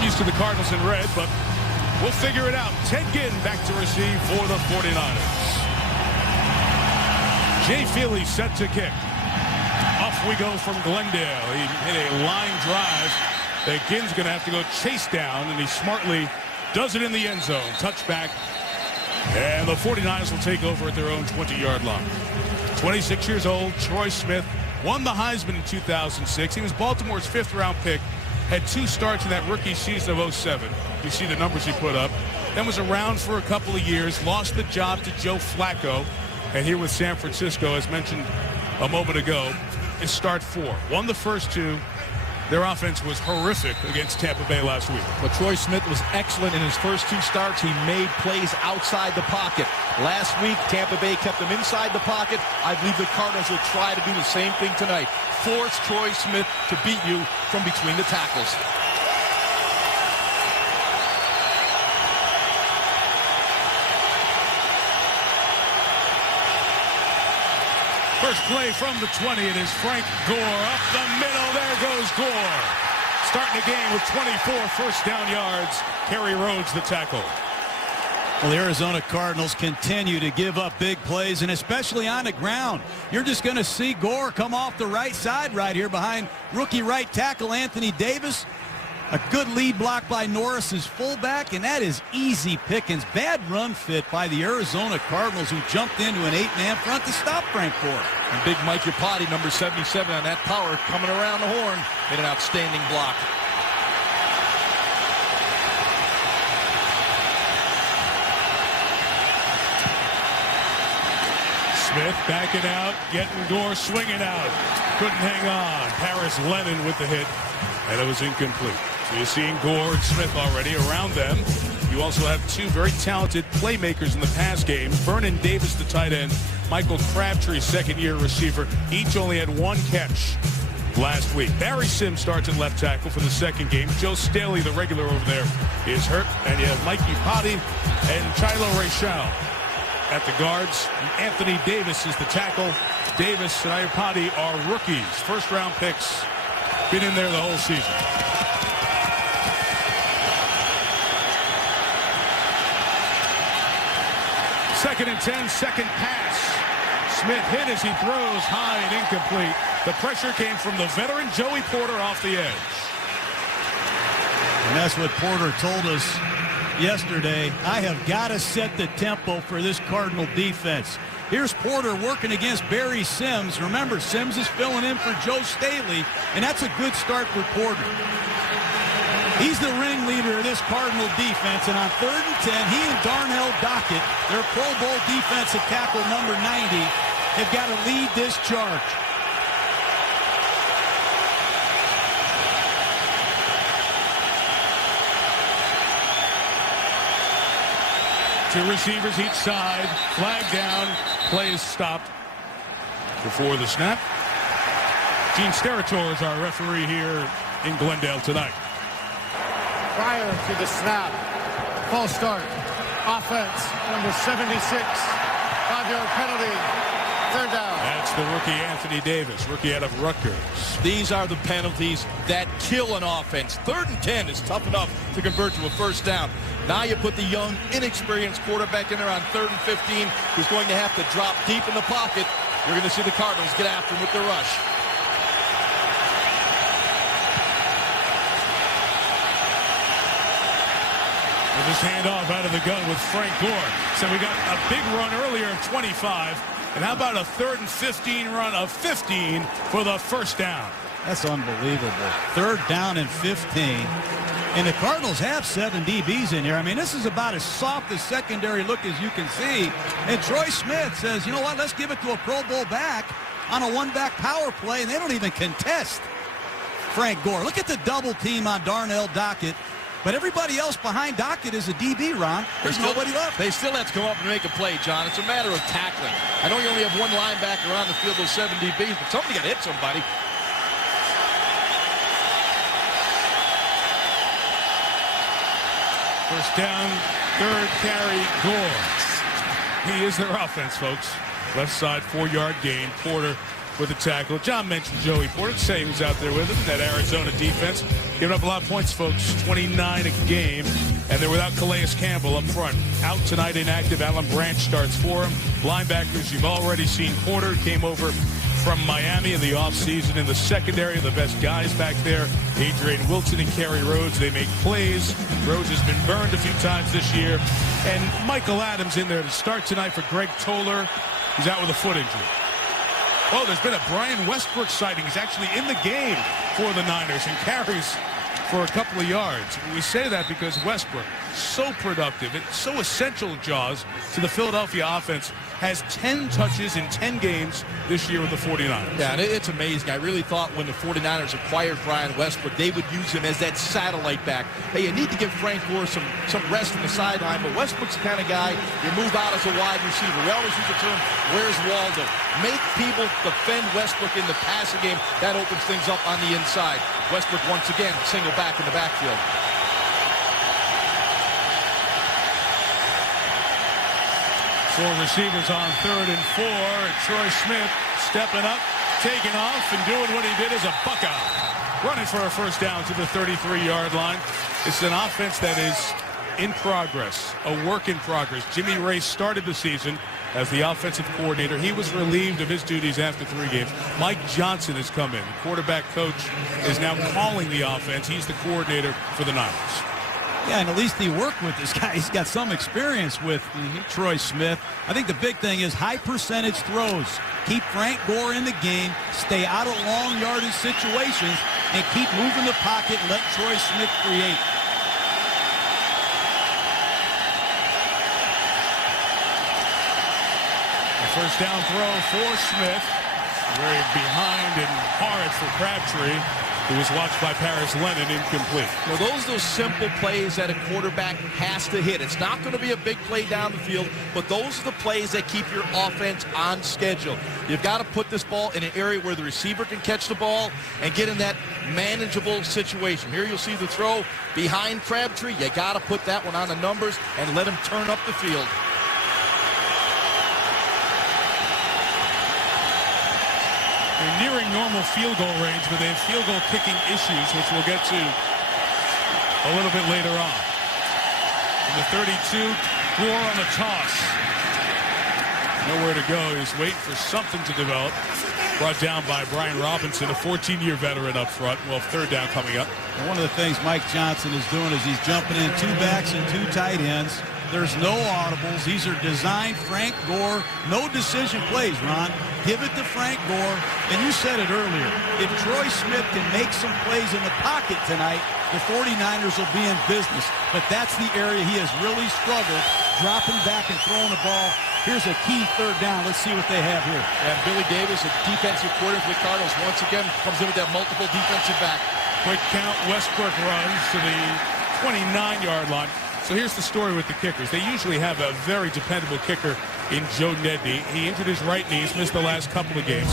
I'm used to the Cardinals in red, but we'll figure it out. Ted Ginn back to receive for the 49ers. Jay Feely set to kick. Off we go from Glendale. He hit a line drive that Ginn's going to have to go chase down, and he smartly does it in the end zone. Touchback. And the 49ers will take over at their own 20-yard line. 26 years old, Troy Smith won the Heisman in 2006. He was Baltimore's 5th-round pick. Had 2 starts in that rookie season of 07. You see the numbers he put up. Then was around for a couple of years, lost the job to Joe Flacco. And here with San Francisco, as mentioned a moment ago, is start 4. Won the first 2. Their offense was horrific against Tampa Bay last week. But Troy Smith was excellent in his first 2 starts. He made plays outside the pocket. Last week, Tampa Bay kept him inside the pocket. I believe the Cardinals will try to do the same thing tonight. Force Troy Smith to beat you from between the tackles. First play from the 20, it is Frank Gore up the middle. There goes Gore. Starting the game with 24 first-down yards. Kerry Rhodes, the tackle. Well, the Arizona Cardinals continue to give up big plays, and especially on the ground. You're just going to see Gore come off the right side right here behind rookie right tackle Anthony Davis. A good lead block by Norris's fullback, and that is easy pickings. Bad run fit by the Arizona Cardinals, who jumped into an 8-man front to stop Frank Gore. And big Mike Iupati, number 77 on that power, coming around the horn. Made an outstanding block. Smith backing out, getting Gore swinging out. Couldn't hang on. Paris Lennon with the hit, and it was incomplete. So you're seeing Gore and Smith already around them. You also have 2 very talented playmakers in the pass game. Vernon Davis, the tight end. Michael Crabtree, second-year receiver. Each only had 1 catch last week. Barry Sims starts at left tackle for the second game. Joe Staley, the regular over there, is hurt. And you have Mike Iupati and Chilo Rachel at the guards. Anthony Davis is the tackle. Davis and Iupati are rookies. First-round picks. Been in there the whole season. Second and 10, second pass. Smith hit as he throws high and incomplete. The pressure came from the veteran Joey Porter off the edge. And that's what Porter told us yesterday. I have got to set the tempo for this Cardinal defense. Here's Porter working against Barry Sims. Remember, Sims is filling in for Joe Staley, and that's a good start for Porter. He's the ringleader of this Cardinal defense, and on 3rd and 10, he and Darnell Dockett, their Pro Bowl defensive tackle number 90, have got to lead this charge. Two receivers each side. Flag down. Play is stopped before the snap. Gene Steratore is our referee here in Glendale tonight. Prior to the snap, false start, offense, number 76, 5-yard penalty, 3rd down. That's the rookie Anthony Davis, rookie out of Rutgers. These are the penalties that kill an offense. 3rd and 10 is tough enough to convert to a first down. Now you put the young, inexperienced quarterback in there on 3rd and 15, who's going to have to drop deep in the pocket. You're going to see the Cardinals get after him with the rush. With his handoff out of the gun with Frank Gore. So we got a big run earlier of 25. And how about a 3rd and 15 run of 15 for the first down? That's unbelievable. 3rd down and 15. And the Cardinals have 7 DBs in here. I mean, this is about as soft a secondary look as you can see. And Troy Smith says, you know what, let's give it to a Pro Bowl back on a 1-back power play, and they don't even contest Frank Gore. Look at the double team on Darnell Dockett. But everybody else behind Dockett is a DB, Ron. There's nobody left. They still have to come up and make a play, John. It's a matter of tackling. I know you only have 1 linebacker on the field, those 7 DBs, but somebody got to hit somebody. First down, 3rd carry, Gore. He is their offense, folks. Left side, 4-yard gain. Porter with a tackle. John mentioned Joey Porter. Say who's out there with him. That Arizona defense giving up a lot of points, folks. 29 a game. And they're without Calais Campbell up front. Out tonight, inactive. Alan Branch starts for him. Linebackers, you've already seen Porter. Came over from Miami in the offseason. In the secondary, the best guys back there, Adrian Wilson and Kerry Rhodes. They make plays. Rhodes has been burned a few times this year. And Michael Adams in there to start tonight for Greg Toller. He's out with a foot injury. Oh, there's been a Brian Westbrook sighting. He's actually in the game for the Niners and carries for a couple of yards. We say that because Westbrook, so productive and so essential, Jaws, to the Philadelphia offense, has 10 touches in 10 games this year with the 49ers. Yeah, and it's amazing. I really thought when the 49ers acquired Brian Westbrook, they would use him as that satellite back. Hey, you need to give Frank Gore some rest in the sideline, but Westbrook's the kind of guy you move out as a wide receiver. We always use the term, where's Waldo? Make people defend Westbrook in the passing game. That opens things up on the inside. Westbrook once again, single back in the backfield. Four receivers on 3rd and 4. Troy Smith stepping up, taking off, and doing what he did as a Buckeye. Running for a first down to the 33-yard line. It's an offense that is in progress, a work in progress. Jimmy Ray started the season as the offensive coordinator. He was relieved of his duties after 3 games. Mike Johnson has come in. The quarterback coach is now calling the offense. He's the coordinator for the Niners. Yeah, and at least he worked with this guy. He's got some experience with Troy Smith. I think the big thing is high percentage throws. Keep Frank Gore in the game, stay out of long yardage situations, and keep moving the pocket and let Troy Smith create. A first down throw for Smith. Very behind and hard for Crabtree, who was watched by Paris Lennon, incomplete. Well, those are those simple plays that a quarterback has to hit. It's not going to be a big play down the field, but those are the plays that keep your offense on schedule. You've got to put this ball in an area where the receiver can catch the ball and get in that manageable situation. Here you'll see the throw behind Crabtree. You got to put that one on the numbers and let him turn up the field. They're nearing normal field goal range, but they have field goal kicking issues, which we'll get to a little bit later on. In the 32, Gore on the toss. Nowhere to go. He's waiting for something to develop. Brought down by Brian Robinson, a 14-year veteran up front. Well, 3rd down coming up. And one of the things Mike Johnson is doing is he's jumping in 2 backs and 2 tight ends. There's no audibles. These are designed Frank Gore. No decision plays, Ron. Give it to Frank Gore. And you said it earlier. If Troy Smith can make some plays in the pocket tonight, the 49ers will be in business. But that's the area he has really struggled, dropping back and throwing the ball. Here's a key 3rd down. Let's see what they have here. And Billy Davis, a defensive coordinator for the Cardinals, once again comes in with that multiple defensive back. Quick count. Westbrook runs to the 29-yard line. So here's the story with the kickers. They usually have a very dependable kicker in Joe Nedney. He injured his right knee. He's missed the last couple of games.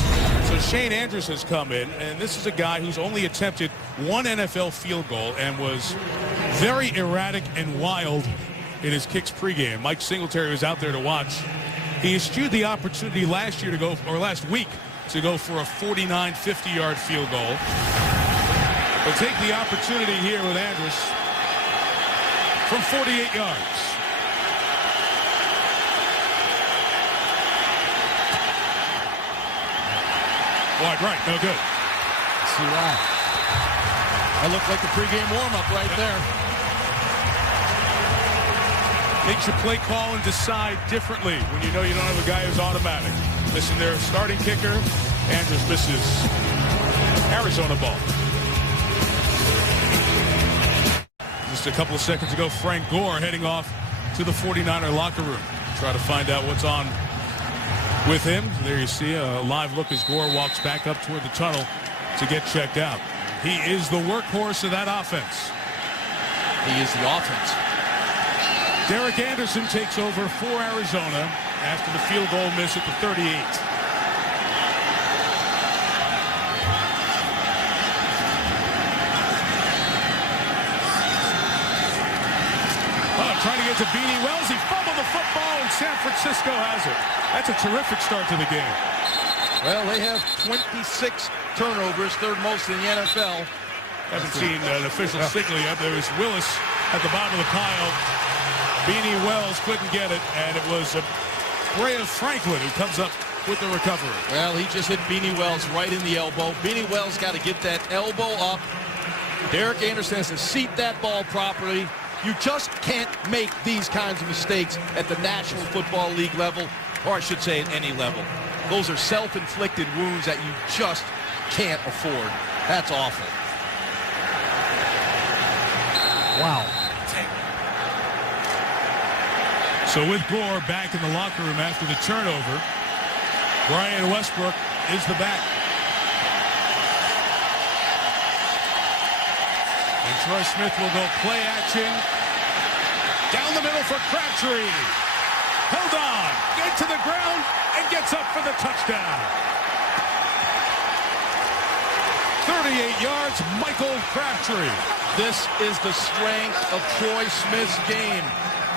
So Shane Andrews has come in, and this is a guy who's only attempted 1 NFL field goal and was very erratic and wild in his kicks pregame. Mike Singletary was out there to watch. He eschewed the opportunity last week to go for a 49, 50-yard field goal. But take the opportunity here with Andrews from 48 yards. Wide right, no good. See that? That looked like the pregame warm-up right there. Makes you play call and decide differently when you know you don't have a guy who's automatic. Missing their starting kicker. Andrews misses Arizona ball. Just a couple of seconds ago, Frank Gore heading off to the 49er locker room. Try to find out what's on with him. There you see a live look as Gore walks back up toward the tunnel to get checked out. He is the workhorse of that offense. He is the offense. Derek Anderson takes over for Arizona after the field goal miss at the 38. Trying to get to Beanie Wells. He fumbled the football, and San Francisco has it. That's a terrific start to the game. Well, they have 26 turnovers, third most in the NFL. Haven't seen an official signal yet. There was Willis at the bottom of the pile. Beanie Wells couldn't get it, and it was Brea Franklin who comes up with the recovery. Well, he just hit Beanie Wells right in the elbow. Beanie Wells got to get that elbow up. Derek Anderson has to seat that ball properly. You just can't make these kinds of mistakes at the National Football League level, or I should say at any level. Those are self-inflicted wounds that you just can't afford. That's awful. Wow. So with Gore back in the locker room after the turnover, Brian Westbrook is the back. And Troy Smith will go play action. Down the middle for Crabtree. Held on. Get to the ground and gets up for the touchdown. 38 yards, Michael Crabtree. This is the strength of Troy Smith's game.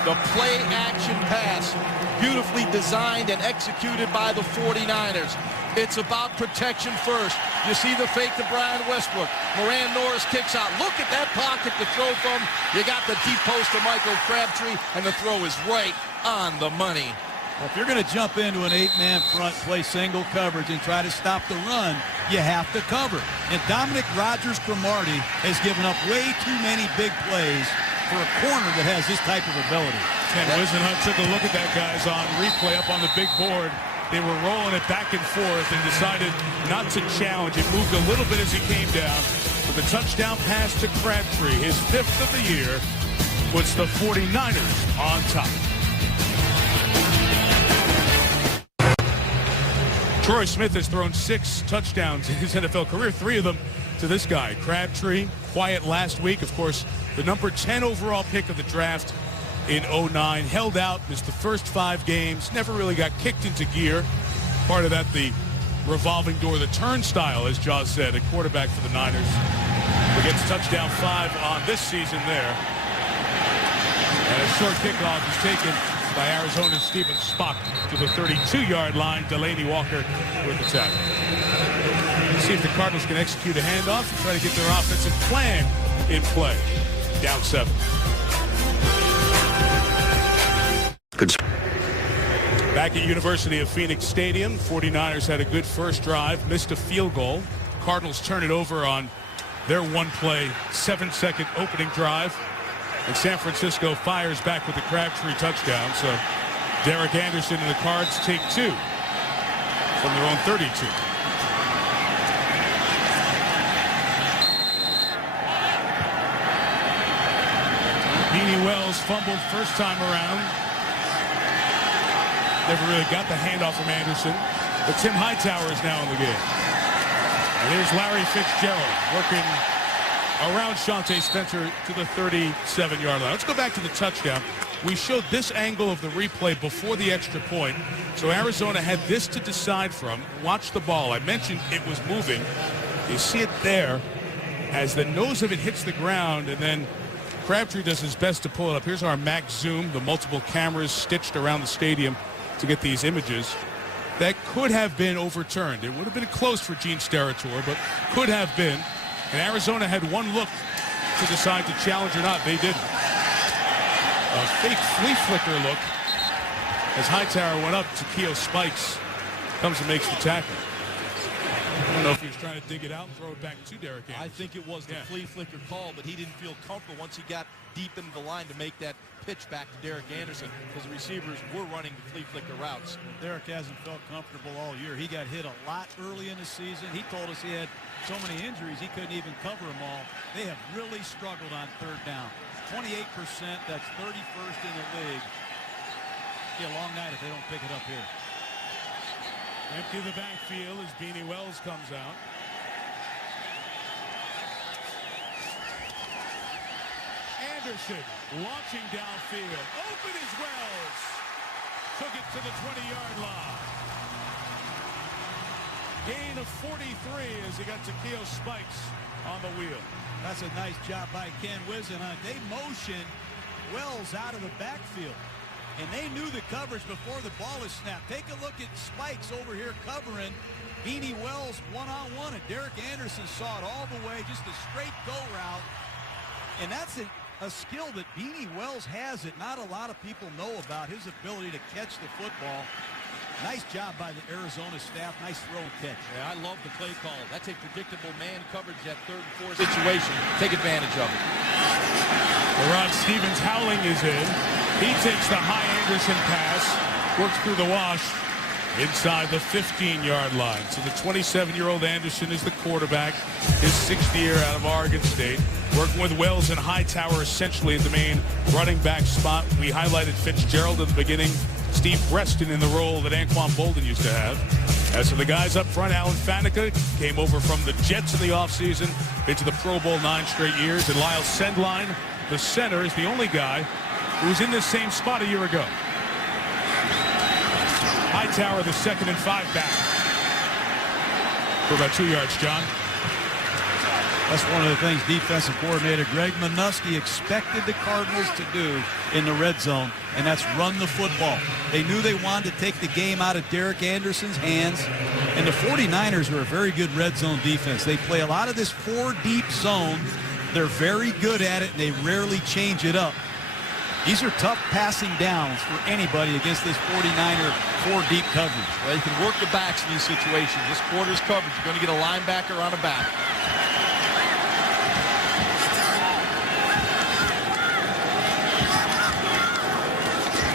The play-action pass, beautifully designed and executed by the 49ers. It's about protection first. You see the fake to Brian Westbrook. Moran Norris kicks out. Look at that pocket to throw from. You got the deep post to Michael Crabtree, and the throw is right on the money. Well, if you're going to jump into an 8-man front, play single coverage, and try to stop the run, you have to cover. And Dominic Rodgers-Cromartie has given up way too many big plays for a corner that has this type of ability. Ken Wisenhunt took a look at that, guys, on replay up on the big board. They were rolling it back and forth and decided not to challenge. It moved a little bit as he came down. With a touchdown pass to Crabtree, his 5th of the year, puts the 49ers on top. Troy Smith has thrown 6 touchdowns in his NFL career, 3 of them to this guy. Crabtree, quiet last week. Of course, the number 10 overall pick of the draft in 09. Held out, missed the first 5 games, never really got kicked into gear. Part of that, the revolving door, the turnstile, as Jaws said, a quarterback for the Niners. He gets touchdown 5 on this season there. And a short kickoff is taken by Arizona's Steven Spock to the 32-yard line. Delaney Walker with the tackle. Let's see if the Cardinals can execute a handoff and try to get their offensive plan in play. Down 7. Good. Back at University of Phoenix Stadium, 49ers had a good first drive, missed a field goal. Cardinals turn it over on their one-play, 7-second opening drive. And San Francisco fires back with the Crabtree touchdown. So Derek Anderson and the Cards take 2 from their own 32. Beanie Wells fumbled first time around. Never really got the handoff from Anderson. But Tim Hightower is now in the game. And here's Larry Fitzgerald working around Shante Spencer to the 37-yard line. Let's go back to the touchdown. We showed this angle of the replay before the extra point. So Arizona had this to decide from. Watch the ball. I mentioned it was moving. You see it there as the nose of it hits the ground, and then Crabtree does his best to pull it up. Here's our max zoom, the multiple cameras stitched around the stadium to get these images. That could have been overturned. It would have been close for Gene Steratore, but could have been. And Arizona had one look to decide to challenge or not. They didn't. A fake flea flicker look as Hightower went up to Keo Spikes. Comes and makes the tackle. I don't know if he was trying to dig it out and throw it back to Derek Anderson. I think it was the flea flicker call, but he didn't feel comfortable once he got deep into the line to make that pitch back to Derek Anderson, because the receivers were running the flea flicker routes. Derek hasn't felt comfortable all year. He got hit a lot early in the season. He told us he had so many injuries he couldn't even cover them all. They have really struggled on third down. 28%, that's 31st in the league. Be a long night if they don't pick it up here. Empty the backfield as Beanie Wells comes out. Anderson launching downfield. Open as Wells. Took it to the 20-yard line. Gain of 43 as he got to Keo Spikes on the wheel. That's a nice job by Ken Wisenhunt. They motioned Wells out of the backfield, and they knew the coverage before the ball is snapped. Take a look at Spikes over here covering Beanie Wells one-on-one, and Derek Anderson saw it all the way, just a straight go route. And that's a skill that Beanie Wells has that not a lot of people know about, his ability to catch the football. Nice job by the Arizona staff. Nice throw and catch. Yeah, I love the play call. That's a predictable man coverage, that 3rd and 4th situation. Take advantage of it. Rod Stevens Howling is in. He takes the high Anderson pass, works through the wash inside the 15-yard line. So the 27-year-old Anderson is the quarterback, his 6th year out of Oregon State, working with Wells and Hightower essentially at the main running back spot. We highlighted Fitzgerald at the beginning. Steve Preston in the role that Anquan Bolden used to have. As for the guys up front, Alan Faneca came over from the Jets in the offseason, into the Pro Bowl 9 straight years. And Lyle Sendline, the center, is the only guy who was in this same spot a year ago. Hightower, the 2nd and 5 back. For about 2 yards, John. That's one of the things defensive coordinator Greg Minuski expected the Cardinals to do in the red zone, and that's run the football. They knew they wanted to take the game out of Derek Anderson's hands, and the 49ers are a very good red zone defense. They play a lot of this 4-deep zone. They're very good at it, and they rarely change it up. These are tough passing downs for anybody against this 49er 4-deep coverage. Well, you can work the backs in these situations. This quarter's coverage, you're going to get a linebacker on a back.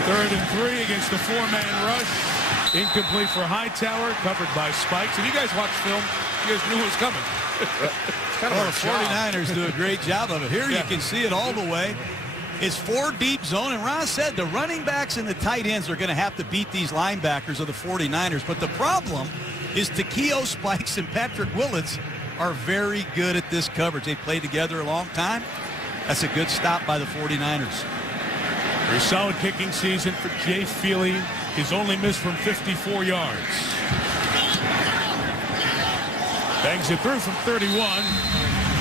3rd and 3 against the 4-man rush. Incomplete for Hightower, covered by Spikes. If you guys watch film, you guys knew it was coming. Well, the 49ers do a great job of it. Here you can see it all the way. It's 4-deep zone, and Ron said the running backs and the tight ends are going to have to beat these linebackers of the 49ers. But the problem is Takeo Spikes and Patrick Willits are very good at this coverage. They played together a long time. That's a good stop by the 49ers. A solid kicking season for Jay Feely. His only miss from 54 yards. Bangs it through from 31.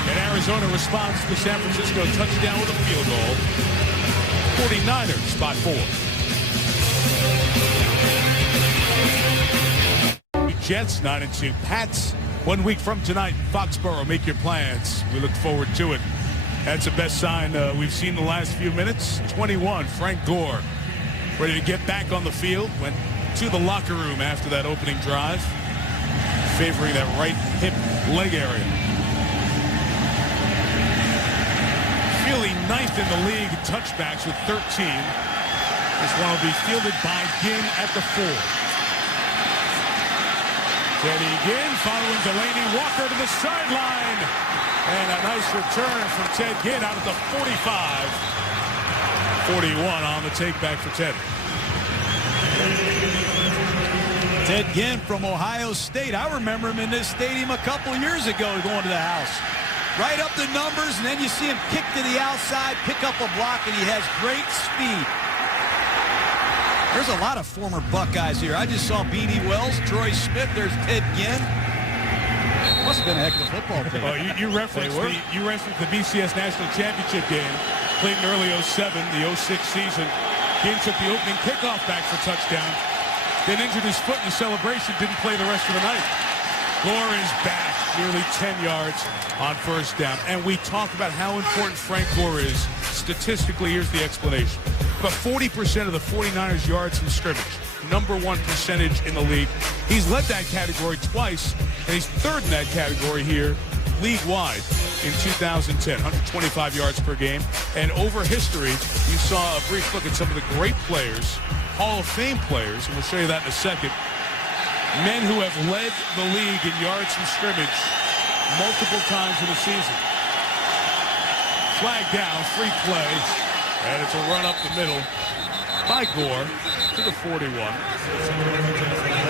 And Arizona responds to the San Francisco touchdown with a field goal. 49ers spot 4. Jets 9-2. Pats 1 week from tonight. Foxborough, make your plans. We look forward to it. That's the best sign we've seen the last few minutes. 21, Frank Gore, ready to get back on the field. Went to the locker room after that opening drive, favoring that right hip leg area. Feely 9th in the league in touchbacks with 13. This one will be fielded by Ginn at the 4. Teddy Ginn following Delaney Walker to the sideline. And a nice return from Ted Ginn out at the 45. 41 on the take back for Ted. Ted Ginn from Ohio State. I remember him in this stadium a couple years ago going to the house. Right up the numbers, and then you see him kick to the outside, pick up a block, and he has great speed. There's a lot of former Buckeyes here. I just saw Beanie Wells, Troy Smith. There's Ted Ginn. Must have been a heck of a football team. Well, you referenced the BCS National Championship game played in early 07, the 06 season. Ginn took the opening kickoff back for touchdown, then injured his foot in the celebration, didn't play the rest of the night. Gore is back, nearly 10 yards on first down. And we talk about how important Frank Gore is. Statistically, here's the explanation. About 40% of the 49ers yards from scrimmage. #1 percentage in the league. He's led that category twice, and he's 3rd in that category here, league-wide, in 2010. 125 yards per game. And over history, you saw a brief look at some of the great players, Hall of Fame players, and we'll show you that in a second. Men who have led the league in yards from scrimmage multiple times in a season. Flag down, free play, and it's a run up the middle by Gore to the 41.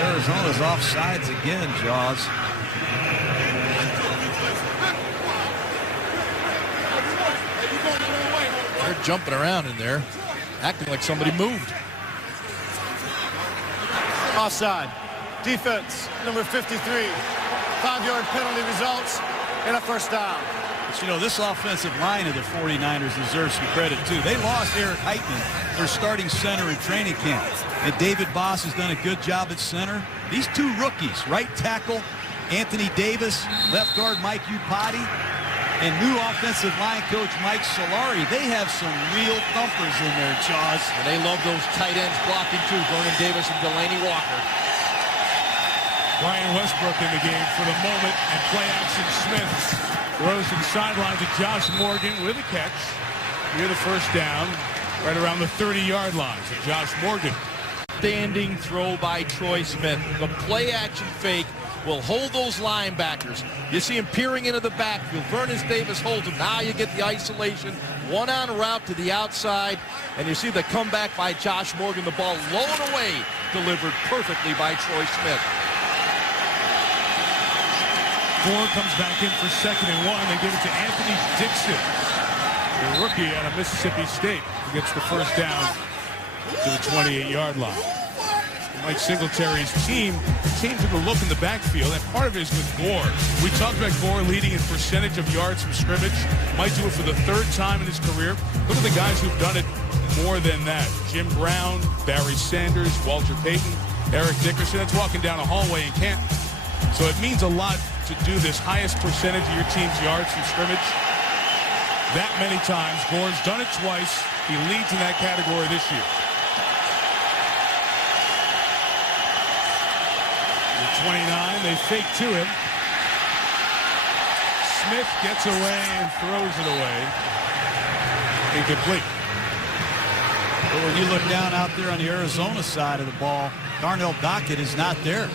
Arizona's offsides again, Jaws. They're jumping around in there, acting like somebody moved. Offside. Defense, number 53. 5-yard penalty results in a first down. But, you know, this offensive line of the 49ers deserves some credit, too. They lost Eric Heitman, their starting center in training camp. And David Boss has done a good job at center. These two rookies, right tackle Anthony Davis, left guard Mike Upati, and new offensive line coach Mike Solari, they have some real thumpers in their jaws. And they love those tight ends blocking, too, Vernon Davis and Delaney Walker. Brian Westbrook in the game for the moment, and play action Smith throws to the sideline to Josh Morgan with a catch. Near the first down, right around the 30-yard line. So Josh Morgan. Standing throw by Troy Smith. The play action fake will hold those linebackers. You see him peering into the backfield. Vernon Davis holds him. Now you get the isolation. One on route to the outside. And you see the comeback by Josh Morgan. The ball low and away, delivered perfectly by Troy Smith. Gore comes back in for 2nd and 1. They give it to Anthony Dixon, the rookie out of Mississippi State, who gets the first down to the 28-yard line. Mike Singletary's team changing the look in the backfield, and part of it is with Gore. We talked about Gore leading in percentage of yards from scrimmage. Might do it for the 3rd time in his career. Look at the guys who've done it more than that. Jim Brown, Barry Sanders, Walter Payton, Eric Dickerson. That's walking down a hallway in Canton. So it means a lot to do this highest percentage of your team's yards from scrimmage that many times. Gore's done it twice. He leads in that category this year. The 29, they fake to him. Smith gets away and throws it away. Incomplete. But when you look down out there on the Arizona side of the ball, Darnell Dockett is not there.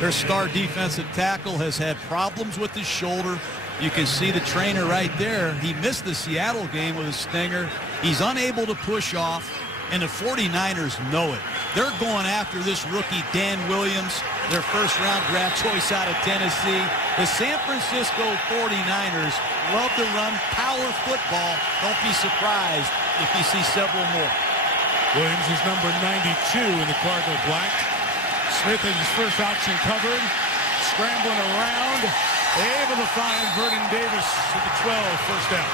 Their star defensive tackle has had problems with his shoulder. You can see the trainer right there. He missed the Seattle game with a stinger. He's unable to push off, and the 49ers know it. They're going after this rookie, Dan Williams, their first-round draft choice out of Tennessee. The San Francisco 49ers love to run power football. Don't be surprised if you see several more. Williams is number 92 in the Cardinal black. Smith has his first option covered, scrambling around, able to find Vernon Davis with the 12, first down.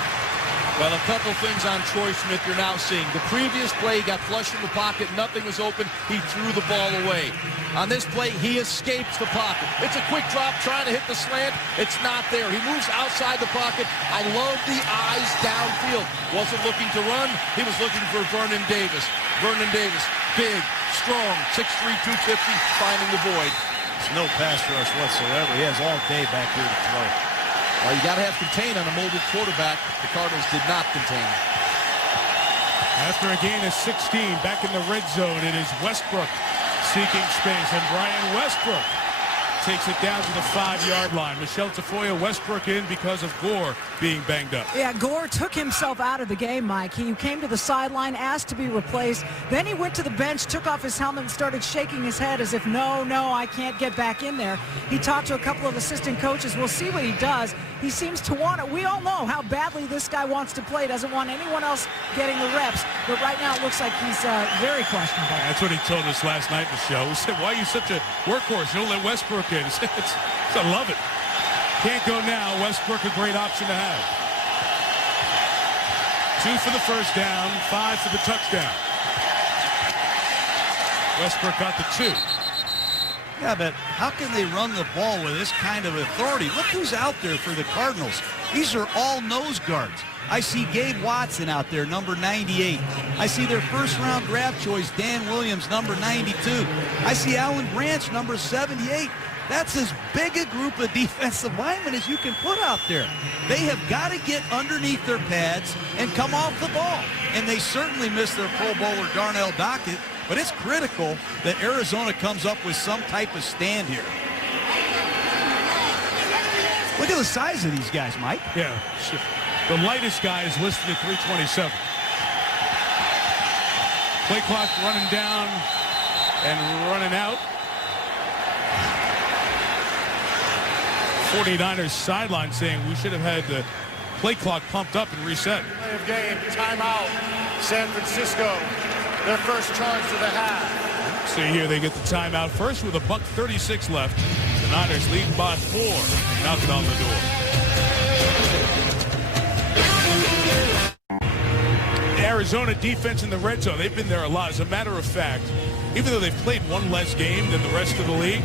Well, a couple things on Troy Smith you're now seeing. The previous play, he got flushed in the pocket, nothing was open, he threw the ball away. On this play, he escapes the pocket. It's a quick drop, trying to hit the slant, it's not there. He moves outside the pocket. I love the eyes downfield. Wasn't looking to run, he was looking for Vernon Davis. Vernon Davis, big, strong, 6'3", 250, finding the void. There's no pass rush whatsoever. He has all day back here to throw. Well, you got to have contain on a mobile quarterback. The Cardinals did not contain. After a gain of 16, back in the red zone, it is Westbrook seeking space, and Brian Westbrook takes it down to the 5-yard line. Michelle Tafoya, Westbrook in because of Gore being banged up. Yeah, Gore took himself out of the game, Mike. He came to the sideline, asked to be replaced. Then he went to the bench, took off his helmet, and started shaking his head as if, no, I can't get back in there. He talked to a couple of assistant coaches. We'll see what he does. He seems to want it. We all know how badly this guy wants to play. Doesn't want anyone else getting the reps. But right now it looks like he's very questionable. That's what he told us last night in the show. He said, why are you such a workhorse? You don't let Westbrook in. I love it. Can't go now. Westbrook, a great option to have. 2 for the first down, 5 for the touchdown. Westbrook got the 2. Yeah, but how can they run the ball with this kind of authority? Look who's out there for the Cardinals. These are all nose guards. I see Gabe Watson out there, number 98. I see their first-round draft choice, Dan Williams, number 92. I see Alan Branch, number 78. That's as big a group of defensive linemen as you can put out there. They have got to get underneath their pads and come off the ball. And they certainly missed their Pro Bowler Darnell Dockett, but it's critical that Arizona comes up with some type of stand here. Look at the size of these guys, Mike. Yeah. The lightest guy is listed at 327. Play clock running down and running out. 49ers sideline saying we should have had the play clock pumped up and reset. Play of game, timeout, San Francisco. Their first charge to the half. See here, they get the timeout first with $1:36 left. The Niners lead by 4, knocking on the door. Arizona defense in the red zone, they've been there a lot. As a matter of fact, even though they've played one less game than the rest of the league,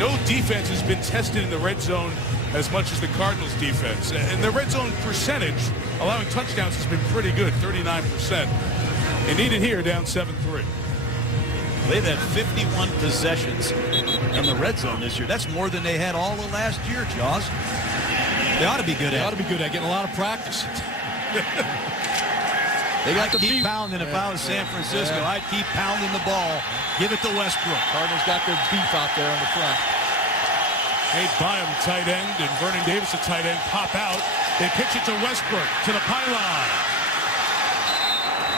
no defense has been tested in the red zone as much as the Cardinals defense. And the red zone percentage, allowing touchdowns, has been pretty good, 39%. They need it here, down 7-3. They've had 51 possessions in the red zone this year. That's more than they had all of last year, Jaws. They ought to be good at it. They ought to be good at getting a lot of practice. They got to keep pounding. If I was San Francisco, I'd keep pounding the ball. Give it to Westbrook. Cardinals got their beef out there on the front. Nate Byam, tight end, and Vernon Davis, a tight end, pop out. They pitch it to Westbrook, to the pylon.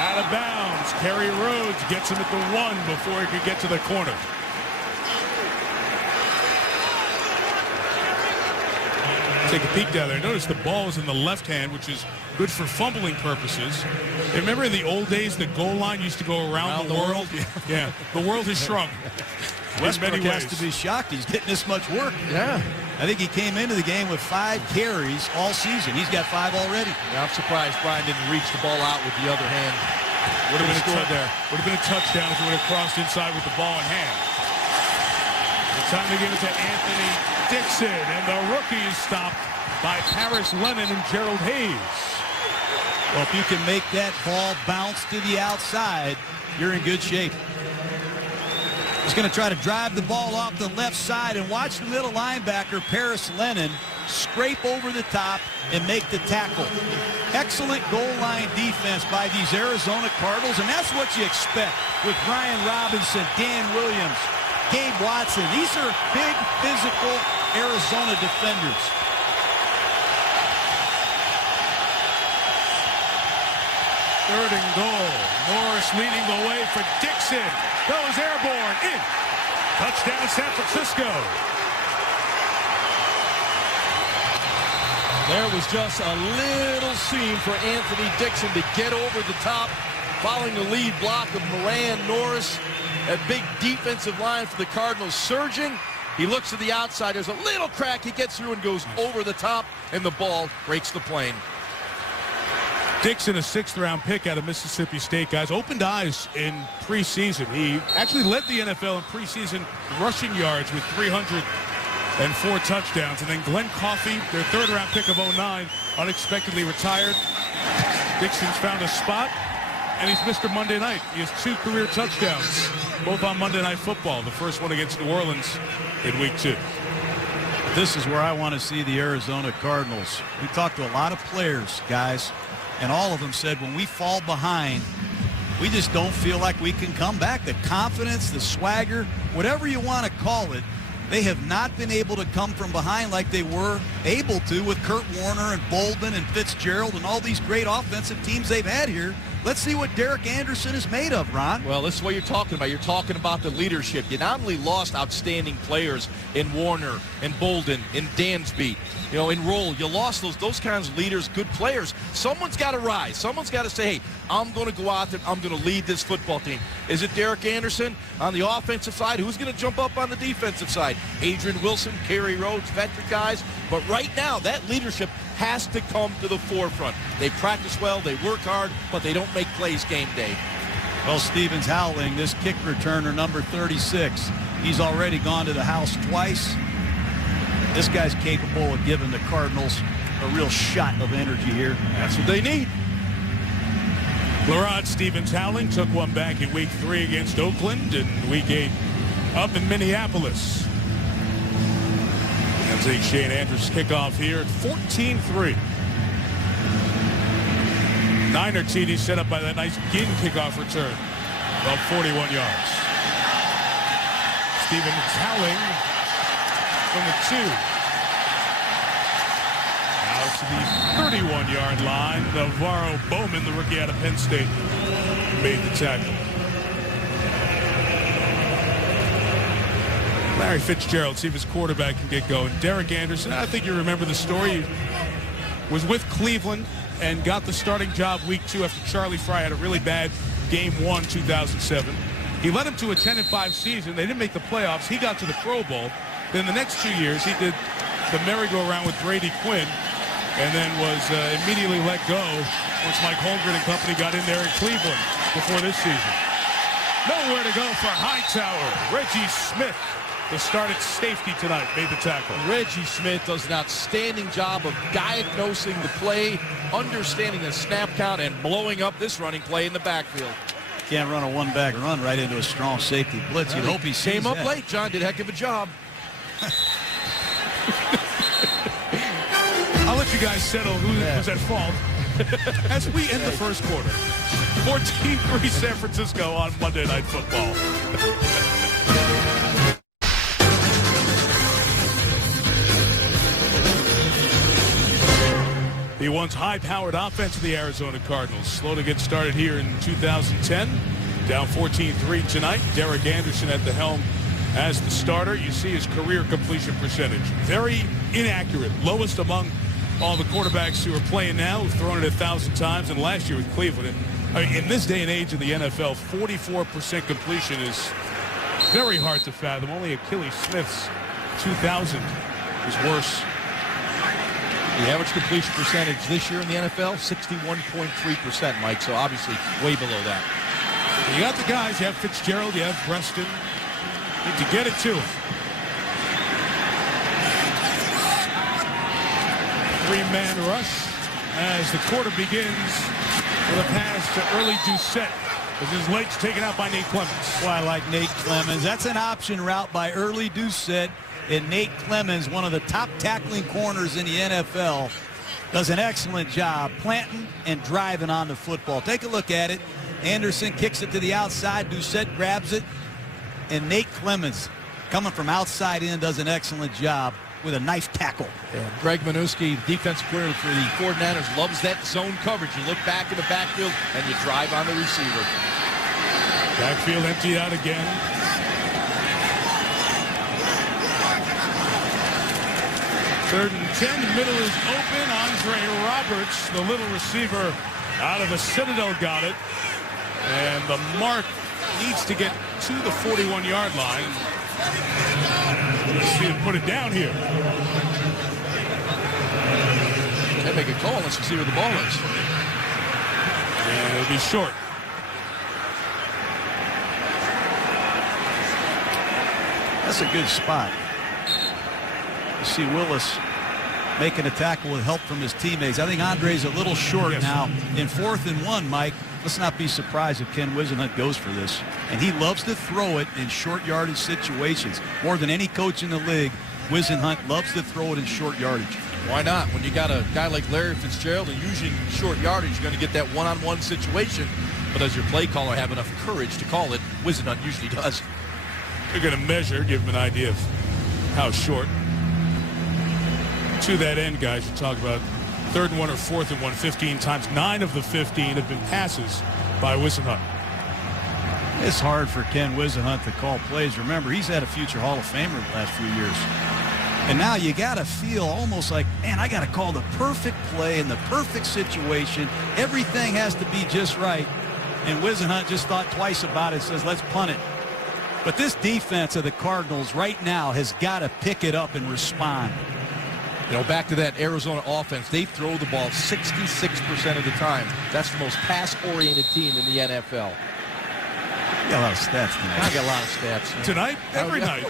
Out of bounds. Kerry Rhodes gets him at the 1 before he could get to the corner. Take a peek down there. Notice the ball is in the left hand, which is good for fumbling purposes. Remember in the old days, the goal line used to go around the world? Yeah, the world has shrunk. Westbrook has to be shocked. He's getting this much work. Yeah. I think he came into the game with 5 carries all season. He's got 5 already. Yeah, I'm surprised Brian didn't reach the ball out with the other hand. Would have been a touchdown if he would have crossed inside with the ball in hand. It's time to give it to Anthony Dixon, and the rookie is stopped by Paris Lennon and Gerald Hayes. Well, if you can make that ball bounce to the outside, you're in good shape. He's going to try to drive the ball off the left side, and watch the middle linebacker, Paris Lennon, scrape over the top and make the tackle. Excellent goal line defense by these Arizona Cardinals, and that's what you expect with Brian Robinson, Dan Williams, Gabe Watson. These are big, physical Arizona defenders. Third and goal. Morris leading the way for Dixon. Goes airborne. In. Touchdown, San Francisco. There was just a little seam for Anthony Dixon to get over the top, following the lead block of Moran Norris. A big defensive line for the Cardinals surging. He looks to the outside. There's a little crack. He gets through and goes over the top, and the ball breaks the plane. Dixon, a 6th-round pick out of Mississippi State, guys. Opened eyes in preseason. He actually led the NFL in preseason rushing yards with 304 touchdowns. And then Glenn Coffey, their 3rd-round pick of 2009, unexpectedly retired. Dixon's found a spot, and he's Mr. Monday Night. He has 2 career touchdowns, both on Monday Night Football. The first one against New Orleans in Week 2. This is where I want to see the Arizona Cardinals. We talked to a lot of players, guys, and all of them said when we fall behind, we just don't feel like we can come back. The confidence, the swagger, whatever you want to call it, they have not been able to come from behind like they were able to with Kurt Warner and Bolden and Fitzgerald and all these great offensive teams they've had here. Let's see what Derek Anderson is made of, Ron. Well, this is what you're talking about. You're talking about the leadership. You not only lost outstanding players in Warner and Bolden and Dansby, you know, in Roll. You lost those kinds of leaders, good players. Someone's got to rise. Someone's got to say, hey, I'm going to go out there. I'm going to lead this football team. Is it Derek Anderson on the offensive side? Who's going to jump up on the defensive side? Adrian Wilson, Kerry Rhodes, veteran guys. But right now, that leadership has to come to the forefront. They practice well, they work hard, but they don't make plays game day. Well, Stevens Howling, this kick returner, number 36. He's already gone to the house twice. This guy's capable of giving the Cardinals a real shot of energy here. That's what they need. Lerod Stevens Howling took one back in Week 3 against Oakland, and Week 8 up in Minneapolis. That's a Shane Andrews kickoff here at 14-3. Niner TD set up by that nice Ginn kickoff return. About 41 yards. Stevens Howling from the 2. Now to the 31-yard line. Navarro Bowman, the rookie out of Penn State, made the tackle. Larry Fitzgerald, see if his quarterback can get going. Derek Anderson, I think you remember the story. He was with Cleveland and got the starting job Week 2 after Charlie Fry had a really bad Game 1, 2007. He led him to a 10-5 season. They didn't make the playoffs. He got to the Pro Bowl. Then the next 2 years, he did the merry-go-round with Brady Quinn. and then was immediately let go once Mike Holmgren and company got in there in Cleveland before this season. Nowhere to go for Hightower. Reggie Smith, the start at safety tonight, made the tackle. Reggie Smith does an outstanding job of diagnosing the play, understanding the snap count, and blowing up this running play in the backfield. Can't run a one-back run right into a strong safety blitz. You'd hope he came up that. late, John. Did a heck of a job. I'll let you guys settle who was at fault as we end the first quarter. 14-3 San Francisco on Monday Night Football. The once high-powered offense of the Arizona Cardinals, slow to get started here in 2010. Down 14-3 tonight. Derek Anderson at the helm as the starter. You see his career completion percentage. Very inaccurate. Lowest among all the quarterbacks who are playing now, who've thrown it 1,000 times. And last year with Cleveland. In this day and age in the NFL, 44% completion is very hard to fathom. Only Achilles Smith's 2,000 is worse. The average completion percentage this year in the NFL, 61.3%, Mike. So obviously way below that. You got the guys. You have Fitzgerald. You have Preston. Need to get it to him. Three-man rush as the quarter begins with a pass to early Doucette as his legs taken out by Nate Clemens. Well, I like Nate Clemens. That's an option route by early Doucette. And Nate Clemens, one of the top tackling corners in the NFL, does an excellent job planting and driving on the football. Take a look at it. Anderson kicks it to the outside. Doucette grabs it. And Nate Clemens, coming from outside in, does an excellent job with a nice tackle. And Greg Minuski, defensive coordinator for the 49ers, loves that zone coverage. You look back in the backfield and you drive on the receiver. Backfield emptied out again. Third and 10, middle is open. Andre Roberts, the little receiver out of the Citadel, got it. And the mark needs to get to the 41-yard line. Let's see him put it down here. Can't make a call unless you see where the ball is. And it'll be short. That's a good spot. You see Willis making a tackle with help from his teammates. I think Andre's a little short now. In 4th and 1, Mike, let's not be surprised if Ken Whisenhunt goes for this. And he loves to throw it in short yardage situations. More than any coach in the league, Whisenhunt loves to throw it in short yardage. Why not? When you got a guy like Larry Fitzgerald and usually short yardage, you're going to get that one-on-one situation. But does your play caller have enough courage to call it? Whisenhunt usually does. You're going to measure, give him an idea of how short. To that end, guys, you talk about 3rd and 1 or 4th and 1 15 times. 9 of the 15 have been passes by Whisenhunt. It's hard for Ken Whisenhunt to call plays. Remember, he's had a future Hall of Famer the last few years. And now you got to feel almost like, man, I got to call the perfect play in the perfect situation. Everything has to be just right. And Whisenhunt just thought twice about it, says, let's punt it. But this defense of the Cardinals right now has got to pick it up and respond. You know, back to that Arizona offense, they throw the ball 66% of the time. That's the most pass-oriented team in the NFL. You got a lot of stats tonight. I got a lot of stats. Yeah. Tonight? Every night.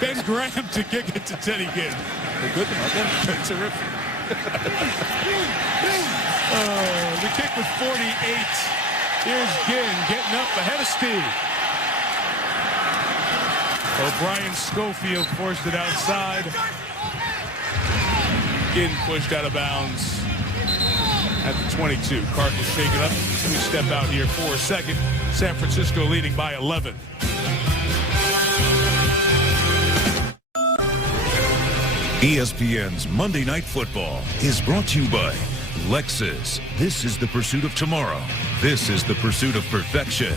Ben Graham to kick it to Teddy Ginn. They're good, aren't they? Terrific. The kick with 48. Here's Ginn getting up ahead of Steve. O'Brien Schofield forced it outside. Ginn pushed out of bounds at the 22. Cardinals shake it up. We step out here for a second. San Francisco leading by 11. ESPN's Monday Night Football is brought to you by Lexus. This is the pursuit of tomorrow. This is the pursuit of perfection.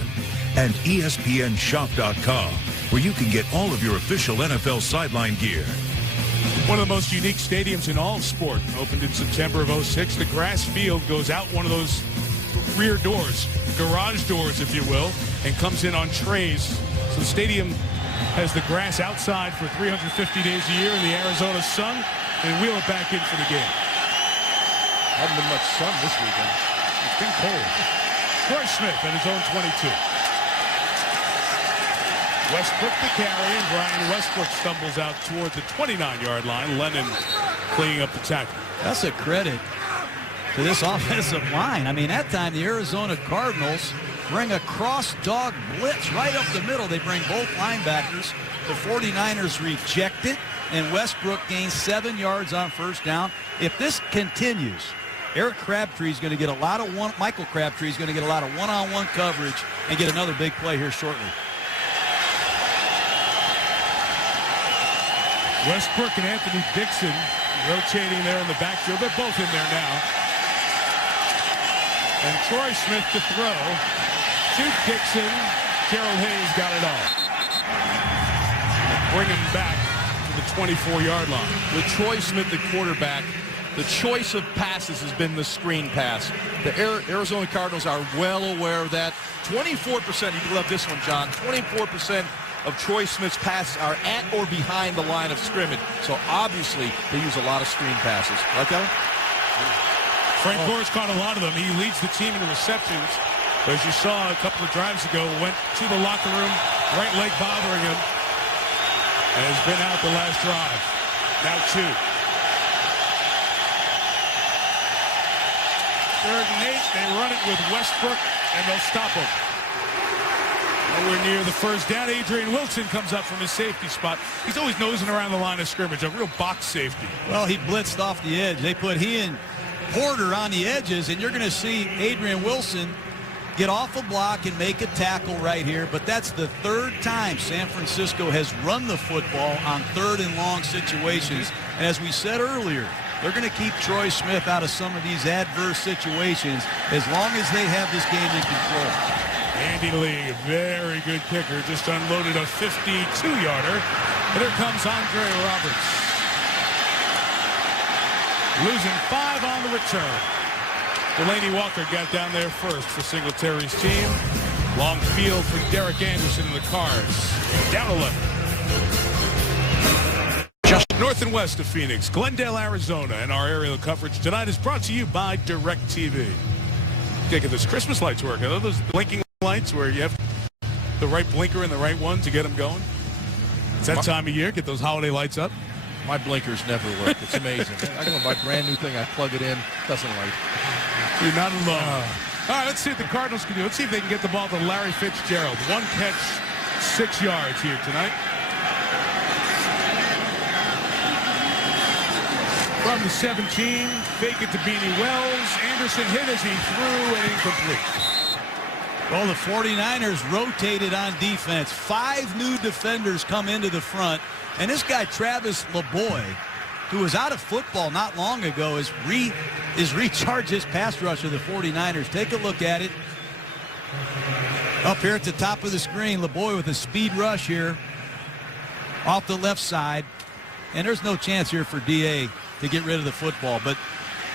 And ESPNshop.com, where you can get all of your official NFL sideline gear. One of the most unique stadiums in all of sport. Opened in September of '06. The grass field goes out one of those rear doors, garage doors, if you will, and comes in on trays. So the stadium has the grass outside for 350 days a year in the Arizona sun and wheel it back in for the game. Hasn't been much sun this weekend. It's been cold. Troy Smith at his own 22. Westbrook the carry, and Brian Westbrook stumbles out towards the 29-yard line. Lennon cleaning up the tackle. That's a credit to this offensive line. I mean, that time the Arizona Cardinals bring a cross-dog blitz right up the middle. They bring both linebackers. The 49ers reject it, and Westbrook gains 7 yards on first down. If this continues, Eric Crabtree is going to get a lot of Michael Crabtree is going to get a lot of one-on-one coverage and get another big play here shortly. Westbrook and Anthony Dixon rotating there in the backfield. They're both in there now. And Troy Smith to throw. To Dixon. Gerald Hayes got it all. Bring him back to the 24-yard line. With Troy Smith, the quarterback, the choice of passes has been the screen pass. The Arizona Cardinals are well aware of that. 24%, you love this one, John, 24% of Troy Smith's passes are at or behind the line of scrimmage. So obviously they use a lot of screen passes. Right, Kevin? Frank Gore's caught a lot of them. He leads the team in receptions. But as you saw a couple of drives ago, went to the locker room, right leg bothering him, and has been out the last drive. Now 2. 3rd and 8. They run it with Westbrook, and they'll stop him. Nowhere near the first down. Adrian Wilson comes up from his safety spot. He's always nosing around the line of scrimmage, a real box safety. Well, he blitzed off the edge. They put he and Porter on the edges, and you're going to see Adrian Wilson get off a block and make a tackle right here. But that's the 3rd time San Francisco has run the football on 3rd and long situations. And as we said earlier, they're going to keep Troy Smith out of some of these adverse situations as long as they have this game in control. Andy Lee, a very good kicker, just unloaded a 52-yarder. And here comes Andre Roberts. Losing 5 on the return. Delaney Walker got down there first for Singletary's team. Long field for Derek Anderson and the Cards. Down 11. Just north and west of Phoenix, Glendale, Arizona, and our aerial coverage tonight is brought to you by DirecTV. Get this Christmas lights working. Are those blinking lights where you have the right blinker and the right one to get them going? It's that time of year. Get those holiday lights up. My blinkers never work. It's amazing. I go buy a brand new thing. I plug it in. Doesn't light. You're not alone. All right, let's see what the Cardinals can do. Let's see if they can get the ball to Larry Fitzgerald. 1 catch, 6 yards here tonight. From the 17, fake it to Beanie Wells. Anderson hit as he threw and incomplete. Well, the 49ers rotated on defense. 5 new defenders come into the front. And this guy, Travis LeBoy, who was out of football not long ago, is recharged his pass rush of the 49ers. Take a look at it. Up here at the top of the screen, LeBoy with a speed rush here off the left side. And there's no chance here for DA to get rid of the football. But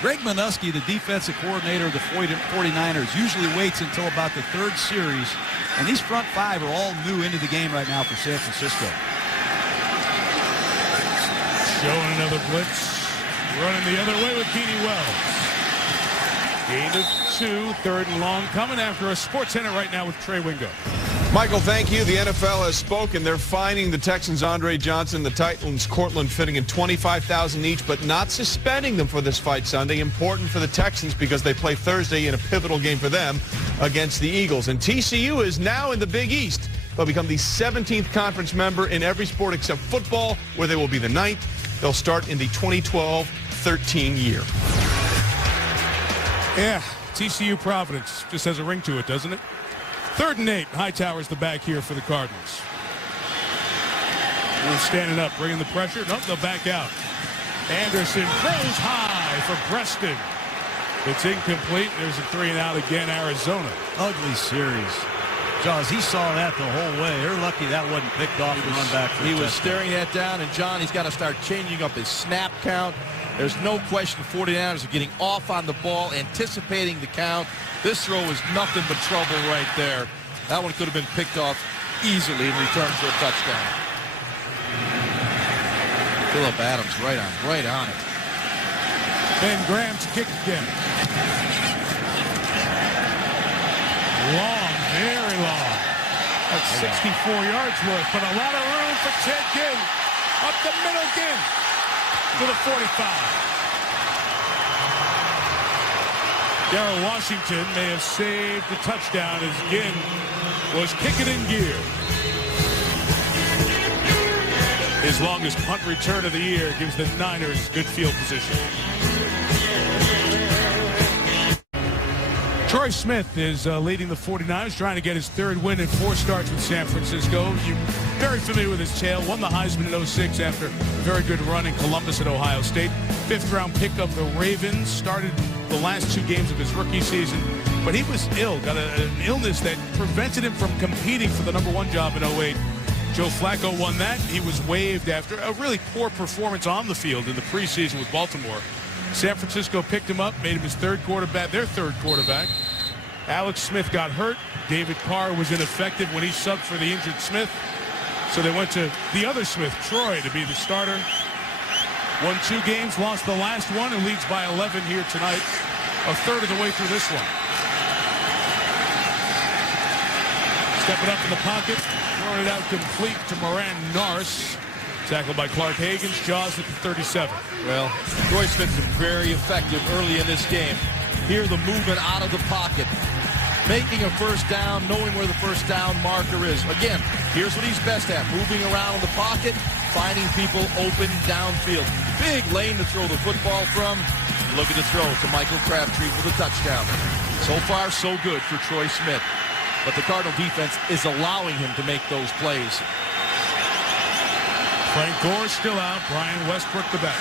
Greg Minuski, the defensive coordinator of the 49ers, usually waits until about the 3rd series. And these front 5 are all new into the game right now for San Francisco. Showing another blitz. Running the other way with Beanie Wells. Gain of 2, 3rd and long, coming after a Sports Center right now with Trey Wingo. Michael, thank you. The NFL has spoken. They're fining the Texans' Andre Johnson, the Titans' Cortland Finnegan, $25,000 each, but not suspending them for this fight Sunday. Important for the Texans because they play Thursday in a pivotal game for them against the Eagles. And TCU is now in the Big East. They'll become the 17th conference member in every sport except football, where they will be the 9th. They'll start in the 2012-13 year. Yeah, TCU Providence just has a ring to it, doesn't it? 3rd and 8. Hightower's the back here for the Cardinals. We're standing up, bringing the pressure. Nope, they'll back out. Anderson throws high for Preston. It's incomplete. There's a 3 and out again, Arizona. Ugly series. Jaws, he saw that the whole way. They're lucky that wasn't picked off and run back. He was staring that down, and John, he's got to start changing up his snap count. There's no question the 49ers are getting off on the ball, anticipating the count. This throw is nothing but trouble right there. That one could have been picked off easily in return for a touchdown. Phillip Adams right on it. Ben Graham's kick again. Long, very long. That's 64 yards worth, but a lot of room for Ted Ginn. Up the middle, Ginn to the 45. Darrell Washington may have saved the touchdown as Ginn was kicking in gear. His longest punt return of the year gives the Niners good field position. Troy Smith is leading the 49ers, trying to get his third win in 4 starts with San Francisco. You're very familiar with his tale. Won the Heisman in 06 after a very good run in Columbus at Ohio State. 5th-round pick of the Ravens. Started the last 2 games of his rookie season. But he was ill, got an illness that prevented him from competing for the #1 job in 08. Joe Flacco won that. He was waived after a really poor performance on the field in the preseason with Baltimore. San Francisco picked him up, made him his third quarterback, their third quarterback. Alex Smith got hurt. David Carr was ineffective when he subbed for the injured Smith. So they went to the other Smith, Troy, to be the starter. Won 2 games, lost the last one, and leads by 11 here tonight. A third of the way through this one. Stepping up in the pocket, throwing it out complete to Moran Nars. Tackled by Clark Hagan's jaws at the 37. Well, Troy Smith's been very effective early in this game. Here, the movement out of the pocket. Making a first down, knowing where the first down marker is. Again, here's what he's best at. Moving around in the pocket, finding people open downfield. Big lane to throw the football from. Look at the throw to Michael Crabtree for the touchdown. So far, so good for Troy Smith. But the Cardinal defense is allowing him to make those plays. Frank Gore still out. Brian Westbrook the back.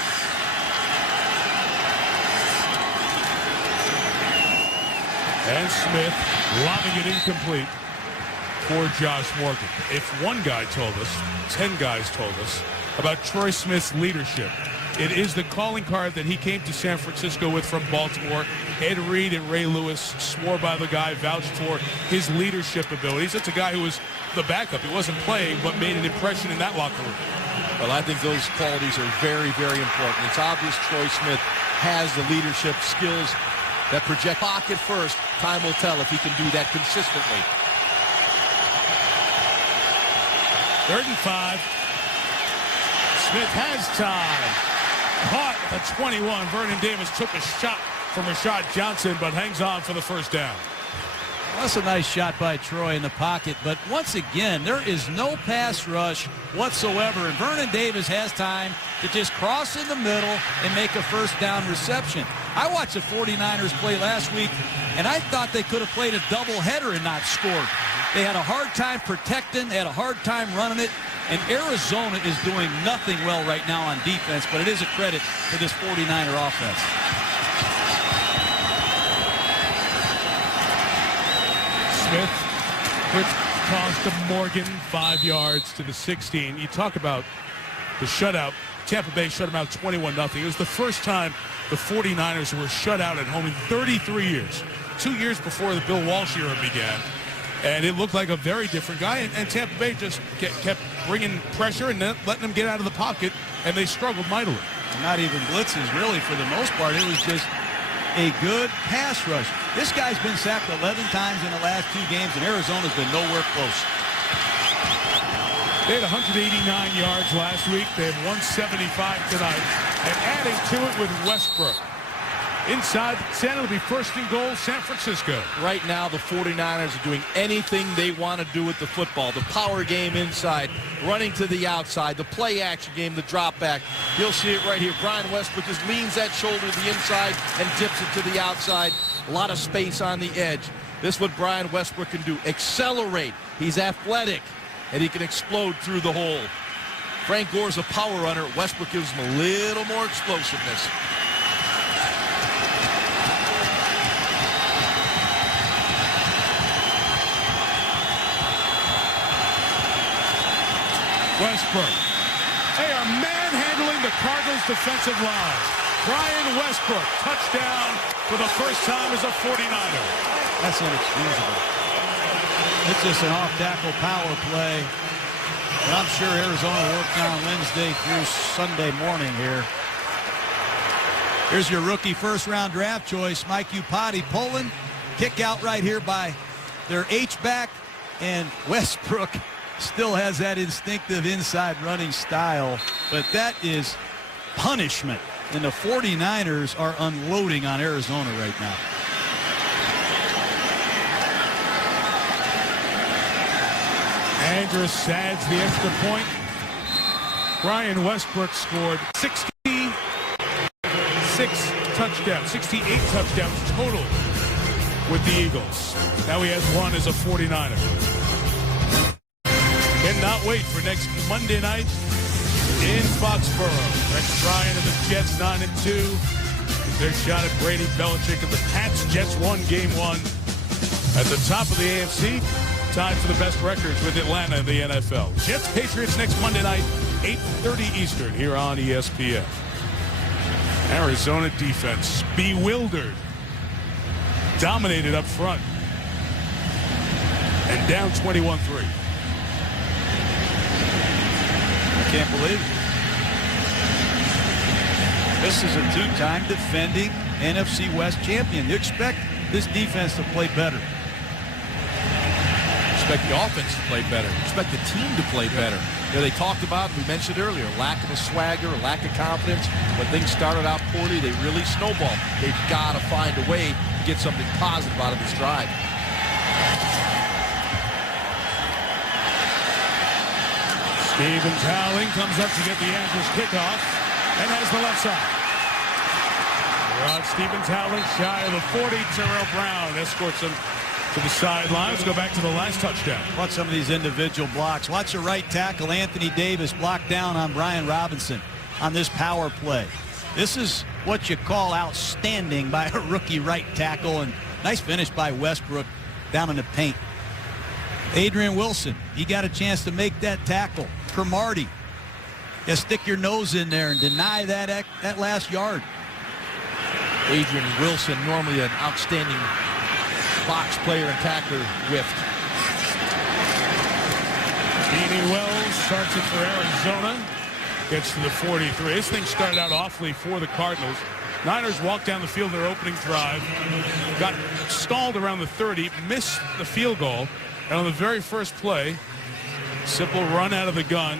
And Smith lobbing it incomplete for Josh Morgan. If one guy told us, 10 guys told us about Troy Smith's leadership, it is the calling card that he came to San Francisco with from Baltimore. Ed Reed and Ray Lewis swore by the guy, vouched for his leadership abilities. That's a guy who was the backup. He wasn't playing, but made an impression in that locker room. Well, I think those qualities are very, very important. It's obvious Troy Smith has the leadership skills that project pocket first. Time will tell if he can do that consistently. 3rd and 5. Smith has time. Caught at the 21. Vernon Davis took a shot from Rashad Johnson, but hangs on for the first down. Well, that's a nice shot by Troy in the pocket, but once again, there is no pass rush whatsoever, and Vernon Davis has time to just cross in the middle and make a first down reception. I watched the 49ers play last week, and I thought they could have played a doubleheader and not scored. They had a hard time protecting, they had a hard time running it, and Arizona is doing nothing well right now on defense, but it is a credit to this 49er offense. Smith, quick toss to Morgan, 5 yards to the 16. You talk about the shutout. Tampa Bay shut them out 21-0. It was the first time the 49ers were shut out at home in 33 years. 2 years before the Bill Walsh era began. And it looked like a very different guy. And Tampa Bay just kept bringing pressure and letting them get out of the pocket, and they struggled mightily. Not even blitzes, really, for the most part. It was just a good pass rush. This guy's been sacked 11 times in the last 2 games, and Arizona's been nowhere close. They had 189 yards last week. They have 175 tonight. And adding to it with Westbrook. Inside, San, it'll be 1st and goal, San Francisco. Right now, the 49ers are doing anything they want to do with the football. The power game inside, running to the outside, the play action game, the drop back. You'll see it right here. Brian Westbrook just leans that shoulder to the inside and dips it to the outside. A lot of space on the edge. This is what Brian Westbrook can do. Accelerate. He's athletic, and he can explode through the hole. Frank Gore's a power runner. Westbrook gives him a little more explosiveness. Westbrook. They are manhandling the Cardinals' defensive line. Brian Westbrook, touchdown for the first time as a 49er. That's inexcusable. It's just an off-tackle power play. And I'm sure Arizona worked on Wednesday through Sunday morning here. Here's your rookie first-round draft choice, Mike Iupati. Poland, kick out right here by their H-back, and Westbrook still has that instinctive inside running style, but that is punishment, and the 49ers are unloading on Arizona right now. Andrus adds the extra point. Brian Westbrook scored 66 touchdowns, 68 touchdowns total with the Eagles. Now he has one as a 49er. Cannot wait for next Monday night in Foxborough. Rex Ryan and the Jets 9-2. Their shot at Brady, Belichick, and the Pats. Jets won game one. At the top of the AFC, tied for the best records with Atlanta in the NFL. Jets Patriots next Monday night, 8:30 Eastern here on ESPN. Arizona defense bewildered, dominated up front, and down 21-3. I can't believe it. This is a two-time defending NFC West champion. You expect this defense to play better. Expect the offense to play better. Expect the team to play better. You know, they talked about, we mentioned earlier, lack of a swagger, lack of confidence. When things started out poorly, they really snowballed. They've got to find a way to get something positive out of this drive. Stevens Howling comes up to get the Andrus kickoff and has the left side. Rod Stevens Howling shy of the 40. Terrell Brown escorts him to the sideline. Let's go back to the last touchdown. Watch some of these individual blocks. Watch the right tackle, Anthony Davis, block down on Brian Robinson on this power play. This is what you call outstanding by a rookie right tackle, and nice finish by Westbrook down in the paint. Adrian Wilson, he got a chance to make that tackle. Cromartie, you stick your nose in there and deny that last yard. Adrian Wilson, normally an outstanding box player and tackler, whiffed. Beanie Wells starts it for Arizona. Gets to the 43. This thing started out awfully for the Cardinals. Niners walked down the field their opening drive. Got stalled around the 30. Missed the field goal. And on the very first play, simple run out of the gun.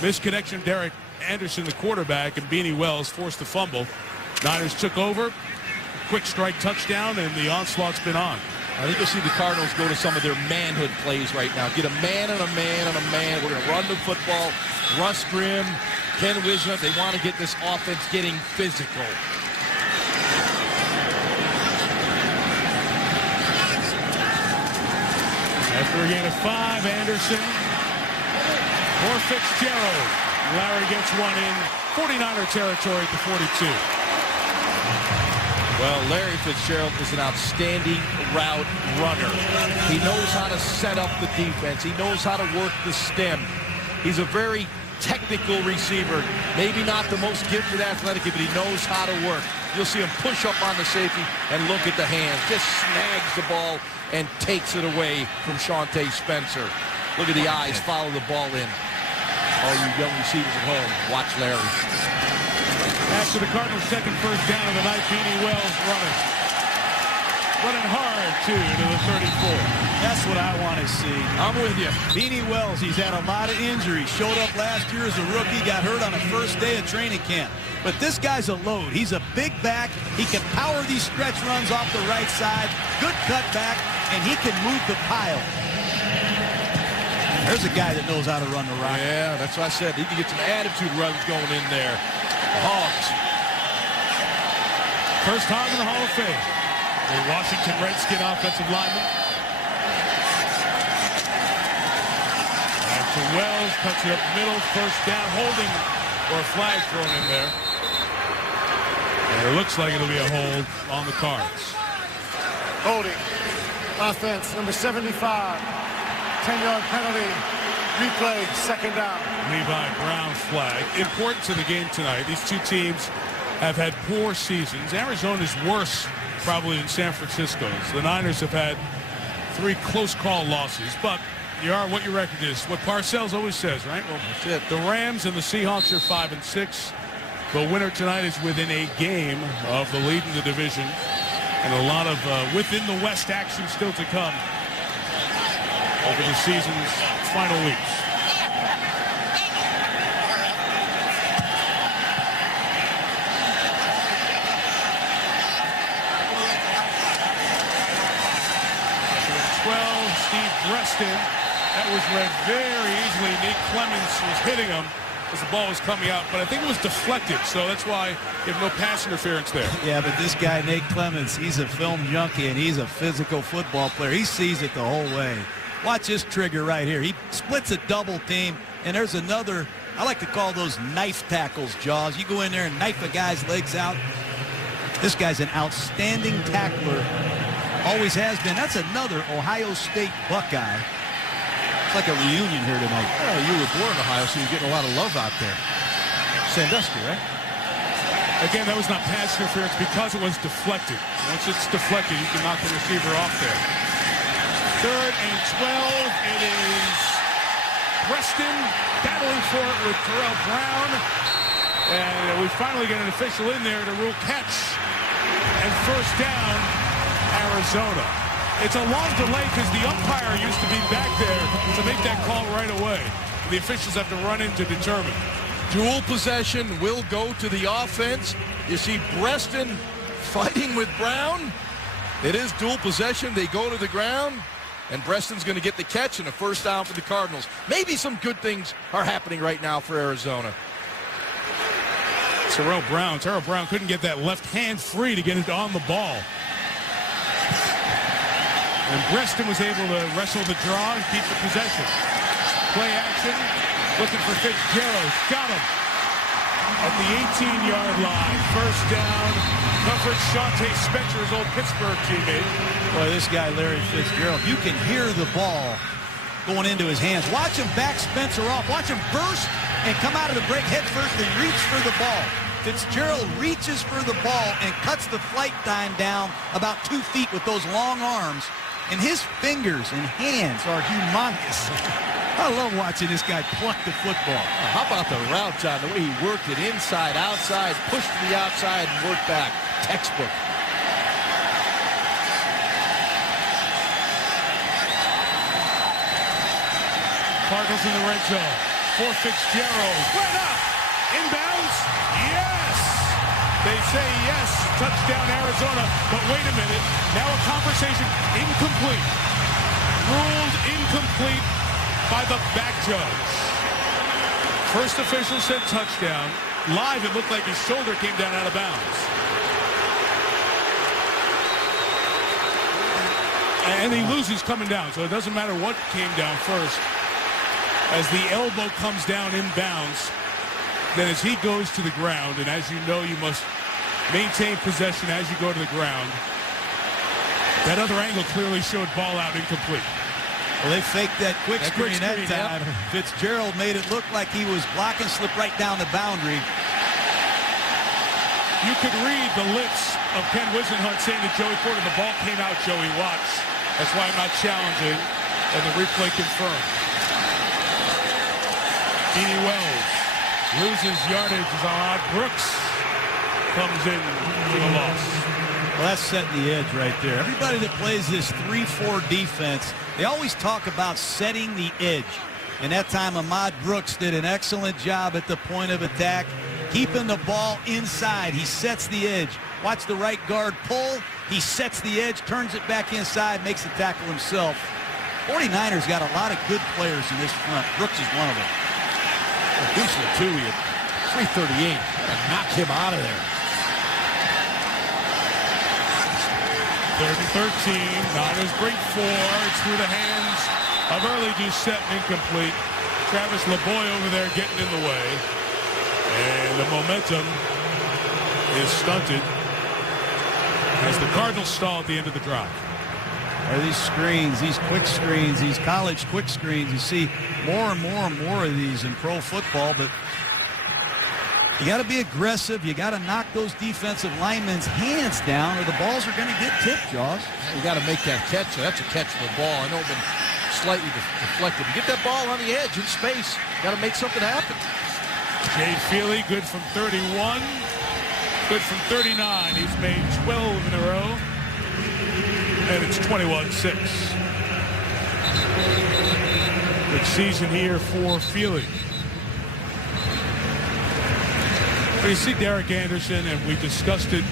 Misconnection, Derek Anderson, the quarterback, and Beanie Wells forced the fumble. Niners took over. Quick strike touchdown, and the onslaught's been on. I think you'll see the Cardinals go to some of their manhood plays right now. Get a man and a man and a man. We're going to run the football. Russ Grimm, Ken Wisner, they want to get this offense getting physical. After a gain of 5, Anderson for Fitzgerald. Larry gets one in 49er territory at the 42. Well, Larry Fitzgerald is an outstanding route runner. He knows how to set up the defense. He knows how to work the stem. He's a very technical receiver. Maybe not the most gifted athletically, but he knows how to work. You'll see him push up on the safety and look at the hands. Just snags the ball and takes it away from Shawntae Spencer. Look at the eyes, follow the ball in. All you young receivers at home, watch Larry. After the Cardinals' second first down of the night, Beanie Wells running hard, too, to the 34. That's what I want to see. I'm with you. Beanie Wells, he's had a lot of injuries. Showed up last year as a rookie, got hurt on the first day of training camp. But this guy's a load. He's a big back. He can power these stretch runs off the right side. Good cutback, and he can move the pile. There's a guy that knows how to run the rock. Yeah, that's what I said. He can get some attitude runs going in there. Hogs. First hog in the Hall of Fame. A Washington Redskin offensive lineman. Back to Wells, cuts it up middle, first down, holding, or a flag thrown in there. And it looks like it'll be a hold on the Cards. Holding. Offense, number 75. 10-yard penalty. Replay, second down. Levi Brown flag. Important to the game tonight. These two teams have had poor seasons. Arizona's worse probably than San Francisco's. The Niners have had 3 close call losses, but you are what your record is. What Parcells always says, right? Well, that's it. The Rams and the Seahawks are 5-6. The winner tonight is within a game of the lead in the division. And a lot of within the West action still to come over the season's final weeks. Steve Breston. That was read very easily. Nate Clemens was hitting him as the ball was coming out, but I think it was deflected, so that's why you have no pass interference there. Yeah, but this guy, Nate Clemens, he's a film junkie, and he's a physical football player. He sees it the whole way. Watch this trigger right here. He splits a double team, and there's another, I like to call those knife tackles, Jaws. You go in there and knife a guy's legs out. This guy's an outstanding tackler. Always has been. That's another Ohio State Buckeye. It's like a reunion here tonight. Oh, you were born in Ohio, so you're getting a lot of love out there. Sandusky, right? Again, that was not pass interference because it was deflected. Once it's deflected, you can knock the receiver off there. 3rd and 12. It is Preston battling for it with Terrell Brown. And we finally get an official in there to rule catch. And first down, Arizona. It's a long delay because the umpire used to be back there to make that call right away. The officials have to run in to determine. Dual possession will go to the offense. You see Breston fighting with Brown. It is dual possession. They go to the ground, and Breston's going to get the catch and a first down for the Cardinals. Maybe some good things are happening right now for Arizona. Terrell Brown couldn't get that left hand free to get it on the ball. And Breston was able to wrestle the draw and keep the possession. Play action, looking for Fitzgerald. Got him at the 18-yard line. First down. Coverage, Shante Spencer's old Pittsburgh teammate. Boy, this guy, Larry Fitzgerald, you can hear the ball going into his hands. Watch him back Spencer off. Watch him burst and come out of the break head first and reach for the ball. Fitzgerald reaches for the ball and cuts the flight time down about 2 feet with those long arms. And his fingers and hands are humongous. I love watching this guy pluck the football. How about the route, John? The way he worked it inside, outside, pushed to the outside, and worked back. Textbook. Cardinals in the red zone. For Fitzgerald. Went up. Inbounds. Yes. They say yes. Touchdown Arizona. But wait a minute. Now a conversation. Incomplete. Ruled incomplete by the back judge. First official said touchdown. Live, it looked like his shoulder came down out of bounds. And he loses coming down, so it doesn't matter what came down first. As the elbow comes down inbounds, then as he goes to the ground, and as you know, you must maintain possession as you go to the ground. That other angle clearly showed ball out incomplete. Well, they faked that quick screen that time. Yep. Fitzgerald made it look like he was blocking, slipped right down the boundary. You could read the lips of Ken Wisenhunt saying to Joey Porter, the ball came out, Joey, watch. That's why I'm not challenging, and the replay confirmed. Dede Wells loses yardage as Ahmad Brooks comes in for the loss. Well, that's setting the edge right there. Everybody that plays this 3-4 defense, they always talk about setting the edge. And that time, Ahmad Brooks did an excellent job at the point of attack, keeping the ball inside. He sets the edge. Watch the right guard pull. He sets the edge, turns it back inside, makes the tackle himself. 49ers got a lot of good players in this front. Brooks is one of them. Deuce too, he had 338. Gotta knock him out of there. 3rd and 13. Niners break 4. It's through the hands of early Doucette, incomplete. Travis LeBoy over there getting in the way. And the momentum is stunted as the Cardinals stall at the end of the drive. Are these screens, these quick screens, these college quick screens, you see more and more and more of these in pro football, but you got to be aggressive. You got to knock those defensive linemen's hands down or the balls are going to get tipped, Jaws. You got to make that catch. That's a catchable ball. I know it's been slightly deflected. You get that ball on the edge in space. You got to make something happen. Jay Feely, good from 31. Good from 39. He's made 12 in a row. And it's 21-6. Good season here for Feely. But you see Derek Anderson, and we discussed it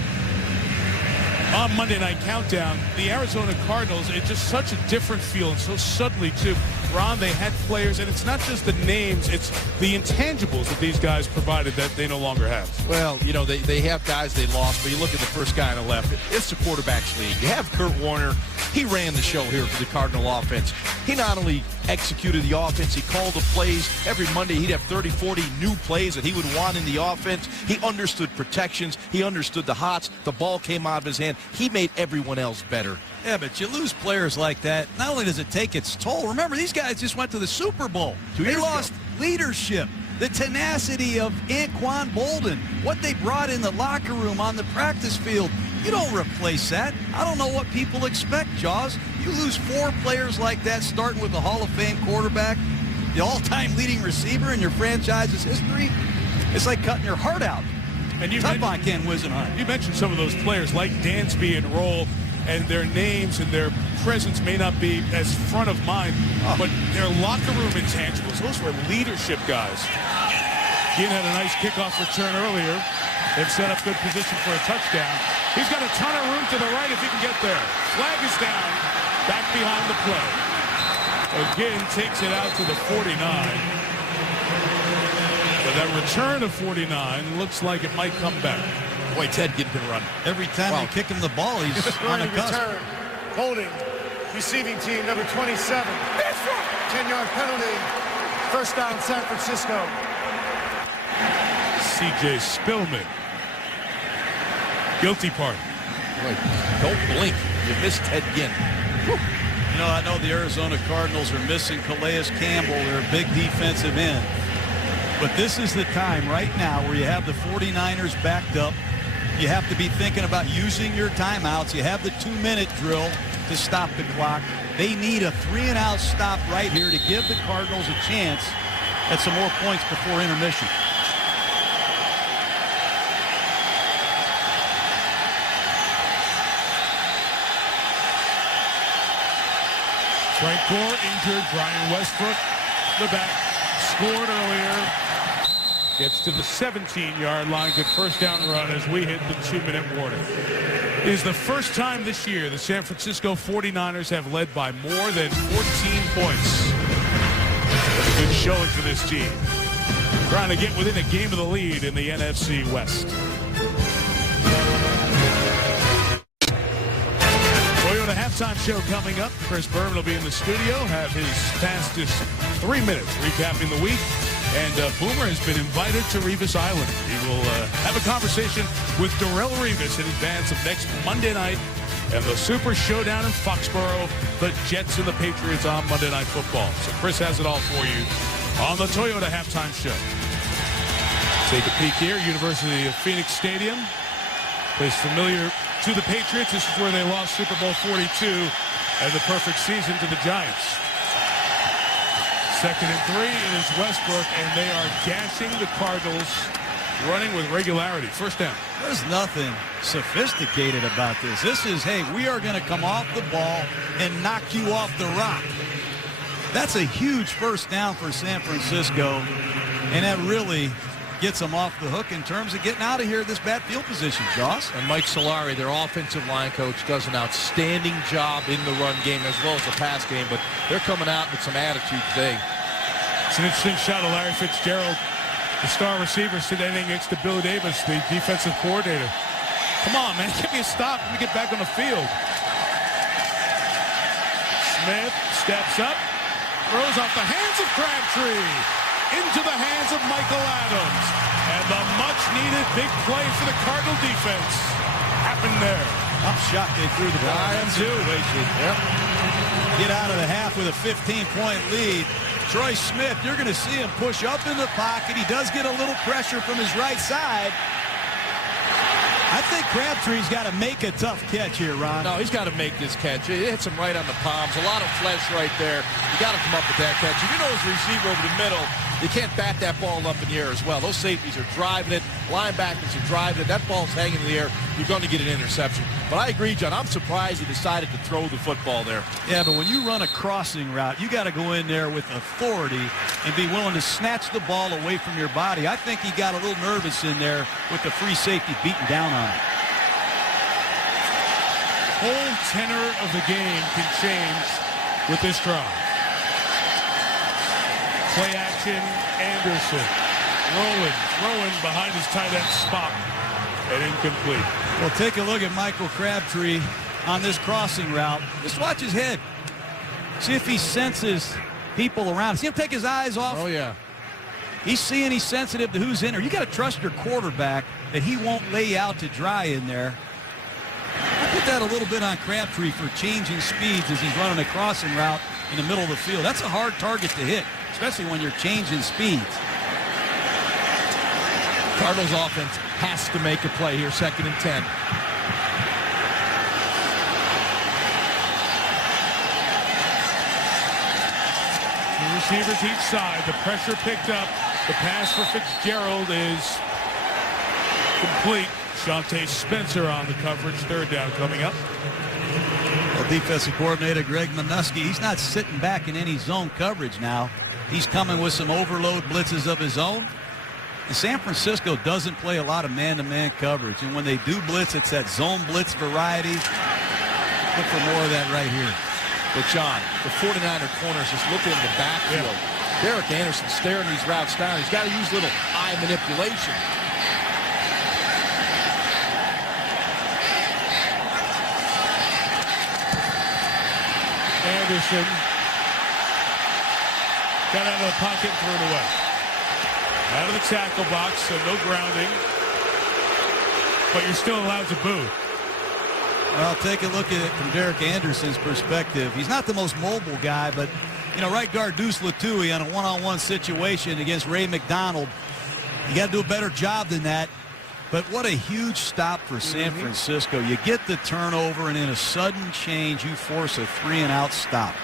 on Monday Night Countdown. The Arizona Cardinals, it's just such a different feel, and so suddenly, too. Ron, they had players, and it's not just the names, it's the intangibles that these guys provided that they no longer have. Well, you know, they have guys they lost, but you look at the first guy on the left, it's the quarterback's league. You have Kurt Warner. He ran the show here for the Cardinal offense. He not only executed the offense, he called the plays. Every Monday, he'd have 30, 40 new plays that he would want in the offense. He understood protections. He understood the hots. The ball came out of his hand. He made everyone else better. Yeah, but you lose players like that, not only does it take its toll. Remember, these guys just went to the Super Bowl. They lost leadership, the tenacity of Anquan Bolden, what they brought in the locker room, on the practice field. You don't replace that. I don't know what people expect, Jaws. You lose 4 players like that, starting with the Hall of Fame quarterback, the all-time leading receiver in your franchise's history. It's like cutting your heart out. And you tough on Ken Wisenhunt. You mentioned some of those players like Dansby and Roll, and their names and their presence may not be as front of mind, but their locker room intangibles, those were leadership guys. Ginn had a nice kickoff return earlier. They've set up good position for a touchdown. He's got a ton of room to the right if he can get there. Flag is down, back behind the play. Again, takes it out to the 49. But that return of 49 looks like it might come back. Boy, Ted Ginn can run. Every time they kick him the ball, he's on the cusp. Return. Holding. Receiving team number 27. 10-yard penalty. First down, San Francisco. C.J. Spillman. Guilty party. Boy, don't blink. You missed Ted Ginn. You know, I know the Arizona Cardinals are missing Calais Campbell, their big defensive end. But this is the time right now where you have the 49ers backed up. You have to be thinking about using your timeouts. You have the 2-minute drill to stop the clock. They need a 3-and-out stop right here to give the Cardinals a chance at some more points before intermission. Frank Gore injured. Brian Westbrook, the back, scored earlier. Gets to the 17-yard line. Good first down run as we hit the 2-minute warning. It is the first time this year the San Francisco 49ers have led by more than 14 points. That's a good showing for this team. Trying to get within a game of the lead in the NFC West. Toyota halftime show coming up. Chris Berman will be in the studio, have his fastest 3 minutes recapping the week. And Boomer has been invited to Revis Island. He will have a conversation with Darrelle Revis in advance of next Monday night and the Super Showdown in Foxborough, the Jets and the Patriots on Monday Night Football. So Chris has it all for you on the Toyota halftime show. Take a peek here, University of Phoenix Stadium. Place familiar to the Patriots. This is where they lost Super Bowl 42 and the perfect season to the Giants. 2nd and 3, it is Westbrook, and they are gashing the Cardinals, running with regularity. First down. There's nothing sophisticated about this. This is, hey, we are going to come off the ball and knock you off the rock. That's a huge first down for San Francisco, and that really gets them off the hook in terms of getting out of here at this bad field position, Joss. And Mike Solari, their offensive line coach, does an outstanding job in the run game as well as the pass game, but they're coming out with some attitude today. It's an interesting shot of Larry Fitzgerald, the star receiver, standing next to Bill Davis, the defensive coordinator. Come on, man, give me a stop. Let me get back on the field. Smith steps up, throws off the hands of Crabtree into the hands of Michael Adams. And the much-needed big play for the Cardinal defense happened there. I'm shocked they threw the ball. I am too. Yep. Get out of the half with a 15-point lead. Troy Smith, you're going to see him push up in the pocket. He does get a little pressure from his right side. I think Crabtree's got to make a tough catch here, Ron. No, he's got to make this catch. It hits him right on the palms. A lot of flesh right there. You got to come up with that catch. If you know his receiver over the middle, You can't bat that ball up in the air as well. Those safeties are driving it. Linebackers are driving it. That ball's hanging in the air. You're going to get an interception. But I agree, John. I'm surprised he decided to throw the football there. Yeah, but when you run a crossing route, you got to go in there with authority and be willing to snatch the ball away from your body. I think he got a little nervous in there with the free safety beating down on him. Whole tenor of the game can change with this drive. Play action, Anderson. Rolling, throwing behind his tight end spot. And incomplete. Well, take a look at Michael Crabtree on this crossing route. Just watch his head. See if he senses people around. See him take his eyes off? Oh, yeah. He's seeing he's sensitive to who's in there. You got to trust your quarterback that he won't lay out to dry in there. I put that a little bit on Crabtree for changing speeds as he's running a crossing route in the middle of the field. That's a hard target to hit, especially when you're changing speeds. Cardinals offense has to make a play here, 2nd and 10. The receivers each side. The pressure picked up. The pass for Fitzgerald is complete. Shante Spencer on the coverage. 3rd down coming up. Well, defensive coordinator Greg Minuski, he's not sitting back in any zone coverage now. He's coming with some overload blitzes of his own. And San Francisco doesn't play a lot of man-to-man coverage. And when they do blitz, it's that zone blitz variety. Look for more of that right here. But, John, the 49er corners just looking in the backfield. Yeah. Derek Anderson staring these routes down. He's got to use a little eye manipulation. Anderson got out of the pocket and threw it away. Out of the tackle box, so no grounding. But you're still allowed to boo. Well, take a look at it from Derek Anderson's perspective. He's not the most mobile guy, but, you know, right guard Deuce Latui on a one-on-one situation against Ray McDonald. You got to do a better job than that. But what a huge stop for San Francisco. You get the turnover, and in a sudden change, you force a 3-and-out stop.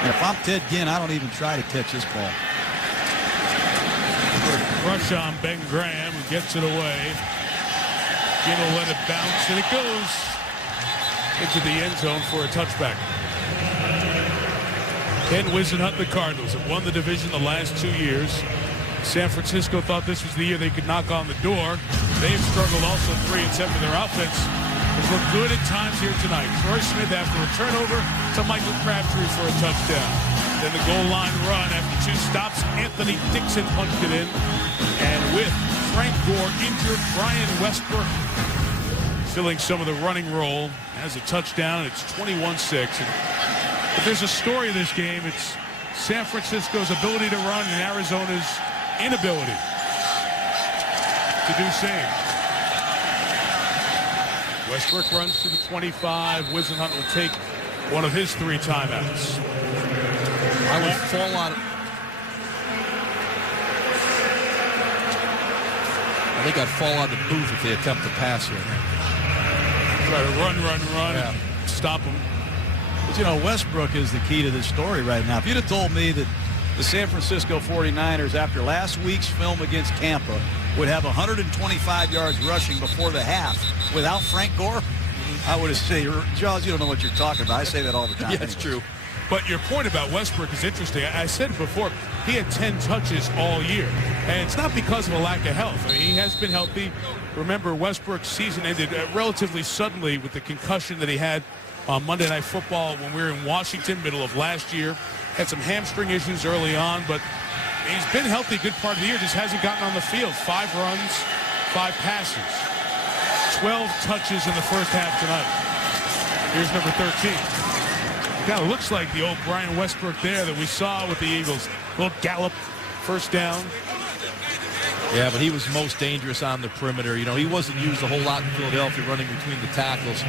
And if I'm Ted Ginn, I don't even try to catch this ball. Rush on Ben Graham, who gets it away. Ginn will let it bounce, and it goes into the end zone for a touchback. Ken Whisenhunt, the Cardinals, have won the division the last 2 years. San Francisco thought this was the year they could knock on the door. They've struggled also 3-7 with their offense. Has looked good at times here tonight. Troy Smith after a turnover to Michael Crabtree for a touchdown. Then the goal line run after 2 stops. Anthony Dixon punched it in. And with Frank Gore injured, Brian Westbrook filling some of the running role as a touchdown. It's 21-6. And if there's a story of this game, it's San Francisco's ability to run and Arizona's inability to do same. Westbrook runs to the 25. Whisenhunt will take one of his 3 timeouts. I would fall out. I think I'd fall out of the booth if they attempt to pass here. Try to run, yeah, and stop him. But, you know, Westbrook is the key to this story right now. If you'd have told me that the San Francisco 49ers, after last week's film against Tampa, would have 125 yards rushing before the half without Frank Gore, I would have said, Jaws, you don't know what you're talking about. I say that all the time. Yeah, it's true. But your point about Westbrook is interesting. I said it before, he had 10 touches all year. And it's not because of a lack of health. I mean, he has been healthy. Remember, Westbrook's season ended relatively suddenly with the concussion that he had on Monday Night Football when we were in Washington, middle of last year. Had some hamstring issues early on, but he's been healthy a good part of the year, just hasn't gotten on the field. 5 runs, 5 passes, 12 touches in the first half tonight. Here's number 13. It kind of looks like the old Brian Westbrook there that we saw with the Eagles. Little gallop, first down. Yeah, but he was most dangerous on the perimeter. You know, he wasn't used a whole lot in Philadelphia running between the tackles.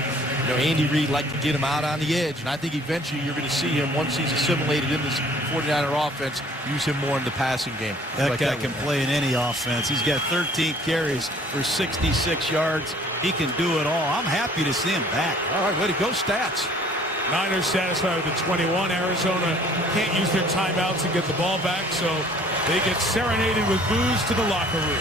You know, Andy Reid liked to get him out on the edge, and I think eventually you're going to see him, once he's assimilated in this 49er offense, use him more in the passing game. That guy can play in any offense. He's got 13 carries for 66 yards. He can do it all. I'm happy to see him back. All right, way to go, Stats. Niners satisfied with the 21. Arizona can't use their timeouts to get the ball back, so they get serenaded with boos to the locker room.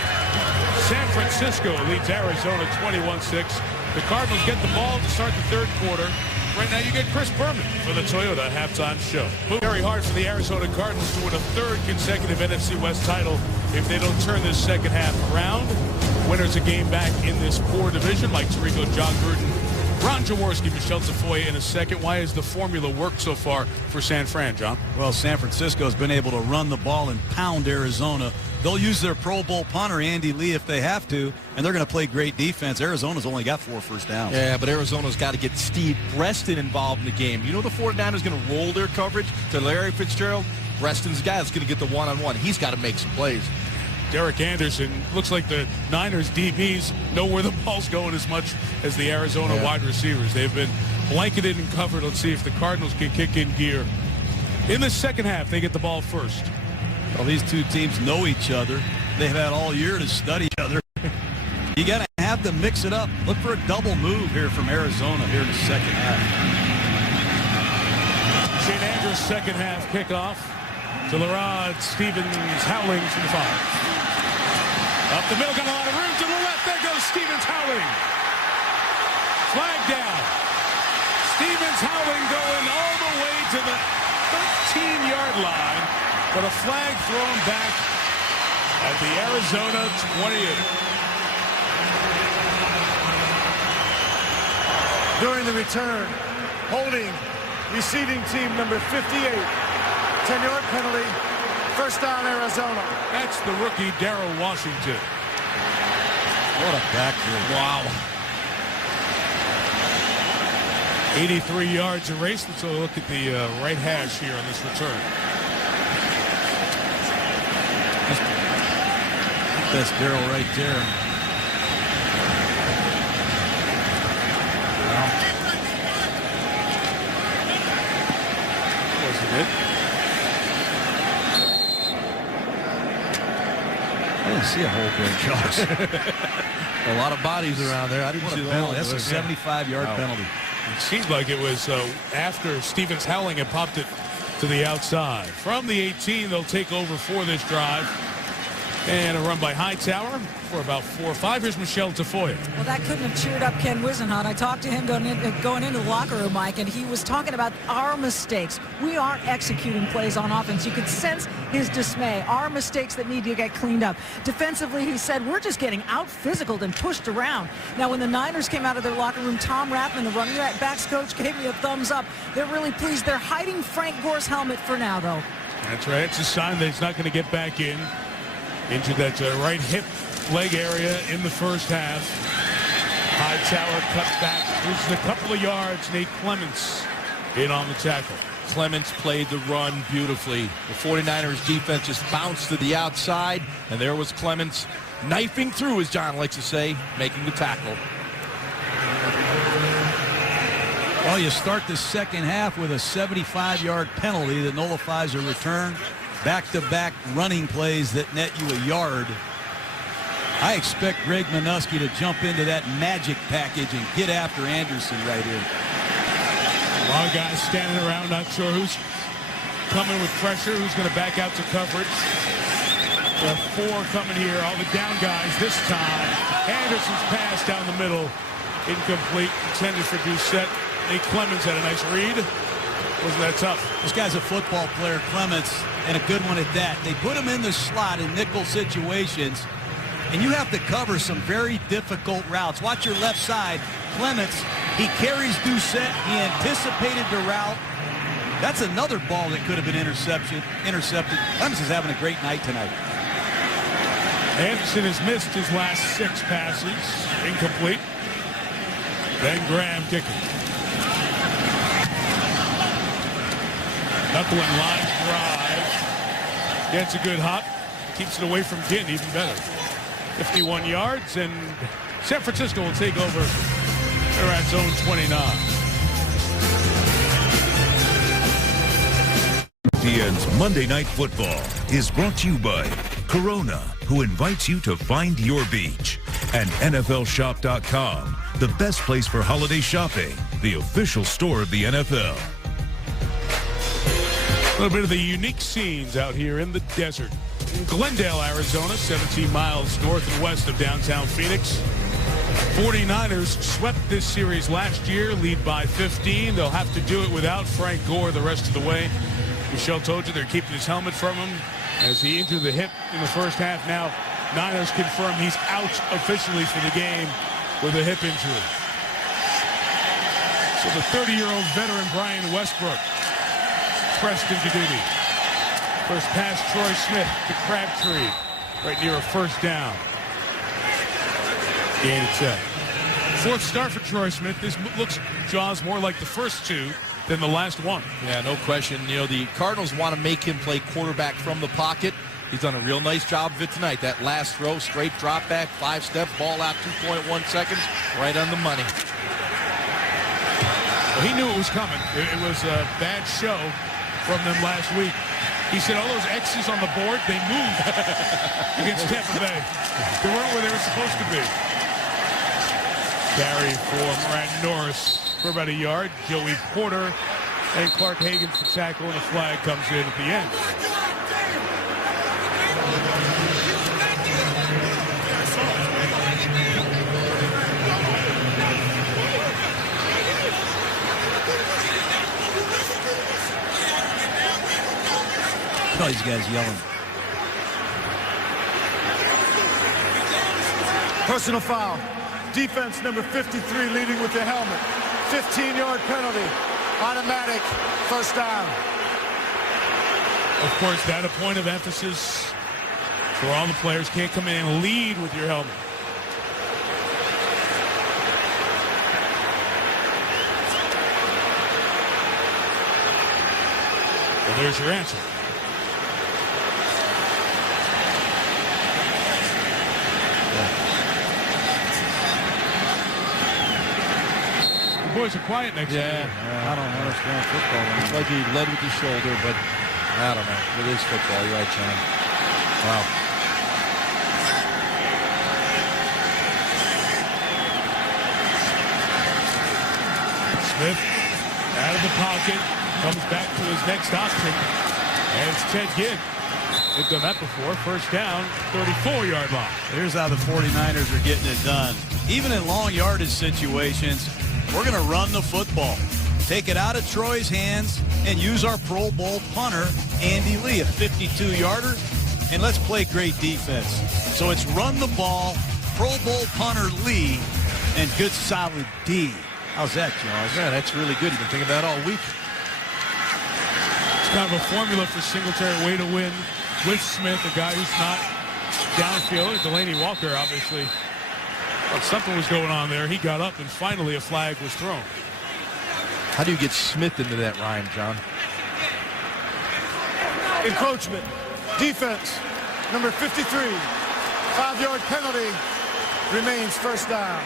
San Francisco leads Arizona 21-6. The Cardinals get the ball to start the third quarter. Right now you get Chris Berman for the Toyota halftime show. Very hard for the Arizona Cardinals to win a third consecutive NFC West title if they don't turn this second half around. Winners a game back in this poor division. Mike Tirico, John Gruden, Ron Jaworski, Michelle Tafoya in a second. Why has the formula worked so far for San Fran, John? Well, San Francisco's been able to run the ball and pound Arizona. They'll use their Pro Bowl punter, Andy Lee, if they have to, and they're going to play great defense. Arizona's only got 4 first downs. Yeah, but Arizona's got to get Steve Breaston involved in the game. You know the 49ers going to roll their coverage to Larry Fitzgerald? Breaston's the guy that's going to get the one-on-one. He's got to make some plays. Derek Anderson, looks like the Niners DBs know where the ball's going as much as the Arizona wide receivers. They've been blanketed and covered. Let's see if the Cardinals can kick in gear. In the second half, they get the ball first. Well, these two teams know each other. They've had all year to study each other. You got to have to mix it up. Look for a double move here from Arizona here in the second half. St. Andrews second half kickoff. To Lerod, Stevens, Howling from the 5. Up the middle, got a lot of room to the left. There goes Stevens, Howling. Flag down. Stevens, Howling going all the way to the 13-yard line. But a flag thrown back at the Arizona 28. During the return, holding receiving team number 58. 10-yard penalty. First down, Arizona. That's the rookie, Darrell Washington. What a backfield. Wow. 83 yards of race. Let's look at the right hash here on this return. That's Darrell right there. Wasn't it? I didn't see a whole big Josh. A lot of bodies around there. I didn't see the penalty. That's a 75-yard penalty. It seemed like it was after Stevens Howling had popped it to the outside. From the 18, they'll take over for this drive. And a run by Hightower for about 4 or 5. Here's Michelle Tafoya. Well, that couldn't have cheered up Ken Wisenhunt. I talked to him going into the locker room, Mike, and he was talking about our mistakes. We aren't executing plays on offense. You could sense his dismay. Our mistakes that need to get cleaned up. Defensively, he said, we're just getting out-physicaled and pushed around. Now, when the Niners came out of their locker room, Tom Rathman, the running backs coach, gave me a thumbs up. They're really pleased. They're hiding Frank Gore's helmet for now, though. That's right. It's a sign that he's not going to get back into that right hip leg area in the first half. Hightower cuts back, loses a couple of yards. Nate Clements in on the tackle. Clements played the run beautifully. The 49ers defense just bounced to the outside, and there was Clements knifing through, as John likes to say, making the tackle. Well, you start the second half with a 75-yard penalty that nullifies a return. Back-to-back running plays that net you a yard. I expect Greg Minuski to jump into that magic package and get after Anderson right here. A lot of guys standing around, not sure who's coming with pressure, who's going to back out to coverage. The 4 coming here, all the down guys this time. Anderson's pass down the middle, incomplete, intended for Doucette. Nate Clements had a nice read. Wasn't that tough? This guy's a football player, Clements, and a good one at that. They put him in the slot in nickel situations, and you have to cover some very difficult routes. Watch your left side. Clements, he carries Doucette. He anticipated the route. That's another ball that could have been intercepted. Clements is having a great night tonight. Anderson has missed his last 6 passes. Incomplete. Ben Graham kicking. Knuckling line drive. Gets a good hop. Keeps it away from Ginn even better. 51 yards, and San Francisco will take over. They're at zone 29. ESPN's Monday Night Football is brought to you by Corona, who invites you to find your beach, and NFLShop.com, the best place for holiday shopping. the official store of the NFL. A little bit of the unique scenes out here in the desert. In Glendale, Arizona, 17 miles north and west of downtown Phoenix. 49ers swept this series last year, lead by 15. They'll have to do it without Frank Gore the rest of the way. Michelle told you they're keeping his helmet from him as he injured the hip in the first half. Now, Niners confirm he's out officially for the game with a hip injury. So the 30-year-old veteran Brian Westbrook pressed into duty. First pass, Troy Smith to Crabtree, right near a first down. Gain of 10. Fourth start for Troy Smith. This looks, Jaws, more like the first two than the last one. Yeah, no question. You know, the Cardinals want to make him play quarterback from the pocket. He's done a real nice job of it tonight. That last throw, straight drop back, 5 steps, ball out 2.1 seconds, right on the money. Well, he knew it was coming. It was a bad show from them last week. He said all those X's on the board, they moved against Tampa Bay. They weren't where they were supposed to be. Carry for Moran Norris for about a yard. Joey Porter and Clark Hagan for tackle, and a flag comes in at the end. All these guys yelling. Personal foul. Defense number 53 leading with the helmet. 15-yard penalty. Automatic first down. Of course, that a point of emphasis for all the players. Can't come in and lead with your helmet. Well, there's your answer. The boys are quiet next to you. I don't understand football. It's like he led with his shoulder, but I don't know. It is football. You're right, John. Wow. Smith out of the pocket, comes back to his next option, and it's Ted Ginn. They've done that before. First down, 34-yard line. Here's how the 49ers are getting it done. Even in long yardage situations, we're going to run the football. Take it out of Troy's hands and use our Pro Bowl punter, Andy Lee, a 52-yarder, and let's play great defense. So it's run the ball, Pro Bowl punter Lee, and good solid D. How's that, Jaws? Yeah, that's really good. You've been thinking about it all week. It's kind of a formula for Singletary. Way to win with Smith, a guy who's not downfield. Delaney Walker, obviously. But something was going on there. He got up, and finally a flag was thrown. How do you get Smith into that rhyme, John? Encroachment. Defense number 53. 5-yard penalty. Remains first down.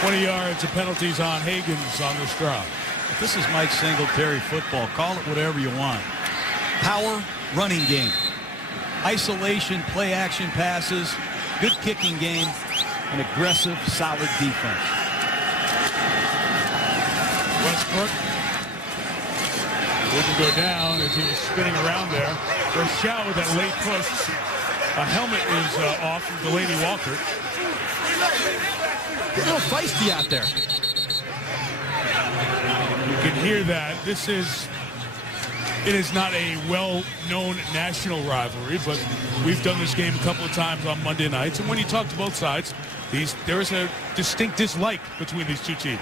20 yards of penalties on Higgins on this drive. If this is Mike Singletary football, call it whatever you want. Power running game. Isolation, play action passes, good kicking game, and aggressive, solid defense. Westbrook wouldn't go down as he was spinning around there. Rochelle with that late push. A helmet is off from Delaney Walker. A little feisty out there. You can hear that. It is not a well-known national rivalry, but we've done this game a couple of times on Monday nights. And when you talk to both sides, there is a distinct dislike between these two teams.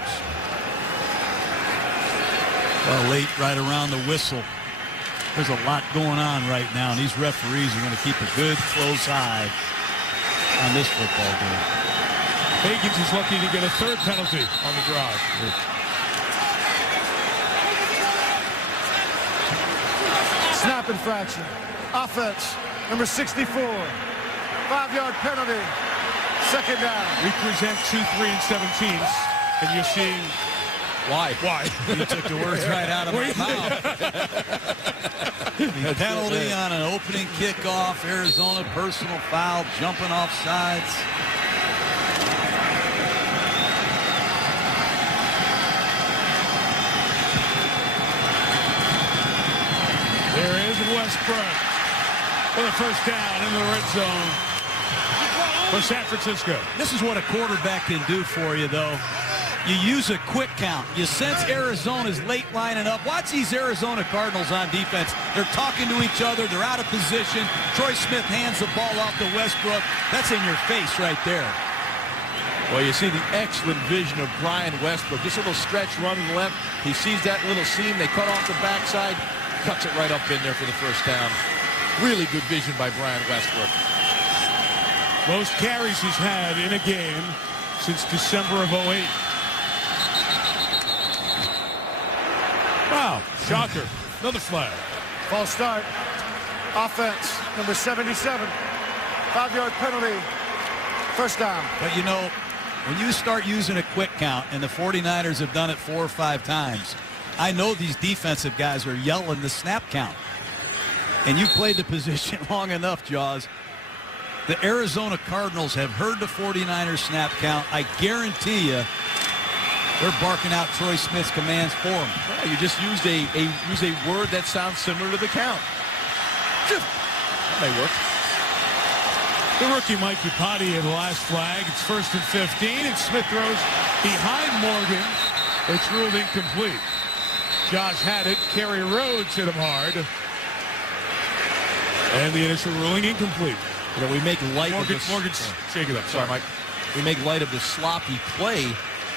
Well, late right around the whistle. There's a lot going on right now, and these referees are going to keep a good, close eye on this football game. Higgins is lucky to get a third penalty on the drive. Snap infraction. Offense number 64. 5-yard penalty. Second down. We present 2, 3, and 17s, and you're seeing why. You took the words right out of my mouth. The penalty on an opening kickoff. Arizona personal foul, jumping off sides. Westbrook for the first down in the red zone for San Francisco. This is what a quarterback can do for you, though. You use a quick count. You sense Arizona's late lining up. Watch these Arizona Cardinals on defense. They're talking to each other. They're out of position. Troy Smith hands the ball off to Westbrook. That's in your face right there. Well, you see the excellent vision of Brian Westbrook. Just a little stretch run to the left. He sees that little seam. They cut off the backside. Cuts it right up in there for the first down. Really good vision by Brian Westbrook. Most carries he's had in a game since December of 08. Wow, shocker. Another flag. False start. Offense, number 77. 5-yard penalty. First down. But, you know, when you start using a quick count, and the 49ers have done it 4 or 5 times, I know these defensive guys are yelling the snap count. And you played the position long enough, Jaws. The Arizona Cardinals have heard the 49ers snap count. I guarantee you they're barking out Troy Smith's commands for him. Yeah, you just used a word that sounds similar to the count. That may work. The rookie Mike Iupati at the last flag. It's 1st and 15, and Smith throws behind Morgan. It's ruled incomplete. Josh had it. Kerry Rhodes hit him hard. And the initial ruling incomplete. You know, we make light of this. Morgan's shaking up. Sorry, Mike. We make light of the sloppy play,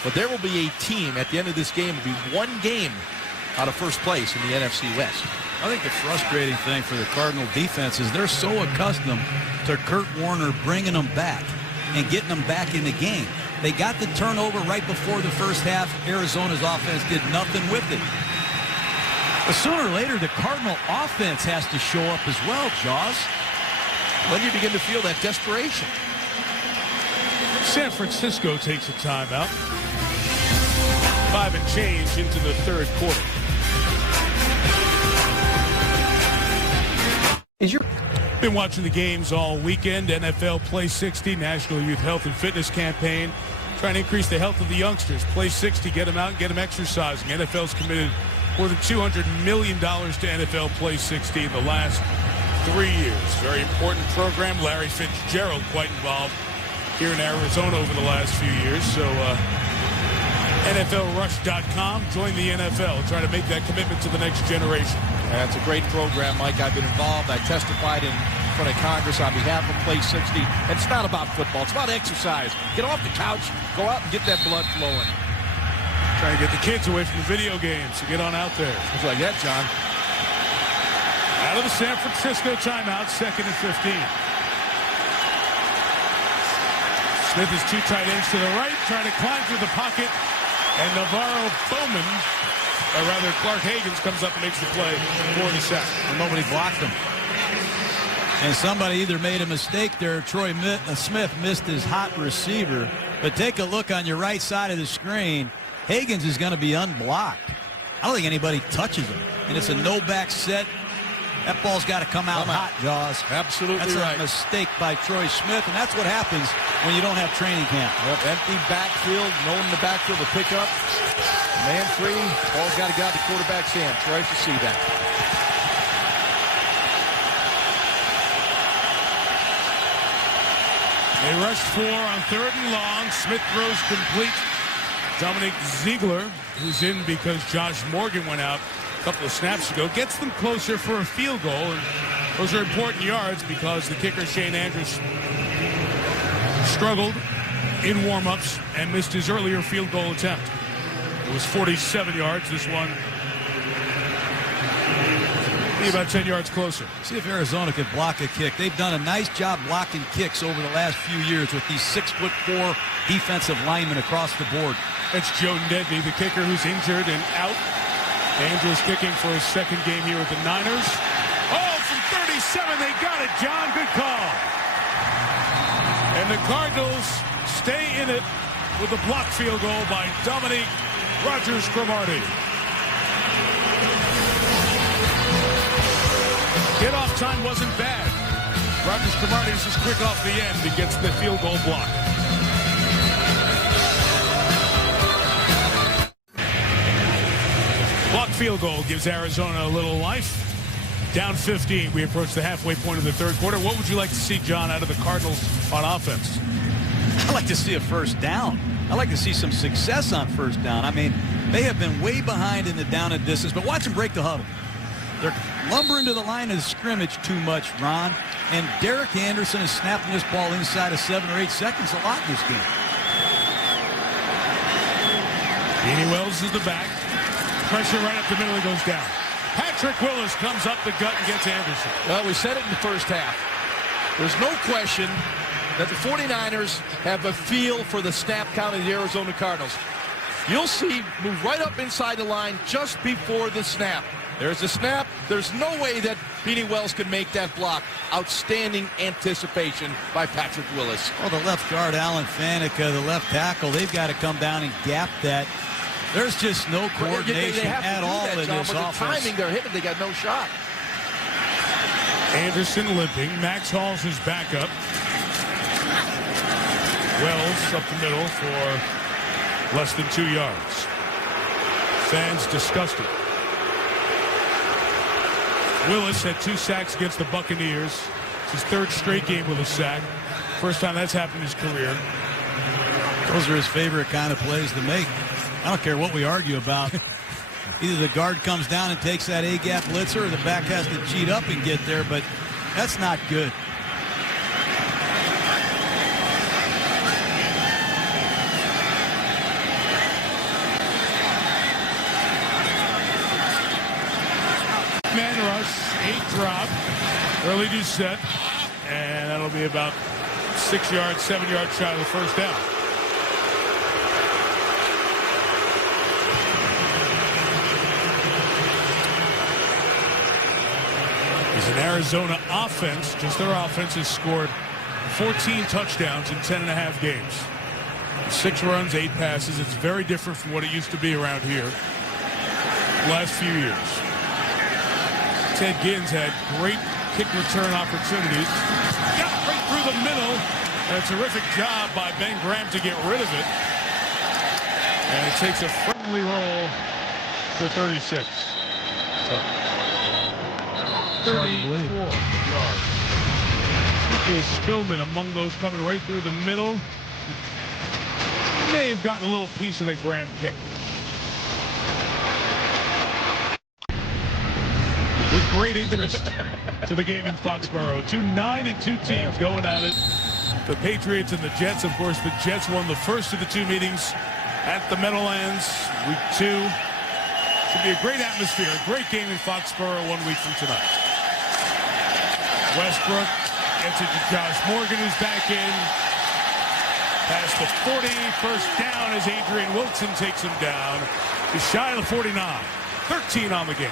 but there will be a team at the end of this game, will be one game out of first place in the NFC West. I think the frustrating thing for the Cardinal defense is they're so accustomed to Kurt Warner bringing them back and getting them back in the game. They got the turnover right before the first half. Arizona's offense did nothing with it. But sooner or later, the Cardinal offense has to show up as well, Jaws. When you begin to feel that desperation. San Francisco takes a timeout. 5 and change into the third quarter. Been watching the games all weekend. NFL Play 60, National Youth Health and Fitness Campaign. Trying to increase the health of the youngsters. Play 60, get them out and get them exercising. NFL's committed more than $200 million to NFL Play 60 in the last 3 years. Very important program. Larry Fitzgerald quite involved here in Arizona over the last few years. So NFLrush.com. Join the NFL. Try to make that commitment to the next generation. That's a great program, Mike. I've been involved. I testified in front of Congress on behalf of Play 60. And it's not about football. It's about exercise. Get off the couch. Go out and get that blood flowing. Trying to get the kids away from the video games. So get on out there. It's like that, John. Out of the San Francisco timeout, 2nd and 15. Smith is 2 tight ends to the right, trying to climb through the pocket. And Navarro Bowman, or rather Clark Higgins, comes up and makes the play for the sack. And nobody blocked him. And somebody either made a mistake there. Troy Smith missed his hot receiver. But take a look on your right side of the screen. Higgins is going to be unblocked. I don't think anybody touches him. And it's a no-back set. That ball's got to come out hot, Jaws. Absolutely that's right. That's a mistake by Troy Smith, and that's what happens when you don't have training camp. Yep, empty backfield, no one in the backfield to pick up. Man free, ball's got to go out the quarterback's hands. Right to see that. They rush 4 on 3rd and long. Smith throws complete. Dominic Ziegler, who's in because Josh Morgan went out a couple of snaps ago, gets them closer for a field goal. And those are important yards because the kicker, Shane Andrews, struggled in warm-ups and missed his earlier field goal attempt. It was 47 yards. This one be about 10 yards closer. See if Arizona could block a kick. They've done a nice job blocking kicks over the last few years with these 6'4" defensive linemen across the board. That's Joe Nedney, the kicker, who's injured and out. Andrews kicking for his 2nd game here with the Niners. Oh, from 37, they got it, John. Good call. And the Cardinals stay in it with a blocked field goal by Dominique Rodgers-Cromartie. Get-off time wasn't bad. Rodgers-Cromartie is just quick off the end and gets the field goal block. Blocked field goal gives Arizona a little life. Down 15. We approach the halfway point of the third quarter. What would you like to see, John, out of the Cardinals on offense? I'd like to see a first down. I'd like to see some success on first down. I mean, they have been way behind in the down and distance, but watch them break the huddle. They're lumbering to the line of scrimmage too much, Ron. And Derek Anderson is snapping this ball inside of 7 or 8 seconds a lot in this game. Beanie Wells is the back. Pressure right up the middle. He goes down. Patrick Willis comes up the gut and gets Anderson. Well, we said it in the first half. There's no question that the 49ers have a feel for the snap count of the Arizona Cardinals. You'll see move right up inside the line just before the snap. There's the snap. There's no way that Beanie Wells can make that block. Outstanding anticipation by Patrick Willis. Well, the left guard, Alan Faneca, the left tackle, they've got to come down and gap that. There's just no coordination at all in this offense. The timing they're hitting, they got no shot. Anderson limping. Max Hall's his backup. Wells up the middle for less than 2 yards. Fans disgusted. Willis had 2 sacks against the Buccaneers. It's his 3rd straight game with a sack. First time that's happened in his career. Those are his favorite kind of plays to make. I don't care what we argue about. Either the guard comes down and takes that A-gap blitzer or the back has to cheat up and get there, but that's not good. Man rush, 8 drop, early do set, and that'll be about 6 yards, 7 yards shot of the first down. It's an Arizona offense, just their offense has scored 14 touchdowns in 10.5 games. 6 runs, 8 passes. It's very different from what it used to be around here the last few years. Ted Ginn's had great kick return opportunities. Got right through the middle. And a terrific job by Ben Graham to get rid of it. And it takes a friendly roll to 36. So 34 yards. Is Spillman among those coming right through the middle. May have gotten a little piece of the Graham kick. With great interest to the game in Foxborough. 2-9-2 teams going at it. The Patriots and the Jets. Of course, the Jets won the first of the 2 meetings at the Meadowlands. Week 2. Should be a great atmosphere. A great game in Foxborough 1 week from tonight. Westbrook gets it to Josh Morgan, who's back in. Past the 40. First down as Adrian Wilson takes him down. He's shy of the 49. 13 on the game.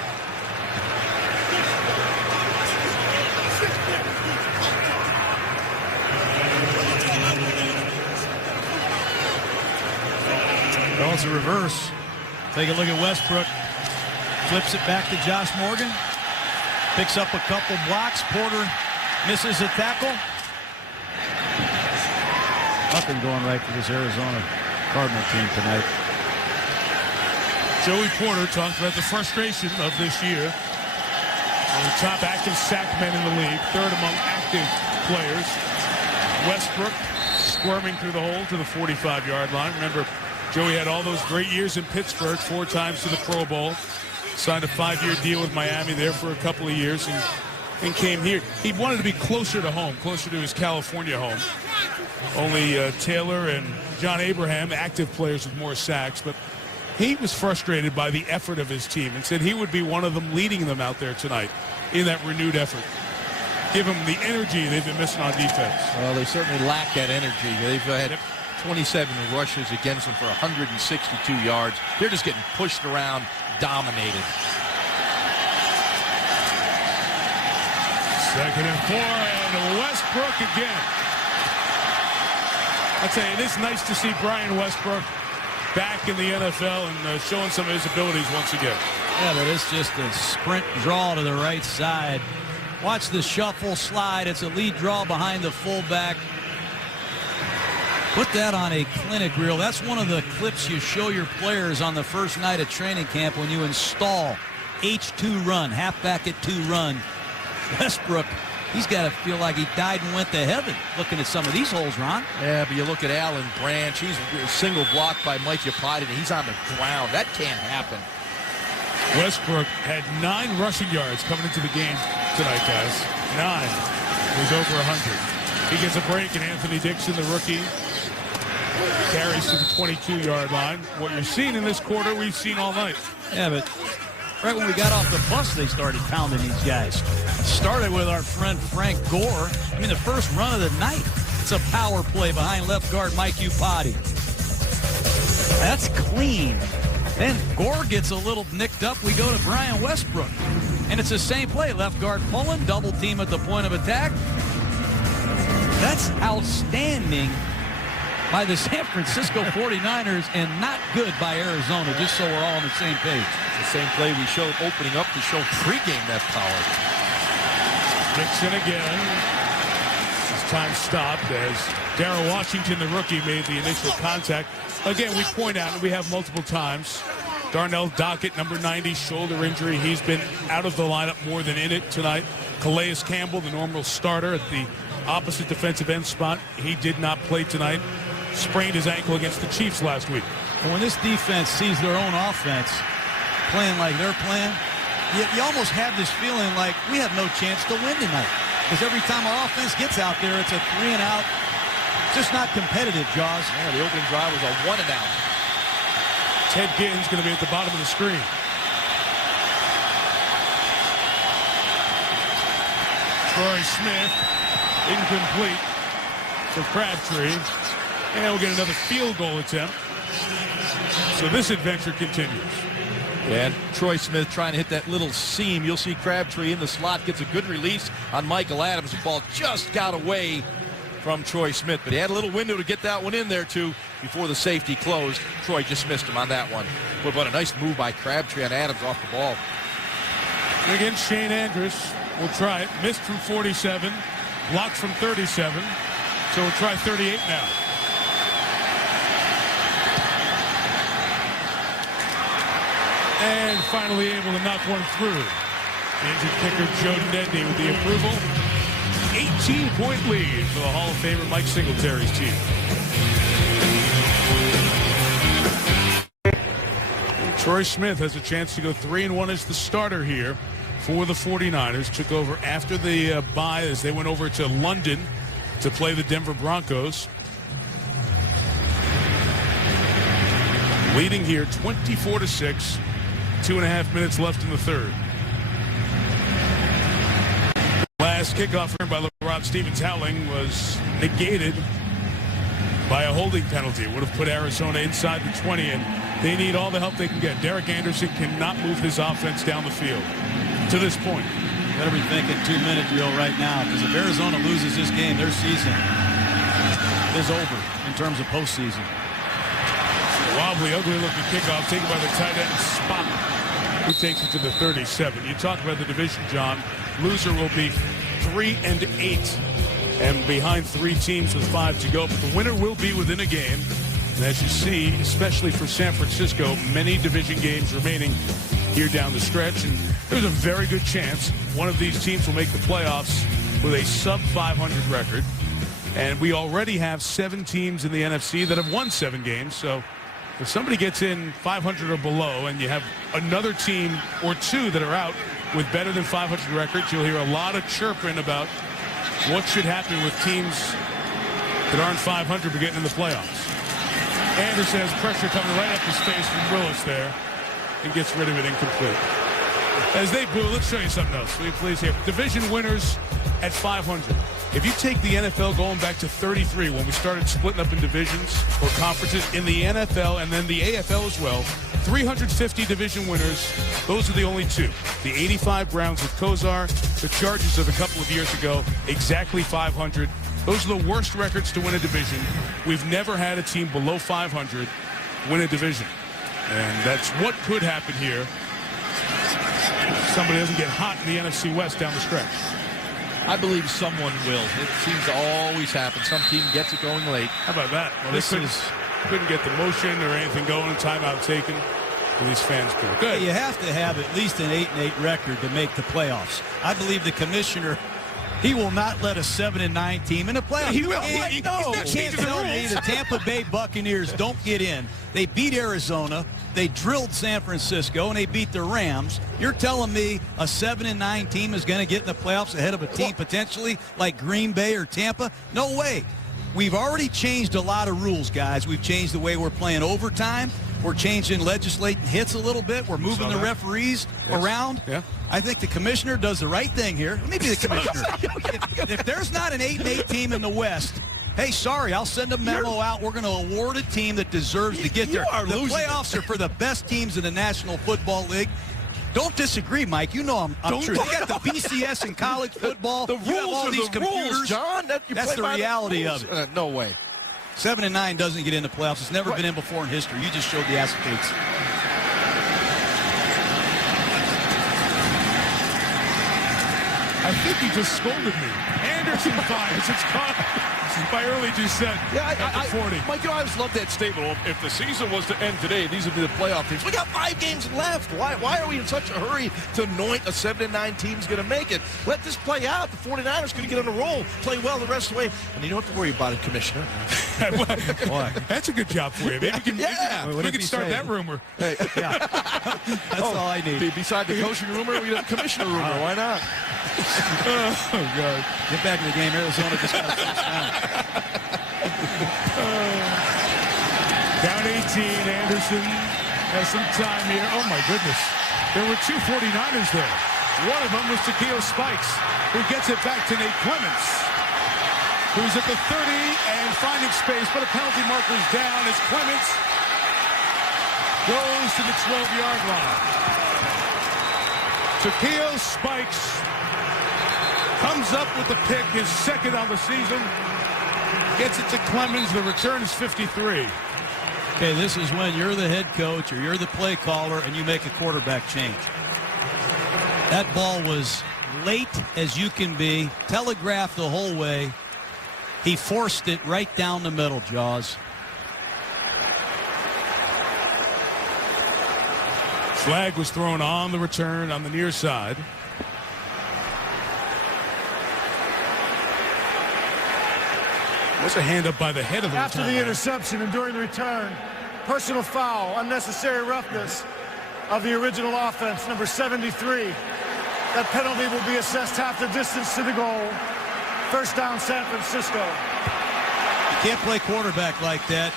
Well, it's a reverse. Take a look at Westbrook. Flips it back to Josh Morgan. Picks up a couple blocks. Porter misses a tackle. Nothing going right for this Arizona Cardinal team tonight. Joey Porter talked about the frustration of this year. One of the top active sack men in the league. 3rd among active players. Westbrook squirming through the hole to the 45-yard line. Remember, Joey had all those great years in Pittsburgh, 4 times to the Pro Bowl. Signed a 5-year deal with Miami there for a couple of years and came here. He wanted to be closer to home, closer to his California home. Only Taylor and John Abraham, active players with more sacks, but he was frustrated by the effort of his team and said he would be one of them leading them out there tonight in that renewed effort. Give them the energy they've been missing on defense. Well, they certainly lack that energy. They've had 27 rushes against them for 162 yards. They're just getting pushed around, dominated. 2nd and 4, and Westbrook again. I tell you, it is nice to see Brian Westbrook back in the NFL and showing some of his abilities once again. Yeah, but it's just a sprint draw to the right side. Watch the shuffle slide. It's a lead draw behind the fullback. Put that on a clinic reel. That's one of the clips you show your players on the first night of training camp when you install H2 run, halfback at 2 run Westbrook, he's got to feel like he died and went to heaven looking at some of these holes, Ron. Yeah, but you look at Allen Branch. He's single blocked by Mike Yapati, and he's on the ground. That can't happen. Westbrook had 9 rushing yards coming into the game tonight, guys. 9. He's over 100. He gets a break, and Anthony Dixon, the rookie, carries to the 22-yard line. What you're seeing in this quarter, we've seen all night. Yeah, but right when we got off the bus, they started pounding these guys. Started with our friend Frank Gore. I mean, the first run of the night, it's a power play behind left guard Mike Upati. That's clean. Then Gore gets a little nicked up. We go to Brian Westbrook. And it's the same play. Left guard pulling, double team at the point of attack. That's outstanding by the San Francisco 49ers and not good by Arizona, just so we're all on the same page. It's the same play we showed opening up the show pregame that power. Dixon again. His time stopped as Darrell Washington, the rookie, made the initial contact. Again, we point out, and we have multiple times, Darnell Dockett, number 90, shoulder injury. He's been out of the lineup more than in it tonight. Calais Campbell, the normal starter at the opposite defensive end spot. He did not play tonight. Sprained his ankle against the Chiefs last week. And when this defense sees their own offense playing like they're playing, you almost have this feeling like we have no chance to win tonight. Because every time our offense gets out there, it's a 3-and-out. Just not competitive, Jaws. Yeah, the opening drive was a 1-and-out. Ted Ginn's going to be at the bottom of the screen. Troy Smith, incomplete for Crabtree. And we'll get another field goal attempt. So this adventure continues. And Troy Smith trying to hit that little seam. You'll see Crabtree in the slot, gets a good release on Michael Adams. The ball just got away from Troy Smith, but he had a little window to get that one in there too before the safety closed. Troy just missed him on that one. But a nice move by Crabtree on Adams off the ball. And again, Shane Andrus will try it. Missed from 47, blocked from 37. So we'll try 38 now. And finally able to knock one through. The injured kicker Joe Nedney with the approval. 18-point lead for the Hall of Famer Mike Singletary's team. And Troy Smith has a chance to go 3-1 as the starter here for the 49ers. Took over after the bye as they went over to London to play the Denver Broncos. Leading here 24-6. 2.5 minutes left in the third. Last kickoff earned by LeRod Stevens Howling was negated by a holding penalty. Would have put Arizona inside the 20, and they need all the help they can get. Derek Anderson cannot move his offense down the field to this point. Better be thinking 2-minute drill right now, because if Arizona loses this game, their season is over in terms of postseason. Wobbly, ugly-looking kickoff taken by the tight end Spot, who takes it to the 37. You talk about the division, John. Loser will be 3-8 and behind 3 teams with 5 to go. But the winner will be within a game. And as you see, especially for San Francisco, many division games remaining here down the stretch. And there's a very good chance one of these teams will make the playoffs with a sub-500 record. And we already have 7 teams in the NFC that have won 7 games. So if somebody gets in 500 or below and you have another team or 2 that are out with better than 500 records, you'll hear a lot of chirping about what should happen with teams that aren't 500 but getting in the playoffs. Anderson has pressure coming right up his face from Willis there and gets rid of it incomplete. As they boo, let's show you something else. Will you please here? Division winners at 500. If you take the NFL going back to 33, when we started splitting up in divisions or conferences in the NFL and then the AFL as well, 350 division winners, those are the only 2. The 85 Browns with Kozar, the Chargers of a couple of years ago, exactly 500. Those are the worst records to win a division. We've never had a team below 500 win a division. And that's what could happen here. Somebody doesn't get hot in the NFC West down the stretch. I believe someone will. It seems to always happen. Some team gets it going late. How about that? Well, they couldn't get the motion or anything going, timeout taken. for these fans feel good. You have to have at least an 8-8 record to make the playoffs. I believe the commissioner, he will not let a 7-9 team in the playoffs. He will. You can't tell me the Tampa Bay Buccaneers don't get in. They beat Arizona, they drilled San Francisco, and they beat the Rams. You're telling me a 7-9 team is going to get in the playoffs ahead of a team potentially like Green Bay or Tampa? No way. We've already changed a lot of rules, guys. We've changed the way we're playing overtime. We're changing legislating hits a little bit. We're moving the referees around. Yeah. I think the commissioner does the right thing here. Let me be the commissioner. if there's not an 8-8 team in the West, hey, sorry, I'll send a memo out. We're going to award a team that deserves to get there. The playoffs are for the best teams in the National Football League. Don't disagree, Mike. You know I'm true. You got the BCS in college football. The you have all rules these are the computers. rules, John. That's the reality of it. No way. 7-9 doesn't get in the playoffs. It's never been in before in history. You just showed the acetate. I think he just scolded me. Anderson fires. It's caught by early Doucette at the 40. Mike, I always love that statement. Well, if the season was to end today, these would be the playoff teams. We got 5 games left. Why are we in such a hurry to anoint a 7-9 team's going to make it? Let this play out. The 49ers going to get on a roll, play well the rest of the way, and you don't have to worry about it, Commissioner. That's a good job for you. Maybe we can start that rumor. Hey, That's all I need. Beside the coaching rumor, we got a commissioner rumor. Why not? Oh, God. Get back to the game. Arizona just got a first down. Down 18. Anderson has some time here. Oh, my goodness. There were 2 49ers there. One of them was Takeo Spikes, who gets it back to Nate Clements, who's at the 30 and finding space, but a penalty marker's down as Clements goes to the 12-yard line. Takeo Spikes comes up with the pick, his second on the season. Gets it to Clemens. The return is 53. Okay, this is when you're the head coach or you're the play caller and you make a quarterback change. That ball was late as you can be, telegraphed the whole way. He forced it right down the middle, Jaws. Flag was thrown on the return on the near side. Was a hand up by the head of the After return. the interception and during the return, personal foul, unnecessary roughness of the original offense, number 73. That penalty will be assessed half the distance to the goal. First down, San Francisco. You can't play quarterback like that.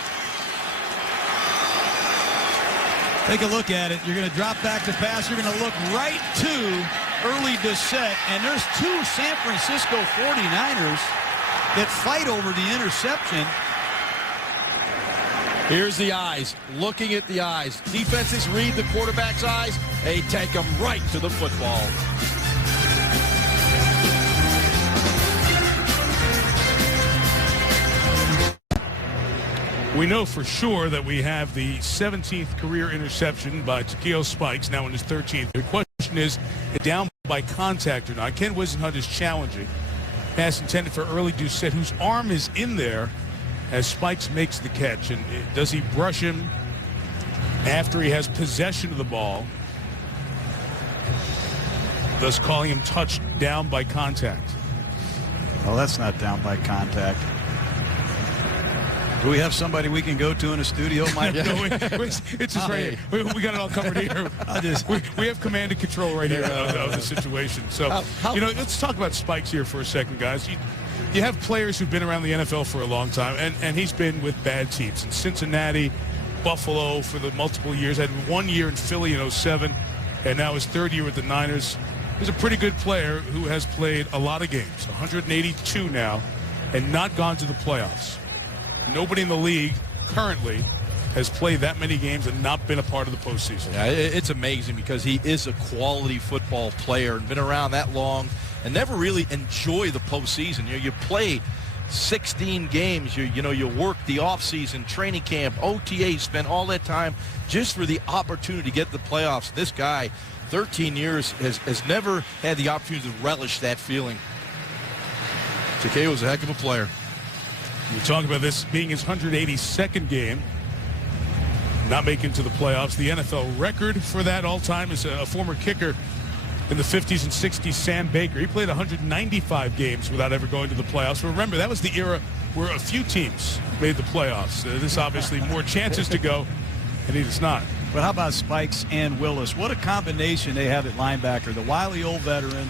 Take a look at it. You're going to drop back to pass. You're going to look right to early Doucette. And there's 2 San Francisco 49ers that fight over the interception. Here's the eyes. Looking at the eyes. Defenses read the quarterback's eyes. They take him right to the football. We know for sure that we have the 17th career interception by Takeo Spikes, now in his 13th. The question is, down by contact or not? Ken Wisenhunt is challenging. Pass intended for early Doucette, whose arm is in there as Spikes makes the catch. And does he brush him after he has possession of the ball, thus calling him touched down by contact? Well, that's not down by contact. Do we have somebody we can go to in a studio, Mike? No, it's just right here. We got it all covered here. We have command and control right here of the situation. So, let's talk about Spikes here for a second, guys. You have players who've been around the NFL for a long time, and he's been with bad teams. In Cincinnati, Buffalo for the multiple years. Had 1 year in Philly in 07, and now his 3rd year with the Niners. He's a pretty good player who has played a lot of games, 182 now, and not gone to the playoffs. Nobody in the league currently has played that many games and not been a part of the postseason. Yeah, it's amazing because he is a quality football player and been around that long and never really enjoy the postseason. You play 16 games. You work the offseason, training camp, OTA, spend all that time just for the opportunity to get the playoffs. This guy, 13 years, has never had the opportunity to relish that feeling. Takeo was a heck of a player. We're talking about this being his 182nd game. not make it to the playoffs. The NFL record for that all-time is a former kicker in the 50s and 60s, Sam Baker. He played 195 games without ever going to the playoffs. But remember, that was the era where a few teams made the playoffs. This obviously more chances to go, and he does not. But how about Spikes and Willis? What a combination they have at linebacker. The wily old veteran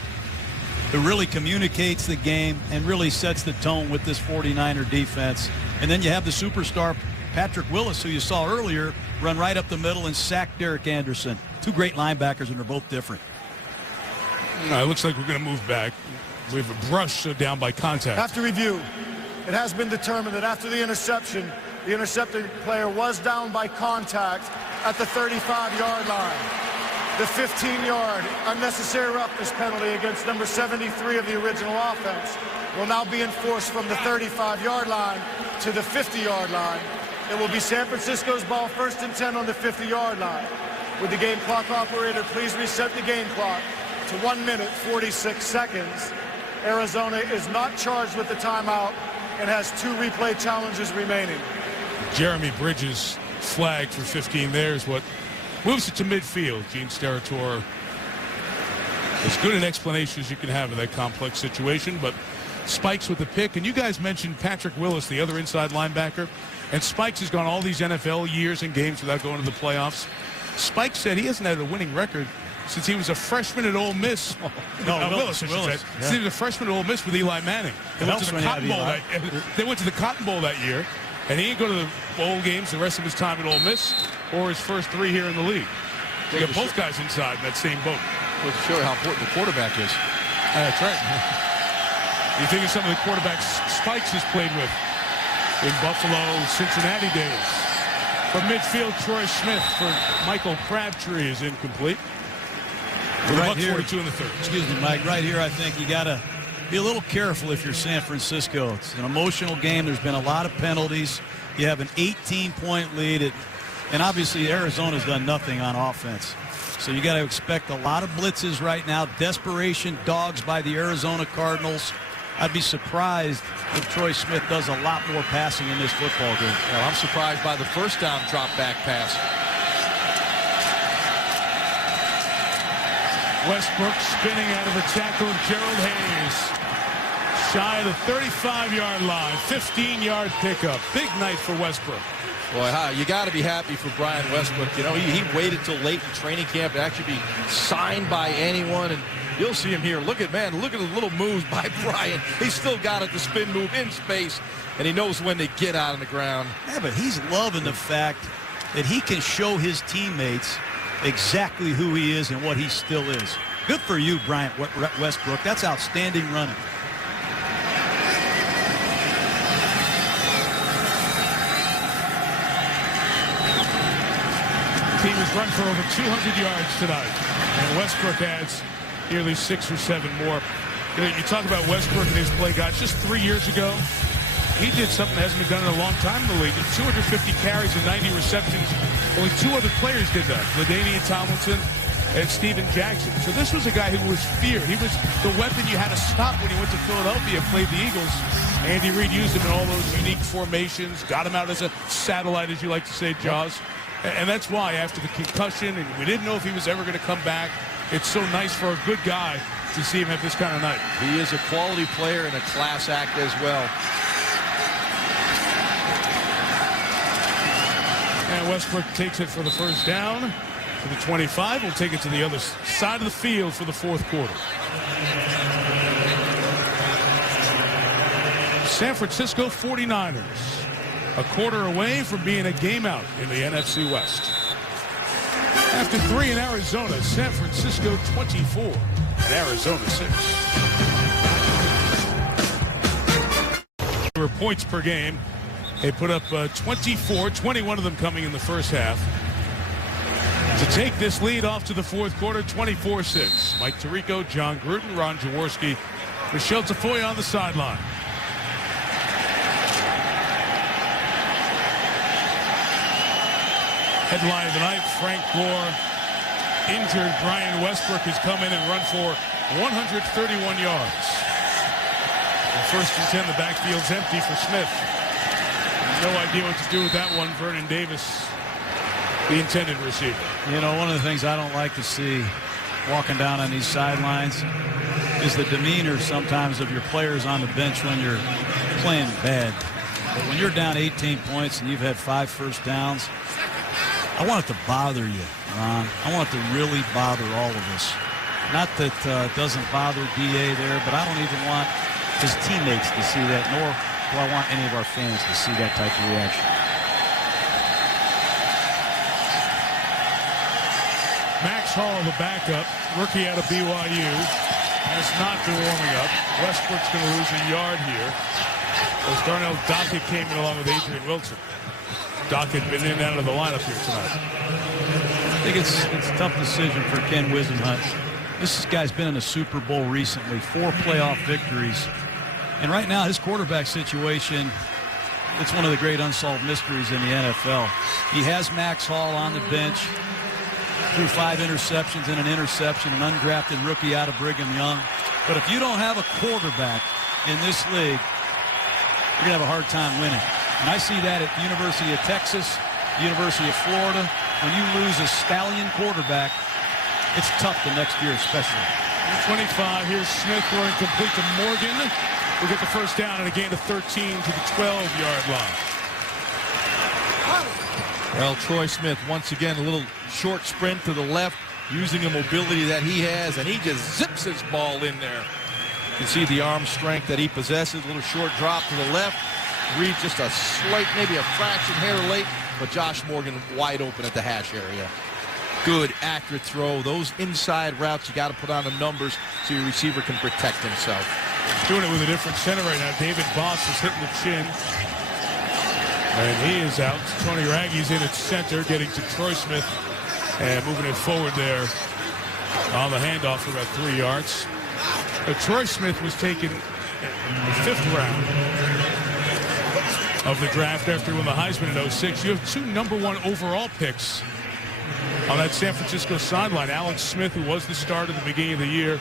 who really communicates the game and really sets the tone with this 49er defense. And then you have the superstar Patrick Willis, who you saw earlier, run right up the middle and sack Derek Anderson. Two great linebackers, and they're both different. No, it looks like we're going to move back. We have a brush down by contact. After review, it has been determined that after the interception, the intercepted player was down by contact at the 35-yard line. The 15-yard unnecessary roughness penalty against number 73 of the original offense will now be enforced from the 35-yard line to the 50-yard line. It will be San Francisco's ball, 1st and 10 on the 50-yard line. Would the game clock operator please reset the game clock to 1 minute, 46 seconds. Arizona is not charged with the timeout and has 2 replay challenges remaining. Jeremy Bridges flagged for 15 there is what moves it to midfield. Gene Steratore, as good an explanation as you can have in that complex situation, but Spikes with the pick. And you guys mentioned Patrick Willis, the other inside linebacker, and Spikes has gone all these NFL years and games without going to the playoffs. Spikes said he hasn't had a winning record since he was a freshman at Ole Miss. Willis, I should say. Since he was a freshman at Ole Miss with Eli Manning. They went to the Cotton Bowl they went to the Cotton Bowl that year, and he didn't go to the bowl games the rest of his time at Ole Miss or his first 3 here in the league. You got both guys inside in that same boat. Well, to show you how important the quarterback is. That's right. You think of some of the quarterbacks Spikes has played with in Buffalo, Cincinnati days. From midfield, Troy Smith for Michael Crabtree is incomplete. Right here, 42 in the third. Excuse me, Mike. Right here, I think you got to be a little careful if you're San Francisco. It's an emotional game. There's been a lot of penalties. You have an 18-point lead, and obviously Arizona's done nothing on offense. So you got to expect a lot of blitzes right now. Desperation dogs by the Arizona Cardinals. I'd be surprised if Troy Smith does a lot more passing in this football game. Well, I'm surprised by the first down drop back pass. Westbrook spinning out of the tackle of Gerald Hayes. Shy of the 35-yard line. 15-yard pickup. Big night for Westbrook. Boy, you got to be happy for Brian Westbrook. You know, he waited till late in training camp to actually be signed by anyone, and you'll see him here. Look at the little moves by Brian. He's still got it, the spin move in space, and he knows when to get out on the ground. Yeah, but he's loving the fact that he can show his teammates exactly who he is and what he still is. Good for you, Brian Westbrook. That's outstanding running. Team has run for over 200 yards tonight, and Westbrook adds nearly 6 or 7 more. You talk about Westbrook and his play, guys. Just 3 years ago, he did something that hasn't been done in a long time in the league. 250 carries and 90 receptions. Only 2 other players did that, LaDainian Tomlinson and Steven Jackson. So this was a guy who was feared. He was the weapon you had to stop when he went to Philadelphia and played the Eagles. Andy Reid used him in all those unique formations, got him out as a satellite, as you like to say, Jaws. And that's why, after the concussion, and we didn't know if he was ever going to come back, it's so nice for a good guy to see him have this kind of night. He is a quality player and a class act as well. And Westbrook takes it for the first down to the 25. We'll take it to the other side of the field for the fourth quarter. San Francisco 49ers, a quarter away from being a game out in the NFC West. After 3 in Arizona, San Francisco 24 and Arizona 6. For points per game, they put up 24, 21 of them coming in the first half. To take this lead off to the fourth quarter, 24-6. Mike Tirico, John Gruden, Ron Jaworski, Michelle Tafoya on the sideline. Headline tonight, Frank Gore injured. Brian Westbrook has come in and run for 131 yards. And 1st and 10, the backfield's empty for Smith. No idea what to do with that one. Vernon Davis the intended receiver. You know, one of the things I don't like to see walking down on these sidelines is the demeanor sometimes of your players on the bench when you're playing bad. But when you're down 18 points and you've had 5 first downs, I want it to bother you, Ron. I want it to really bother all of us. Not that it doesn't bother D.A. there, but I don't even want his teammates to see that, nor do I want any of our fans to see that type of reaction. Max Hall, the backup, rookie out of BYU, has not been warming up. Westbrook's going to lose a yard here as Darnell Dockett came in along with Adrian Wilson. Dockett been in and out of the lineup here tonight. I think it's a tough decision for Ken Wisenhunt. This guy's been in a Super Bowl recently, 4 playoff victories. And right now, his quarterback situation, it's one of the great unsolved mysteries in the NFL. He has Max Hall on the bench, threw 5 interceptions and an interception, an undrafted rookie out of Brigham Young. But if you don't have a quarterback in this league, you're going to have a hard time winning. And I see that at the University of Texas, University of Florida. When you lose a stallion quarterback, it's tough the next year especially. 25, here's Smith throwing complete to Morgan. We'll get the first down and a gain of 13 to the 12-yard line. Well, Troy Smith, once again, a little short sprint to the left, using the mobility that he has, and he just zips his ball in there. You can see the arm strength that he possesses. A little short drop to the left. Reed just a slight, maybe a fraction hair late, but Josh Morgan wide open at the hash area. Good, accurate throw. Those inside routes, you got to put on the numbers so your receiver can protect himself. He's doing it with a different center right now. David Boss is hitting the chin. And he is out. Tony Raggy's in at center, getting to Troy Smith and moving it forward there on the handoff for about 3 yards. Troy Smith was taken in the 5th round of the draft after he won the Heisman in 06. You have 2 #1 overall picks on that San Francisco sideline. Alex Smith, who was the starter at the beginning of the year,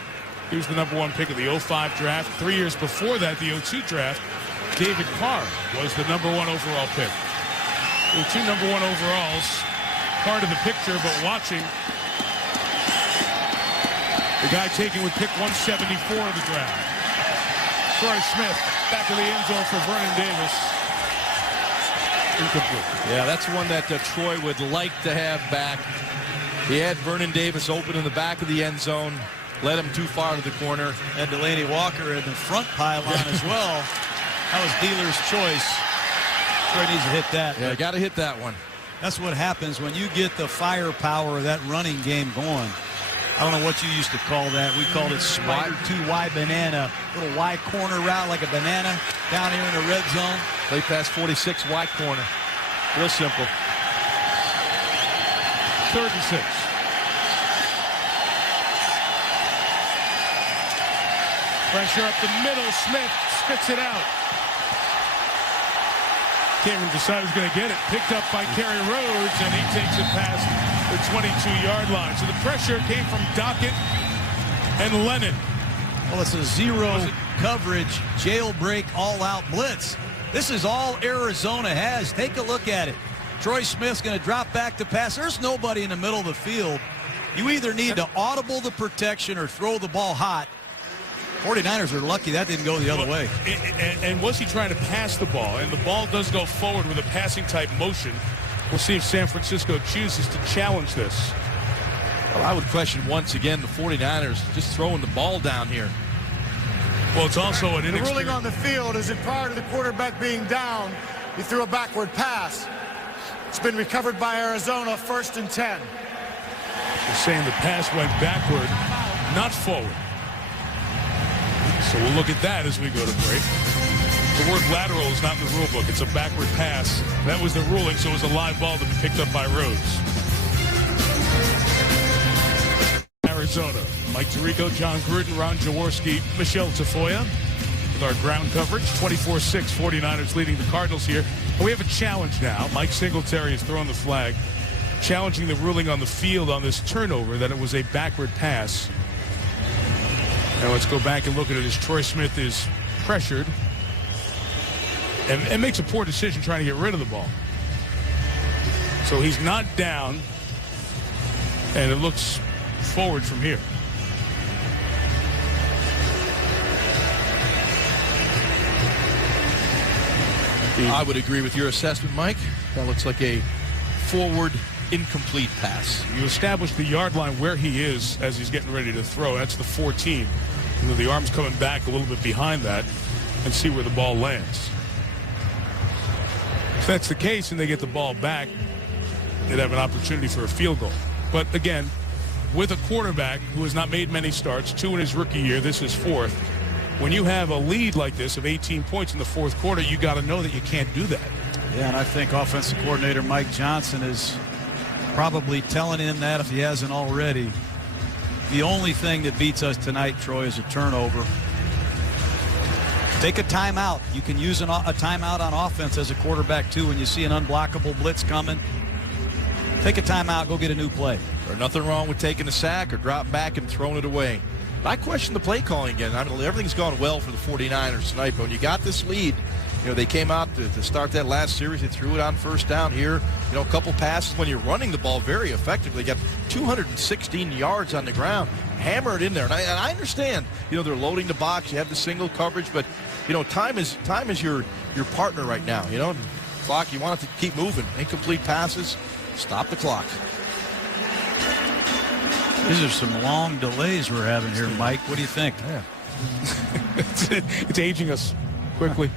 he was the #1 pick of the 05 draft. 3 years before that, the 02 draft, David Carr was the #1 overall pick. The 2 #1 overalls, part of the picture, but watching the guy taken with pick 174 of the draft. Troy Smith back of the end zone for Vernon Davis. Incomplete. Yeah, that's one that Troy would like to have back. He had Vernon Davis open in the back of the end zone, led him too far to the corner. And Delaney Walker in the front pylon as well. That was dealer's choice. Troy needs to hit that. Yeah, got to hit that one. That's what happens when you get the firepower of that running game going. I don't know what you used to call that. We called it Spider 2Y banana. Little Y corner route like a banana down here in the red zone. Play pass 46, Y corner. Real simple. 3rd and 6. Pressure up the middle. Smith spits it out. Cameron decided he was going to get it. Picked up by Kerry Rhodes, and he takes it past the 22-yard line. So the pressure came from Dockett and Lennon. Well, it's a zero coverage, jailbreak, all-out blitz. This is all Arizona has. Take a look at it. Troy Smith's going to drop back to pass. There's nobody in the middle of the field. You either need to audible the protection or throw the ball hot. 49ers are lucky that didn't go the other way. And was he trying to pass the ball? And the ball does go forward with a passing-type motion. We'll see if San Francisco chooses to challenge this. Well, I would question once again the 49ers just throwing the ball down here. Well, it's also an The ruling on the field is that prior to the quarterback being down, he threw a backward pass. It's been recovered by Arizona, 1st and 10. They're saying the pass went backward, not forward. So we'll look at that as we go to break. The word lateral is not in the rule book. It's a backward pass. That was the ruling, so it was a live ball to be picked up by Rhodes. Arizona. Mike Tirico, John Gruden, Ron Jaworski, Michelle Tafoya with our ground coverage. 24-6, 49ers leading the Cardinals here. And we have a challenge now. Mike Singletary is throwing the flag, challenging the ruling on the field on this turnover that it was a backward pass. Now let's go back and look at it as Troy Smith is pressured and makes a poor decision trying to get rid of the ball. So he's not down, and it looks forward from here. I would agree with your assessment, Mike. That looks like a forward incomplete pass. You establish the yard line where he is as he's getting ready to throw. That's the 14. And then the arm's coming back a little bit behind that and see where the ball lands. If that's the case and they get the ball back, they'd have an opportunity for a field goal. But again, with a quarterback who has not made many starts, 2 in his rookie year, this is 4th. When you have a lead like this of 18 points in the 4th quarter, you got to know that you can't do that. Yeah, and I think offensive coordinator Mike Johnson is probably telling him that if he hasn't already. The only thing that beats us tonight, Troy, is a turnover. Take a timeout. You can use a timeout on offense as a quarterback, too, when you see an unblockable blitz coming. Take a timeout, go get a new play. There's nothing wrong with taking a sack or dropping back and throwing it away. I question the play calling again. I mean, everything's gone well for the 49ers tonight, but when you got this lead, you know, they came out to start that last series. They threw it on first down here. You know, a couple passes when you're running the ball very effectively. Got 216 yards on the ground. Hammer it in there. And I understand, you know, they're loading the box. You have the single coverage, but, you know, time is your partner right now. You know, clock, you want it to keep moving. Incomplete passes, stop the clock. These are some long delays we're having here, Mike. What do you think? Yeah. It's aging us quickly.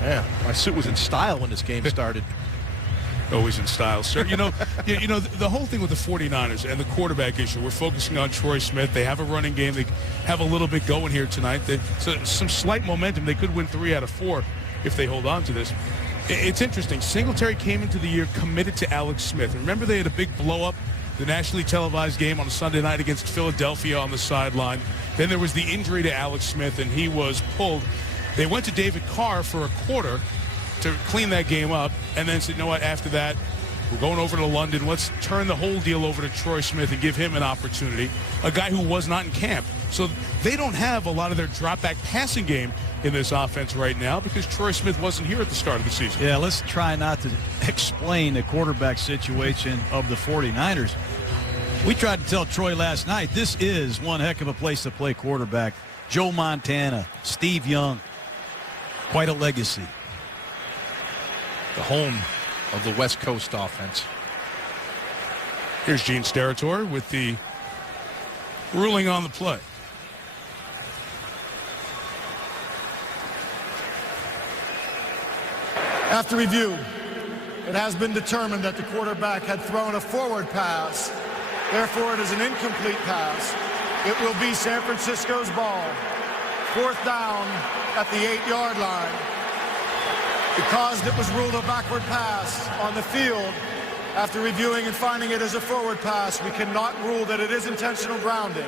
Yeah, my suit was in style when this game started. Always in style, sir. You know, the whole thing with the 49ers and the quarterback issue, we're focusing on Troy Smith. They have a running game. They have a little bit going here tonight. So some slight momentum. They could win 3 out of 4 if they hold on to this. It's interesting. Singletary came into the year committed to Alex Smith. Remember they had a big blow-up, the nationally televised game on a Sunday night against Philadelphia on the sideline. Then there was the injury to Alex Smith, and he was pulled. They went to David Carr for a quarter to clean that game up, and then said, you know what, after that, we're going over to London. Let's turn the whole deal over to Troy Smith and give him an opportunity, a guy who was not in camp. So they don't have a lot of their drop-back passing game in this offense right now because Troy Smith wasn't here at the start of the season. Yeah, let's try not to explain the quarterback situation of the 49ers. We tried to tell Troy last night, this is one heck of a place to play quarterback. Joe Montana, Steve Young, quite a legacy. The home of the West Coast offense. Here's Gene Steratore with the ruling on the play. After review, it has been determined that the quarterback had thrown a forward pass. Therefore, it is an incomplete pass. It will be San Francisco's ball. 4th down at the 8-yard line. Because it was ruled a backward pass on the field, after reviewing and finding it as a forward pass, we cannot rule that it is intentional grounding.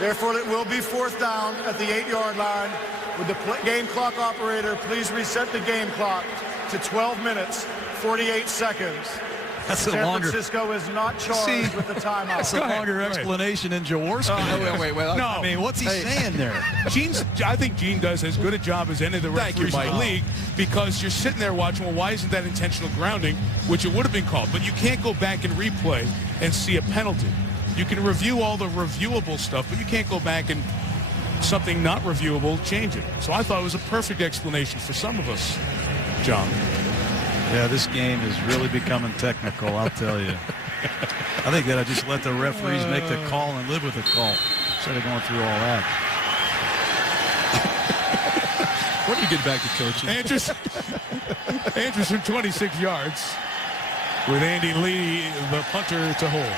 Therefore, it will be 4th down at the 8-yard line. Would the game clock operator please reset the game clock to 12 minutes, 48 seconds. That's a San longer. Francisco is not charged with the timeout. That's a longer explanation than Jaworski. Wait. No, I mean, what's he saying there? I think Gene does as good a job as any of the referees in the league because you're sitting there watching, well, why isn't that intentional grounding, which it would have been called. But you can't go back and replay and see a penalty. You can review all the reviewable stuff, but you can't go back and something not reviewable, change it. So I thought it was a perfect explanation for some of us, John. Yeah, this game is really becoming technical, I'll tell you. I think that I just let the referees make the call and live with the call instead of going through all that. When do you get back to coaching? Anderson 26 yards with Andy Lee, the punter, to hold.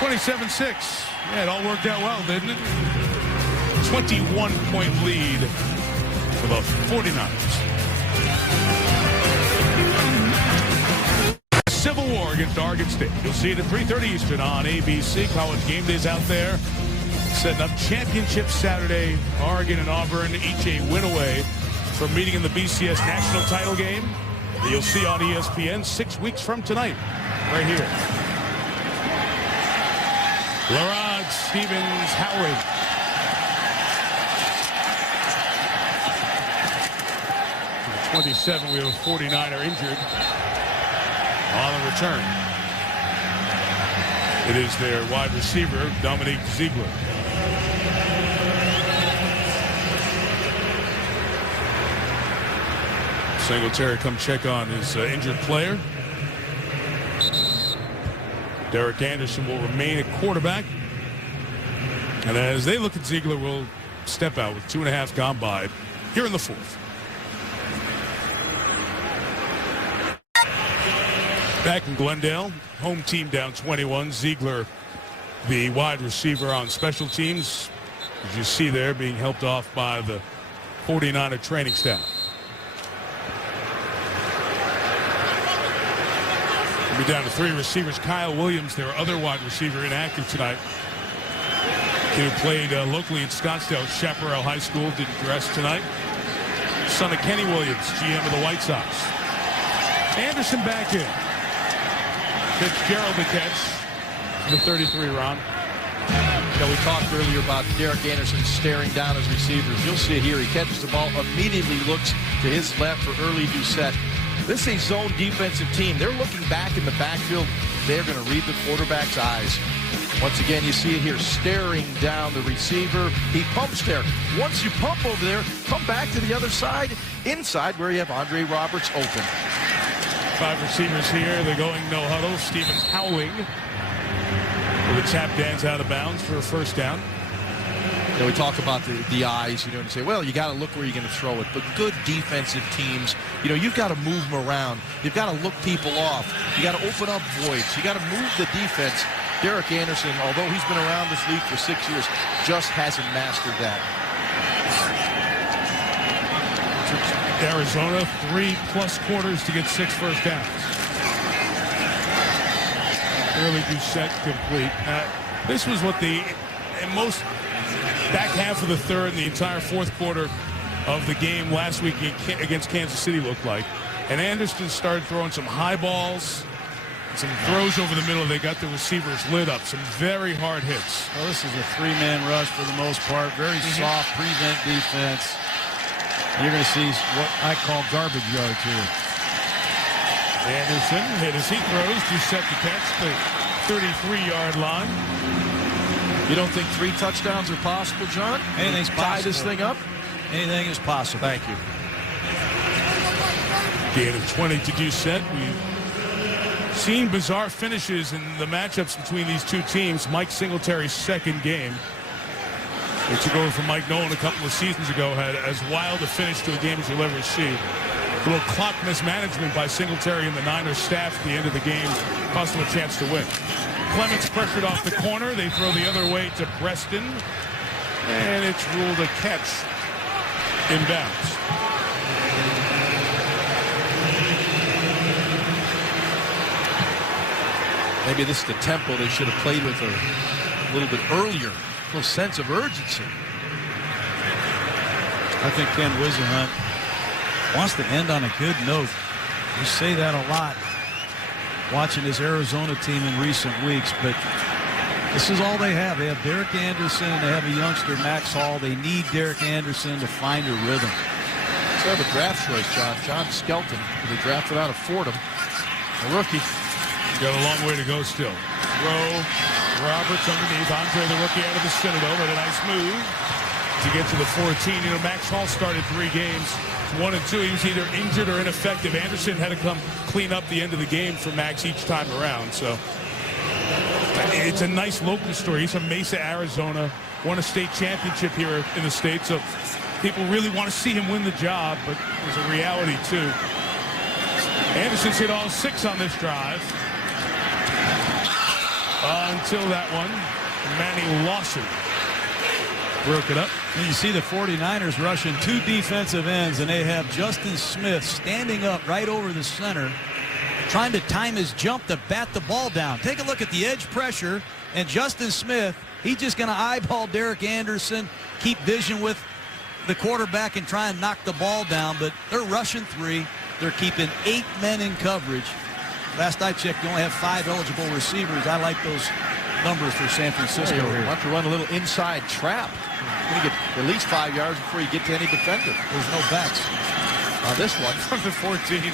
$27-6. Yeah, it all worked out well, didn't it? 21-point lead for the 49ers. Civil War against Oregon State. You'll see it at 3:30 Eastern on ABC. College game days out there. Setting up championship Saturday. Oregon and Auburn each a win away from meeting in the BCS national title game. You'll see on ESPN 6 weeks from tonight. Right here. Larod, Stevens, Howard. 27, we have a 49er injured on the return. It is their wide receiver, Dominique Ziegler. Singletary come check on his injured player. Derek Anderson will remain at quarterback. And as they look at Ziegler, will step out with 2.5 gone by here in the fourth. Back in Glendale, home team down 21. Ziegler, the wide receiver on special teams, as you see there, being helped off by the 49er training staff. We'll be down to 3 receivers. Kyle Williams, their other wide receiver, inactive tonight. Kid who played locally in Scottsdale, Chaparral High School, didn't dress tonight. Son of Kenny Williams, GM of the White Sox. Anderson back in. Fitzgerald the catch. The 33 round. We talked earlier about Derek Anderson staring down his receivers. You'll see it here. He catches the ball, immediately looks to his left for early Doucette. This is a zone defensive team. They're looking back in the backfield. They're going to read the quarterback's eyes. Once again, you see it here, staring down the receiver. He pumps there. Once you pump over there, come back to the other side, inside where you have Andre Roberts open. 5 receivers here. They're going no huddle. Stevens howling with a tap dance out of bounds for a first down. We talk about the eyes, and say, well, you got to look where you're going to throw it. But good defensive teams, you've got to move them around. You've got to look people off. You got to open up voids. You got to move the defense. Derek Anderson, although he's been around this league for 6 years, just hasn't mastered that. Arizona, 3+ quarters to get 6 first downs. Early Doucette complete. This was what the most back half of the third and the entire fourth quarter of the game last week against Kansas City looked like. And Anderson started throwing some high balls, some throws over the middle. They got the receivers lit up. Some very hard hits. Well, this is a 3-man rush for the most part. Very soft prevent defense. And you're going to see what I call garbage yards here. Anderson hit as he throws to set the catch, the 33-yard line. You don't think 3 touchdowns are possible, John? Anything's possible. Tie this thing up? Anything is possible. Thank you. Gain of 20 to Doucette. We've seen bizarre finishes in the matchups between these two teams. Mike Singletary's second game. They took over from Mike Nolan a couple of seasons ago. Had as wild a finish to a game as you'll ever see. A little clock mismanagement by Singletary and the Niners staff at the end of the game cost them a chance to win. Clements pressured off the corner. They throw the other way to Preston. And it's ruled a catch inbounds. Maybe this is the tempo they should have played with a little bit earlier. A little sense of urgency. I think Ken Wisenhunt wants to end on a good note. You say that a lot watching this Arizona team in recent weeks, but this is all they have. They have Derek Anderson and they have a youngster, Max Hall. They need Derek Anderson to find a rhythm. So they have a draft choice, John Skelton, who they drafted out of Fordham, a rookie. Got a long way to go still. Throw, Roberts underneath. Andre, the rookie, out of the Citadel, but a nice move to get to the 14. Max Hall started 3 games. 1 and 2. He was either injured or ineffective. Anderson had to come clean up the end of the game for Max each time around. So it's a nice local story. He's from Mesa, Arizona. Won a state championship here in the state. So people really want to see him win the job, but there's a reality too. Anderson's hit all 6 on this drive. Until that one, Manny Lawson broke it up. And you see the 49ers rushing 2 defensive ends, and they have Justin Smith standing up right over the center, trying to time his jump to bat the ball down. Take a look at the edge pressure, and Justin Smith, he's just going to eyeball Derek Anderson, keep vision with the quarterback and try and knock the ball down, but they're rushing 3. They're keeping 8 men in coverage. Last I checked, you only have 5 eligible receivers. I like those numbers for San Francisco here. You want to run a little inside trap. You're going to get at least 5 yards before you get to any defender. There's no backs. on this one. From the 14.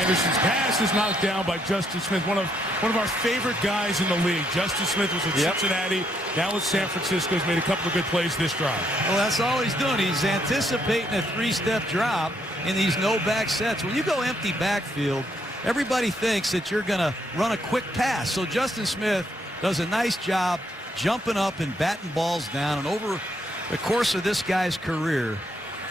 Anderson's pass is knocked down by Justin Smith, one of our favorite guys in the league. Justin Smith was with Cincinnati, now with San Francisco. He's made a couple of good plays this drive. Well, that's all he's doing. He's anticipating a three-step drop in these no-back sets. When you go empty backfield, everybody thinks that you're going to run a quick pass. So Justin Smith does a nice job jumping up and batting balls down. And over the course of this guy's career,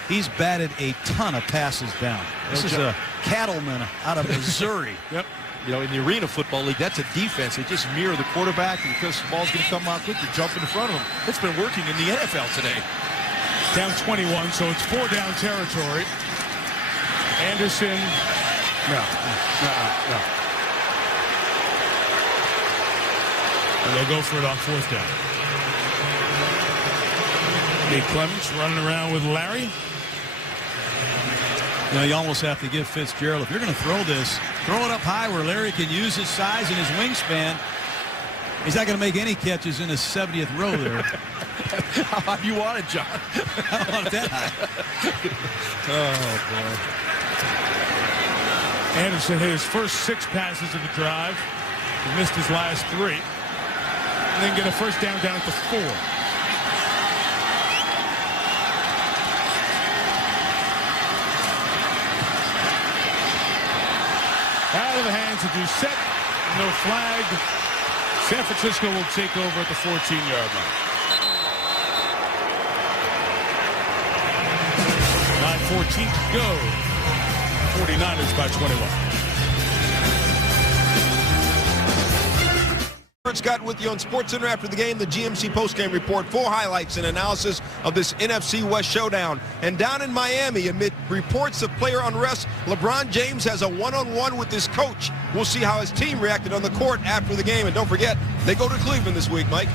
he's batted a ton of passes down. This is a cattleman out of Missouri. Yep. You know, in the Arena Football League, that's a defense. They just mirror the quarterback, and because the ball's going to come out quick, you jump in front of him. It's been working in the NFL today. Down 21, so it's 4 down territory. Anderson, no. And they'll go for it on 4th down. Nate Clements running around with Larry. You know, you almost have to give Fitzgerald, if you're going to throw this, throw it up high where Larry can use his size and his wingspan. He's not going to make any catches in his 70th row there. How high do you want it, John? I don't want it that high. Oh, boy. Anderson hit his first 6 passes of the drive. He missed his last 3. And then get a first down at the 4. Out of the hands of Doucette. No flag. San Francisco will take over at the 14-yard line. 9:14 to go. 49ers by 21. Scott with you on SportsCenter after the game, the GMC postgame report, 4 highlights and analysis of this NFC West showdown. And down in Miami, amid reports of player unrest, LeBron James has a one-on-one with his coach. We'll see how his team reacted on the court after the game. And don't forget, they go to Cleveland this week, Mike.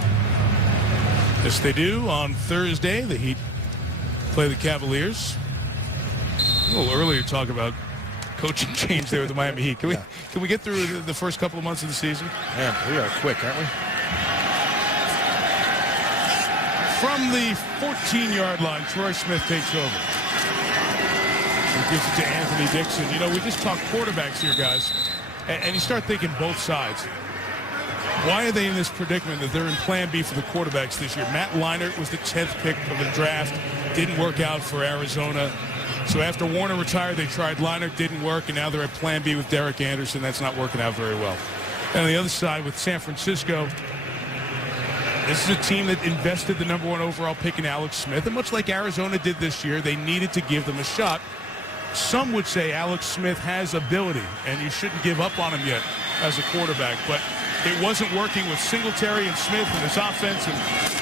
Yes, they do. On Thursday, the Heat play the Cavaliers. A little earlier talk about coaching change there with the Miami Heat. Can we get through the first couple of months of the season? Man, we are quick, aren't we? From the 14-yard line, Troy Smith takes over. He gives it to Anthony Dixon. You know, we just talked quarterbacks here, guys, and you start thinking both sides. Why are they in this predicament that they're in Plan B for the quarterbacks this year? Matt Leinart was the 10th pick of the draft. Didn't work out for Arizona. So after Warner retired, they tried Leinart, didn't work, and now they're at Plan B with Derek Anderson. That's not working out very well. And on the other side with San Francisco, this is a team that invested the #1 overall pick in Alex Smith. And much like Arizona did this year, they needed to give them a shot. Some would say Alex Smith has ability, and you shouldn't give up on him yet as a quarterback. But it wasn't working with Singletary and Smith and his offense and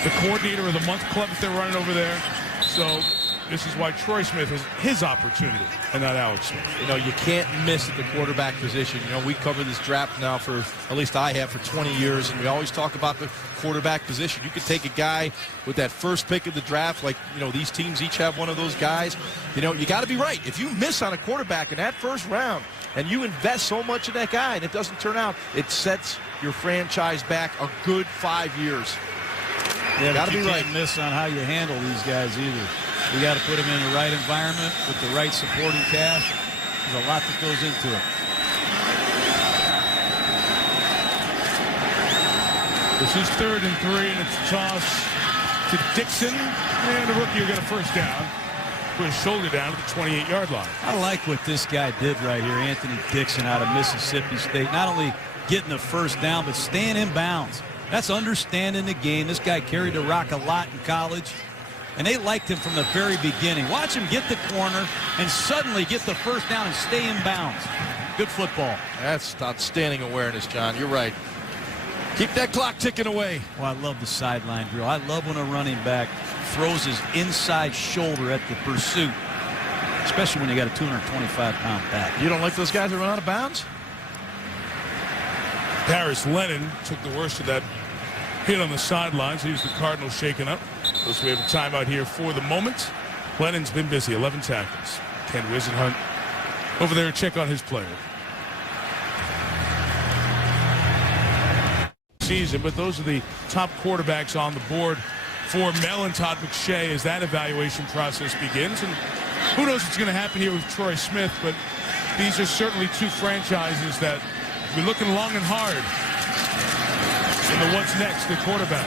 the coordinator of the month club that they're running over there. So this is why Troy Smith is his opportunity and not Alex Smith. You know, you can't miss at the quarterback position. You know, we cover this draft now for, at least I have, for 20 years, and we always talk about the quarterback position. You could take a guy with that first pick of the draft, like, you know, these teams each have one of those guys. You know, you got to be right. If you miss on a quarterback in that first round and you invest so much in that guy and it doesn't turn out, it sets your franchise back a good 5 years. Yeah, got to be right. Can't miss on how you handle these guys either. You got to put them in the right environment with the right supporting cast. There's a lot that goes into it. This is 3rd and 3, and it's a toss to Dixon. And the rookie will get a first down. Put his shoulder down at the 28-yard line. I like what this guy did right here, Anthony Dixon out of Mississippi State. Not only getting the first down, but staying in bounds. That's understanding the game. This guy carried the rock a lot in college, and they liked him from the very beginning. Watch him get the corner and suddenly get the first down and stay in bounds. Good football. That's outstanding awareness, John. You're right. Keep that clock ticking away. Well, I love the sideline drill. I love when a running back throws his inside shoulder at the pursuit, especially when you got a 225-pound back. You don't like those guys that run out of bounds? Paris Lennon took the worst of that hit on the sidelines. He's the Cardinals shaken up. So we have a timeout here for the moment. Lennon's been busy, 11 tackles. Ken Wisenhunt over there to check on his player. Season, but those are the top quarterbacks on the board for Mel and Todd McShay as that evaluation process begins. And Who knows what's going to happen here with Troy Smith, but these are certainly two franchises that we're looking long and hard in the what's next, the quarterback.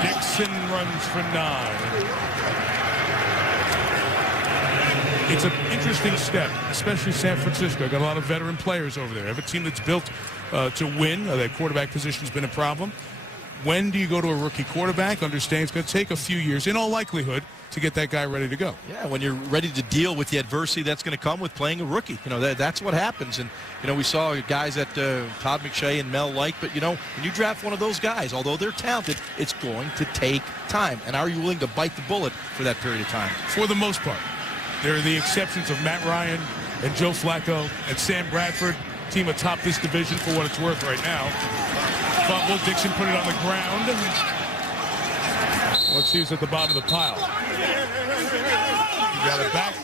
Dixon runs for 9. It's an interesting step, especially San Francisco. Got a lot of veteran players over there. Have a team that's built to win. That quarterback position's been a problem. When do you go to a rookie quarterback? Understand it's going to take a few years, in all likelihood, to get that guy ready to go. Yeah, when you're ready to deal with the adversity that's going to come with playing a rookie. You know, that's what happens. And, you know, we saw guys that Todd McShay and Mel like, but, you know, when you draft one of those guys, although they're talented, it's going to take time. And are you willing to bite the bullet for that period of time? For the most part. There are the exceptions of Matt Ryan and Joe Flacco and Sam Bradford, team atop this division for what it's worth right now. Fumble, Dixon put it on the ground. Let's see who's at the bottom of the pile. He got it back.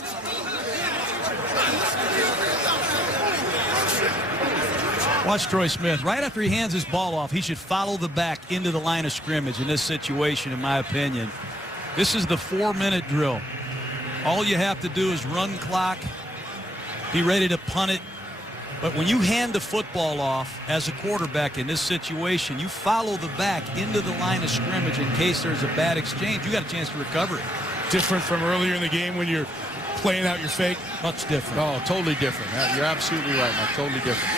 Watch Troy Smith. Right after he hands his ball off, he should follow the back into the line of scrimmage in this situation, in my opinion. This is the 4-minute drill. All you have to do is run clock, be ready to punt it. But when you hand the football off as a quarterback in this situation, you follow the back into the line of scrimmage in case there's a bad exchange. You got a chance to recover it. Different from earlier in the game when you're playing out your fake? Much different. Oh, totally different. You're absolutely right, Mike. Totally different.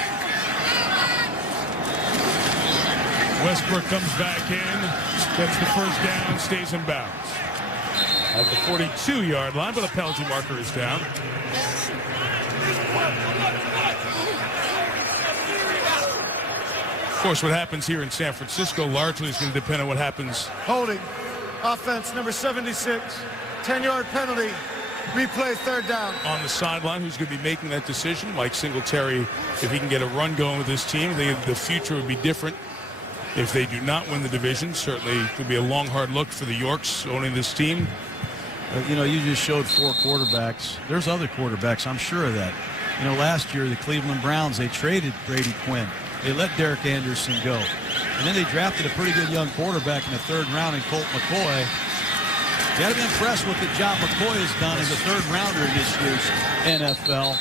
Westbrook comes back in, gets the first down, stays in bounds. At the 42-yard line, but a penalty marker is down. Of course, what happens here in San Francisco largely is going to depend on what happens. Holding. Offense number 76. 10-yard penalty. Replay, third down. On the sideline, who's going to be making that decision? Mike Singletary, if he can get a run going with this team, the future would be different. If they do not win the division, certainly it could be a long, hard look for the Yorks owning this team. You know, you just showed 4 quarterbacks. There's other quarterbacks, I'm sure of that. You know, last year, the Cleveland Browns, they traded Brady Quinn. They let Derek Anderson go. And then they drafted a pretty good young quarterback in the 3rd round in Colt McCoy. You got to be impressed with the job McCoy has done as a 3rd rounder in this year's NFL.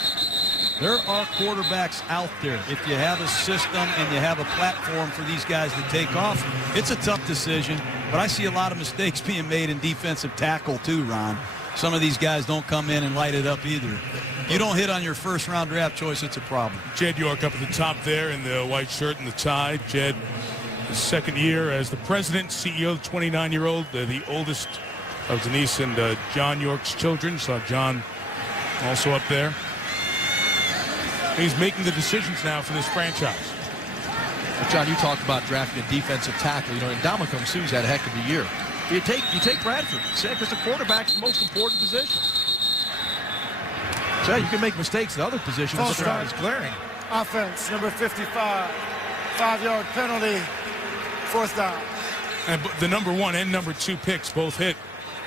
There are quarterbacks out there. If you have a system and you have a platform for these guys to take off, it's a tough decision. But I see a lot of mistakes being made in defensive tackle too, Ron. Some of these guys don't come in and light it up either. You don't hit on your 1st-round draft choice, it's a problem. Jed York up at the top there in the white shirt and the tie. Jed, his 2nd year as the president, CEO, the 29-year-old, the oldest of Denise and John York's children. Saw John also up there. He's making the decisions now for this franchise. Well, John, you talked about drafting a defensive tackle. You know, and Ndamukong Suh's had a heck of a year. You take Bradford, because the quarterback's the most important position. So you can make mistakes at other positions, but they're not as glaring. Offense number 55. 5-yard penalty. 4th down. And the number 1 and number 2 picks both hit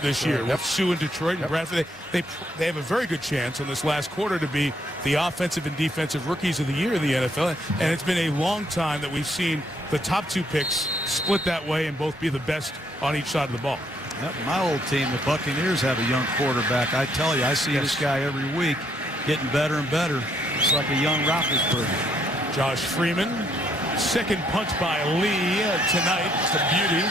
this year with Suh in Detroit and Bradford. They have a very good chance in this last quarter to be the offensive and defensive rookies of the year in the NFL. And it's been a long time that we've seen the top 2 picks split that way and both be the best on each side of the ball. Yep, my old team, the Buccaneers, have a young quarterback. I tell you, I see this guy every week getting better and better. It's like a young Roethlisberger. Josh Freeman, 2nd punt by Lee tonight. It's a beauty.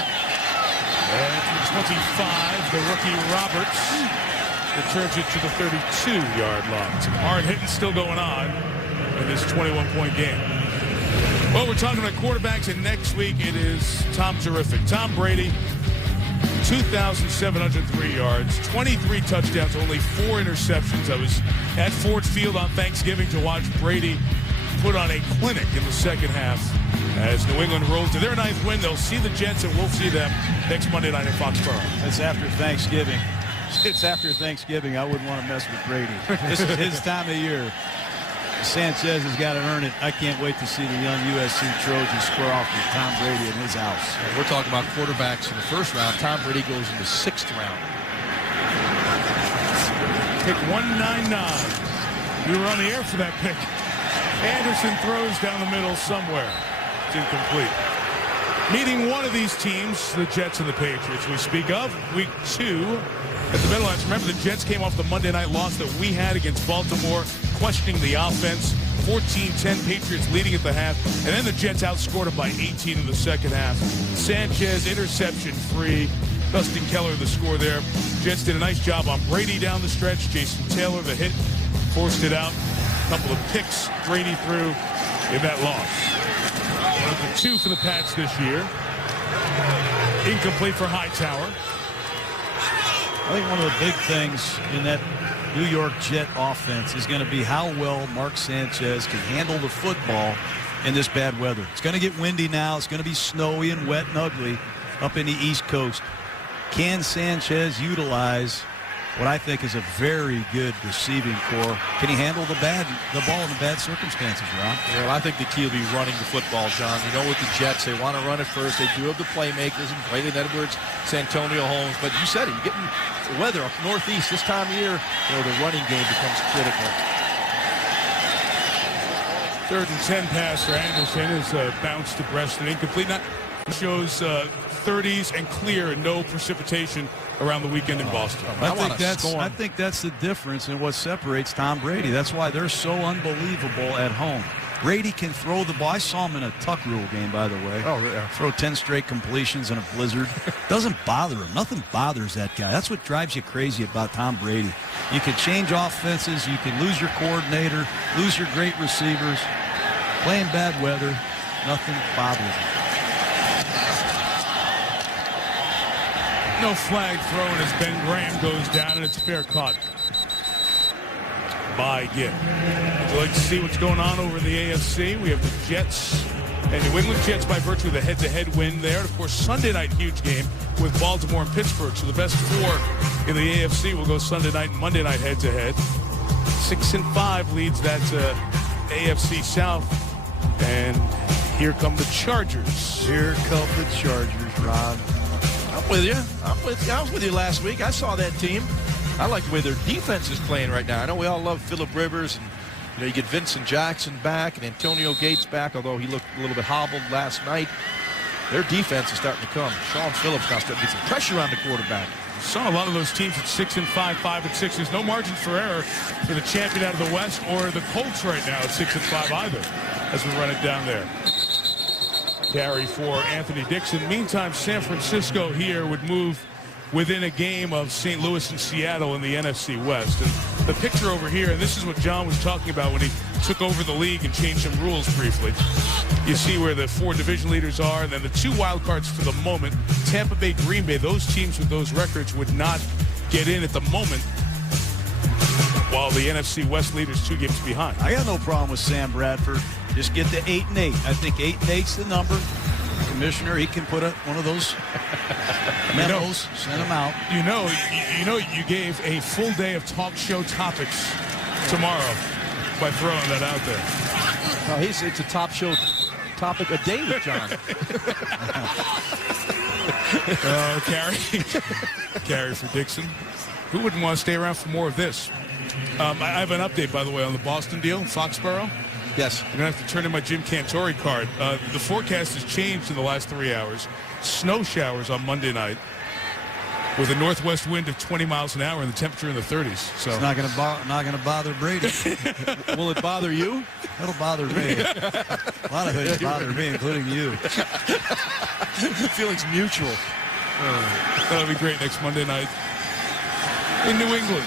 And from 25, the rookie Roberts returns it to the 32-yard line. Some hard hitting still going on in this 21-point game. Well, we're talking about quarterbacks, and next week it is Tom Terrific. Tom Brady, 2,703 yards, 23 touchdowns, only 4 interceptions. I was at Ford Field on Thanksgiving to watch Brady put on a clinic in the 2nd half as New England rolls to their 9th win. They'll see the Jets, and we'll see them next Monday night in Foxborough. That's after Thanksgiving. It's after Thanksgiving. I wouldn't want to mess with Brady. This is his time of year. Sanchez has got to earn it. I can't wait to see the young USC Trojans square off with Tom Brady in his house. We're talking about quarterbacks in the 1st round. Tom Brady goes in the 6th round. Pick 199. We were on the air for that pick. Anderson throws down the middle somewhere. It's incomplete. Meeting one of these teams, the Jets and the Patriots. We speak of week 2 at the Meadowlands. Remember, the Jets came off the Monday night loss that we had against Baltimore, questioning the offense. 14-10 Patriots leading at the half, and then the Jets outscored them by 18 in the second half. Sanchez interception free. Dustin Keller the score there. Jets did a nice job on Brady down the stretch. Jason Taylor the hit, forced it out. A couple of picks Brady threw in that loss. 2 for the Pats this year. Incomplete for Hightower. I think one of the big things in that New York Jet offense is going to be how well Mark Sanchez can handle the football in this bad weather. It's going to get windy now. It's going to be snowy and wet and ugly up in the East Coast. Can Sanchez utilize what I think is a very good receiving core? Can he handle the ball in the bad circumstances, Ron? Well, I think the key will be running the football, John. You know, with the Jets, they want to run it first. They do have the playmakers and Braylon Edwards, Santonio Holmes. But you said it, you're getting the weather up northeast this time of year. You know, the running game becomes critical. 3rd and 10 pass for Anderson is a bounce to breast and incomplete. Not shows 30s and clear and no precipitation around the weekend in Boston. I think that's the difference in what separates Tom Brady. That's why they're so unbelievable at home. Brady can throw the ball. I saw him in a tuck rule game, by the way. Oh, yeah. Throw 10 straight completions in a blizzard. Doesn't bother him. Nothing bothers that guy. That's what drives you crazy about Tom Brady. You can change offenses. You can lose your coordinator, lose your great receivers. Playing bad weather, nothing bothers him. No flag thrown as Ben Graham goes down, and it's fair caught by Gibb. Would you like to see what's going on over in the AFC? We have the Jets and New England Jets by virtue of the head-to-head win there. And, of course, Sunday night huge game with Baltimore and Pittsburgh. So the best 4 in the AFC will go Sunday night and Monday night head-to-head. 6-5 leads that AFC South. And here come the Chargers. Here come the Chargers, Ron. I'm with you. I was with you last week. I saw that team. I like the way their defense is playing right now. I know we all love Phillip Rivers. And, you know, you get Vincent Jackson back and Antonio Gates back, although he looked a little bit hobbled last night. Their defense is starting to come. Sean Phillips now starting to get some pressure on the quarterback. Saw a lot of those teams at 6-5, 5-6. There's no margin for error for the champion out of the West or the Colts right now at 6-5 either, as we run it down there. Carry for Anthony Dixon. Meantime, San Francisco here would move within a game of St. Louis and Seattle in the NFC West. And the picture over here, and this is what John was talking about when he took over the league and changed some rules briefly. You see where the 4 division leaders are, and then the 2 wild cards for the moment. Tampa Bay, Green Bay, those teams with those records would not get in at the moment, while the NFC West leaders 2 games behind. I got no problem with Sam Bradford. Just get to 8-8. I think 8-8's the number. Commissioner, he can put one of those memos, send them out. You know, you gave a full day of talk show topics tomorrow by throwing that out there. Oh, it's a top show topic a day with John. Carry for Dixon. Who wouldn't want to stay around for more of this? I have an update, by the way, on the Boston deal, Foxborough. Yes. I'm going to have to turn in my Jim Cantori card. The forecast has changed in the last 3 hours. Snow showers on Monday night with a northwest wind of 20 miles an hour and the temperature in the 30s. So it's not going to bother Brady. Will it bother you? It'll bother me. A lot of things bother me, including you. Feelings mutual. That'll be great next Monday night in New England.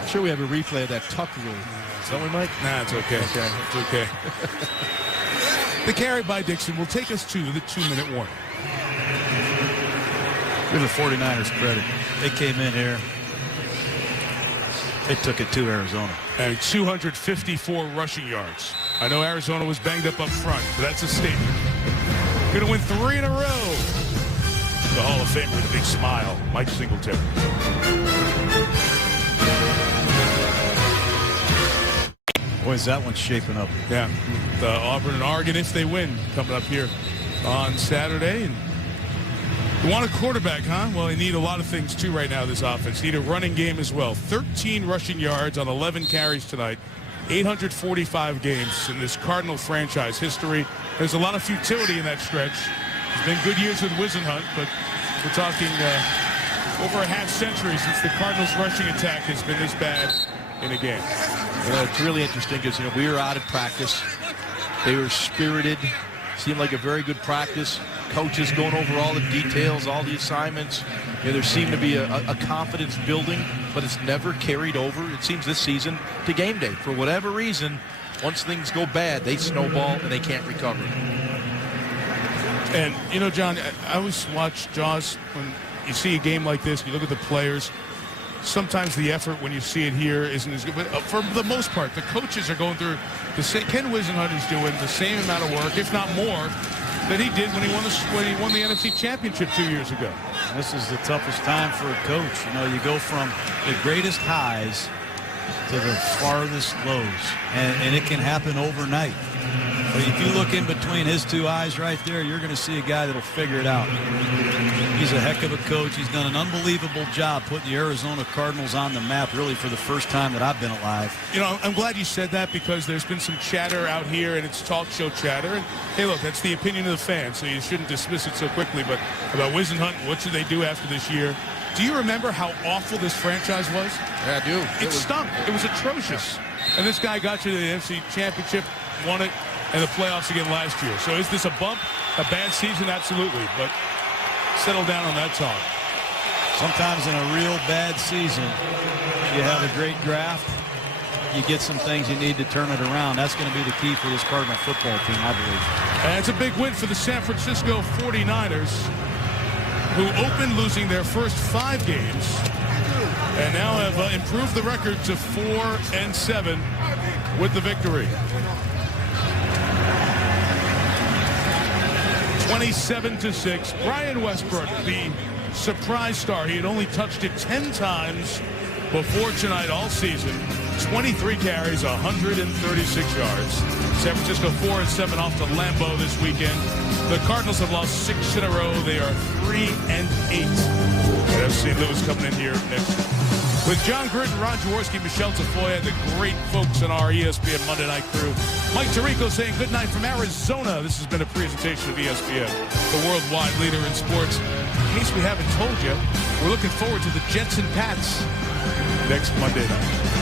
I'm sure we have a replay of that tuck rule. Don't we, Mike? Nah, it's okay. It's okay. The carry by Dixon will take us to the 2-minute warning. Give the 49ers credit. They came in here. They took it to Arizona. And 254 rushing yards. I know Arizona was banged up front, but that's a statement. Going to win 3 in a row. The Hall of Famer with a big smile, Mike Singletary. Boy, is that one shaping up. Yeah, the Auburn and Oregon, if they win, coming up here on Saturday. And you want a quarterback, huh? Well, they need a lot of things, too, right now, this offense. Need a running game as well. 13 rushing yards on 11 carries tonight 845 games in this Cardinal franchise history. There's a lot of futility in that stretch. It's been good years with Whisenhunt, but we're talking over a half century since the Cardinals' rushing attack has been this bad in a game. It's really interesting because, we were out of practice. They were spirited. Seemed like a very good practice. Coaches going over all the details, all the assignments. There seemed to be a confidence building, but it's never carried over, it seems, this season to game day. For whatever reason, once things go bad, they snowball and they can't recover. And, John, I always watch Jaws when you see a game like this, you look at the players. Sometimes the effort when you see it here isn't as good. But for the most part, the coaches are going through the same. Ken Whisenhunt is doing the same amount of work, if not more, that he did when he won the NFC Championship 2 years ago. This is the toughest time for a coach. You go from the greatest highs to the farthest lows, and it can happen overnight. But if you look in between his two eyes right there, you're going to see a guy that'll figure it out. He's a heck of a coach. He's done an unbelievable job putting the Arizona Cardinals on the map, really, for the first time that I've been alive. I'm glad you said that, because there's been some chatter out here, and it's talk show chatter. And, hey, look, that's the opinion of the fans, so you shouldn't dismiss it so quickly. But about Whisenhunt, what should they do after this year? Do you remember how awful this franchise was? Yeah, I do. It stunk. It was atrocious. And this guy got you to the NFC Championship, won it, and the playoffs again last year. So is this a bump, a bad season? Absolutely. But settle down on that talk. Sometimes in a real bad season, you have a great draft. You get some things you need to turn it around. That's going to be the key for this Cardinal football team, I believe. And it's a big win for the San Francisco 49ers, who opened losing their first 5 games and now have improved the record to 4-7 with the victory. 27-6. Brian Westbrook, the surprise star. He had only touched it 10 times before tonight all season. 23 carries, 136 yards. San Francisco 4-7 off to Lambeau this weekend. The Cardinals have lost 6 in a row. They are 3-8. And FC Lewis coming in here next week. With John Gruden, Ron Jaworski, Michelle Tafoya, the great folks in our ESPN Monday Night crew. Mike Tirico saying good night from Arizona. This has been a presentation of ESPN, the worldwide leader in sports. In case we haven't told you, we're looking forward to the Jets and Pats next Monday night.